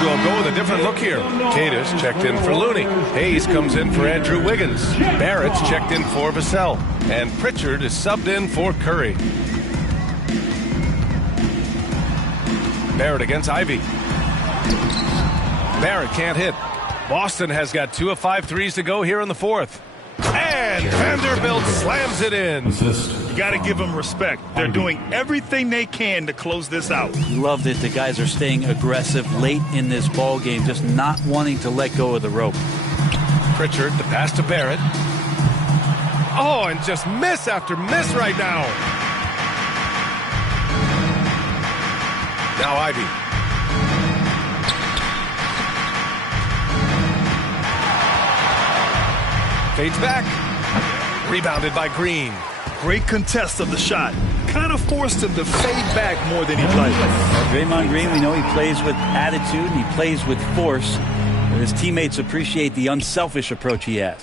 Will go with a different look here. Cadis checked in for Looney. Hayes comes in for Andrew Wiggins. Barrett's checked in for Vassell. And Pritchard is subbed in for Curry. Barrett against Ivy. Barrett can't hit. Boston has got 2 of 5 threes to go here in the fourth. And Vanderbilt slams it in. You got to give them respect. They're doing everything they can to close this out. Loved it. The guys are staying aggressive late in this ball game, just not wanting to let go of the rope. Pritchard, the pass to Barrett. Oh, and just miss after miss right now. Now Ivy. Fades back. Rebounded by Green. Great contest of the shot. Kind of forced him to fade back more than he'd like. Draymond Green, we know he plays with attitude and he plays with force. And his teammates appreciate the unselfish approach he has.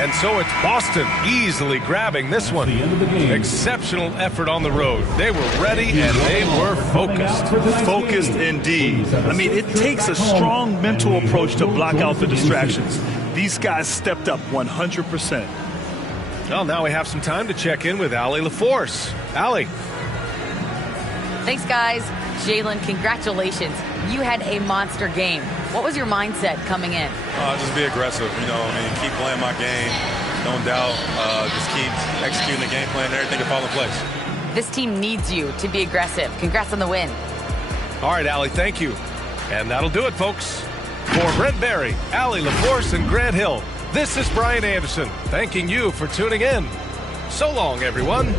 And so it's Boston easily grabbing this one. Exceptional effort on the road. They were ready and they were focused. Focused indeed. I mean, it takes a strong mental approach to block out the distractions. These guys stepped up 100%. Well, now we have some time to check in with Allie LaForce. Allie. Thanks, guys. Jalen, congratulations. You had a monster game. What was your mindset coming in? Just be aggressive. Keep playing my game. No doubt. Just keep executing the game plan and everything will fall in place. This team needs you to be aggressive. Congrats on the win. All right, Allie, thank you. And that'll do it, folks. For Brent Barry, Allie LaForce, and Grant Hill, this is Brian Anderson thanking you for tuning in. So long, everyone.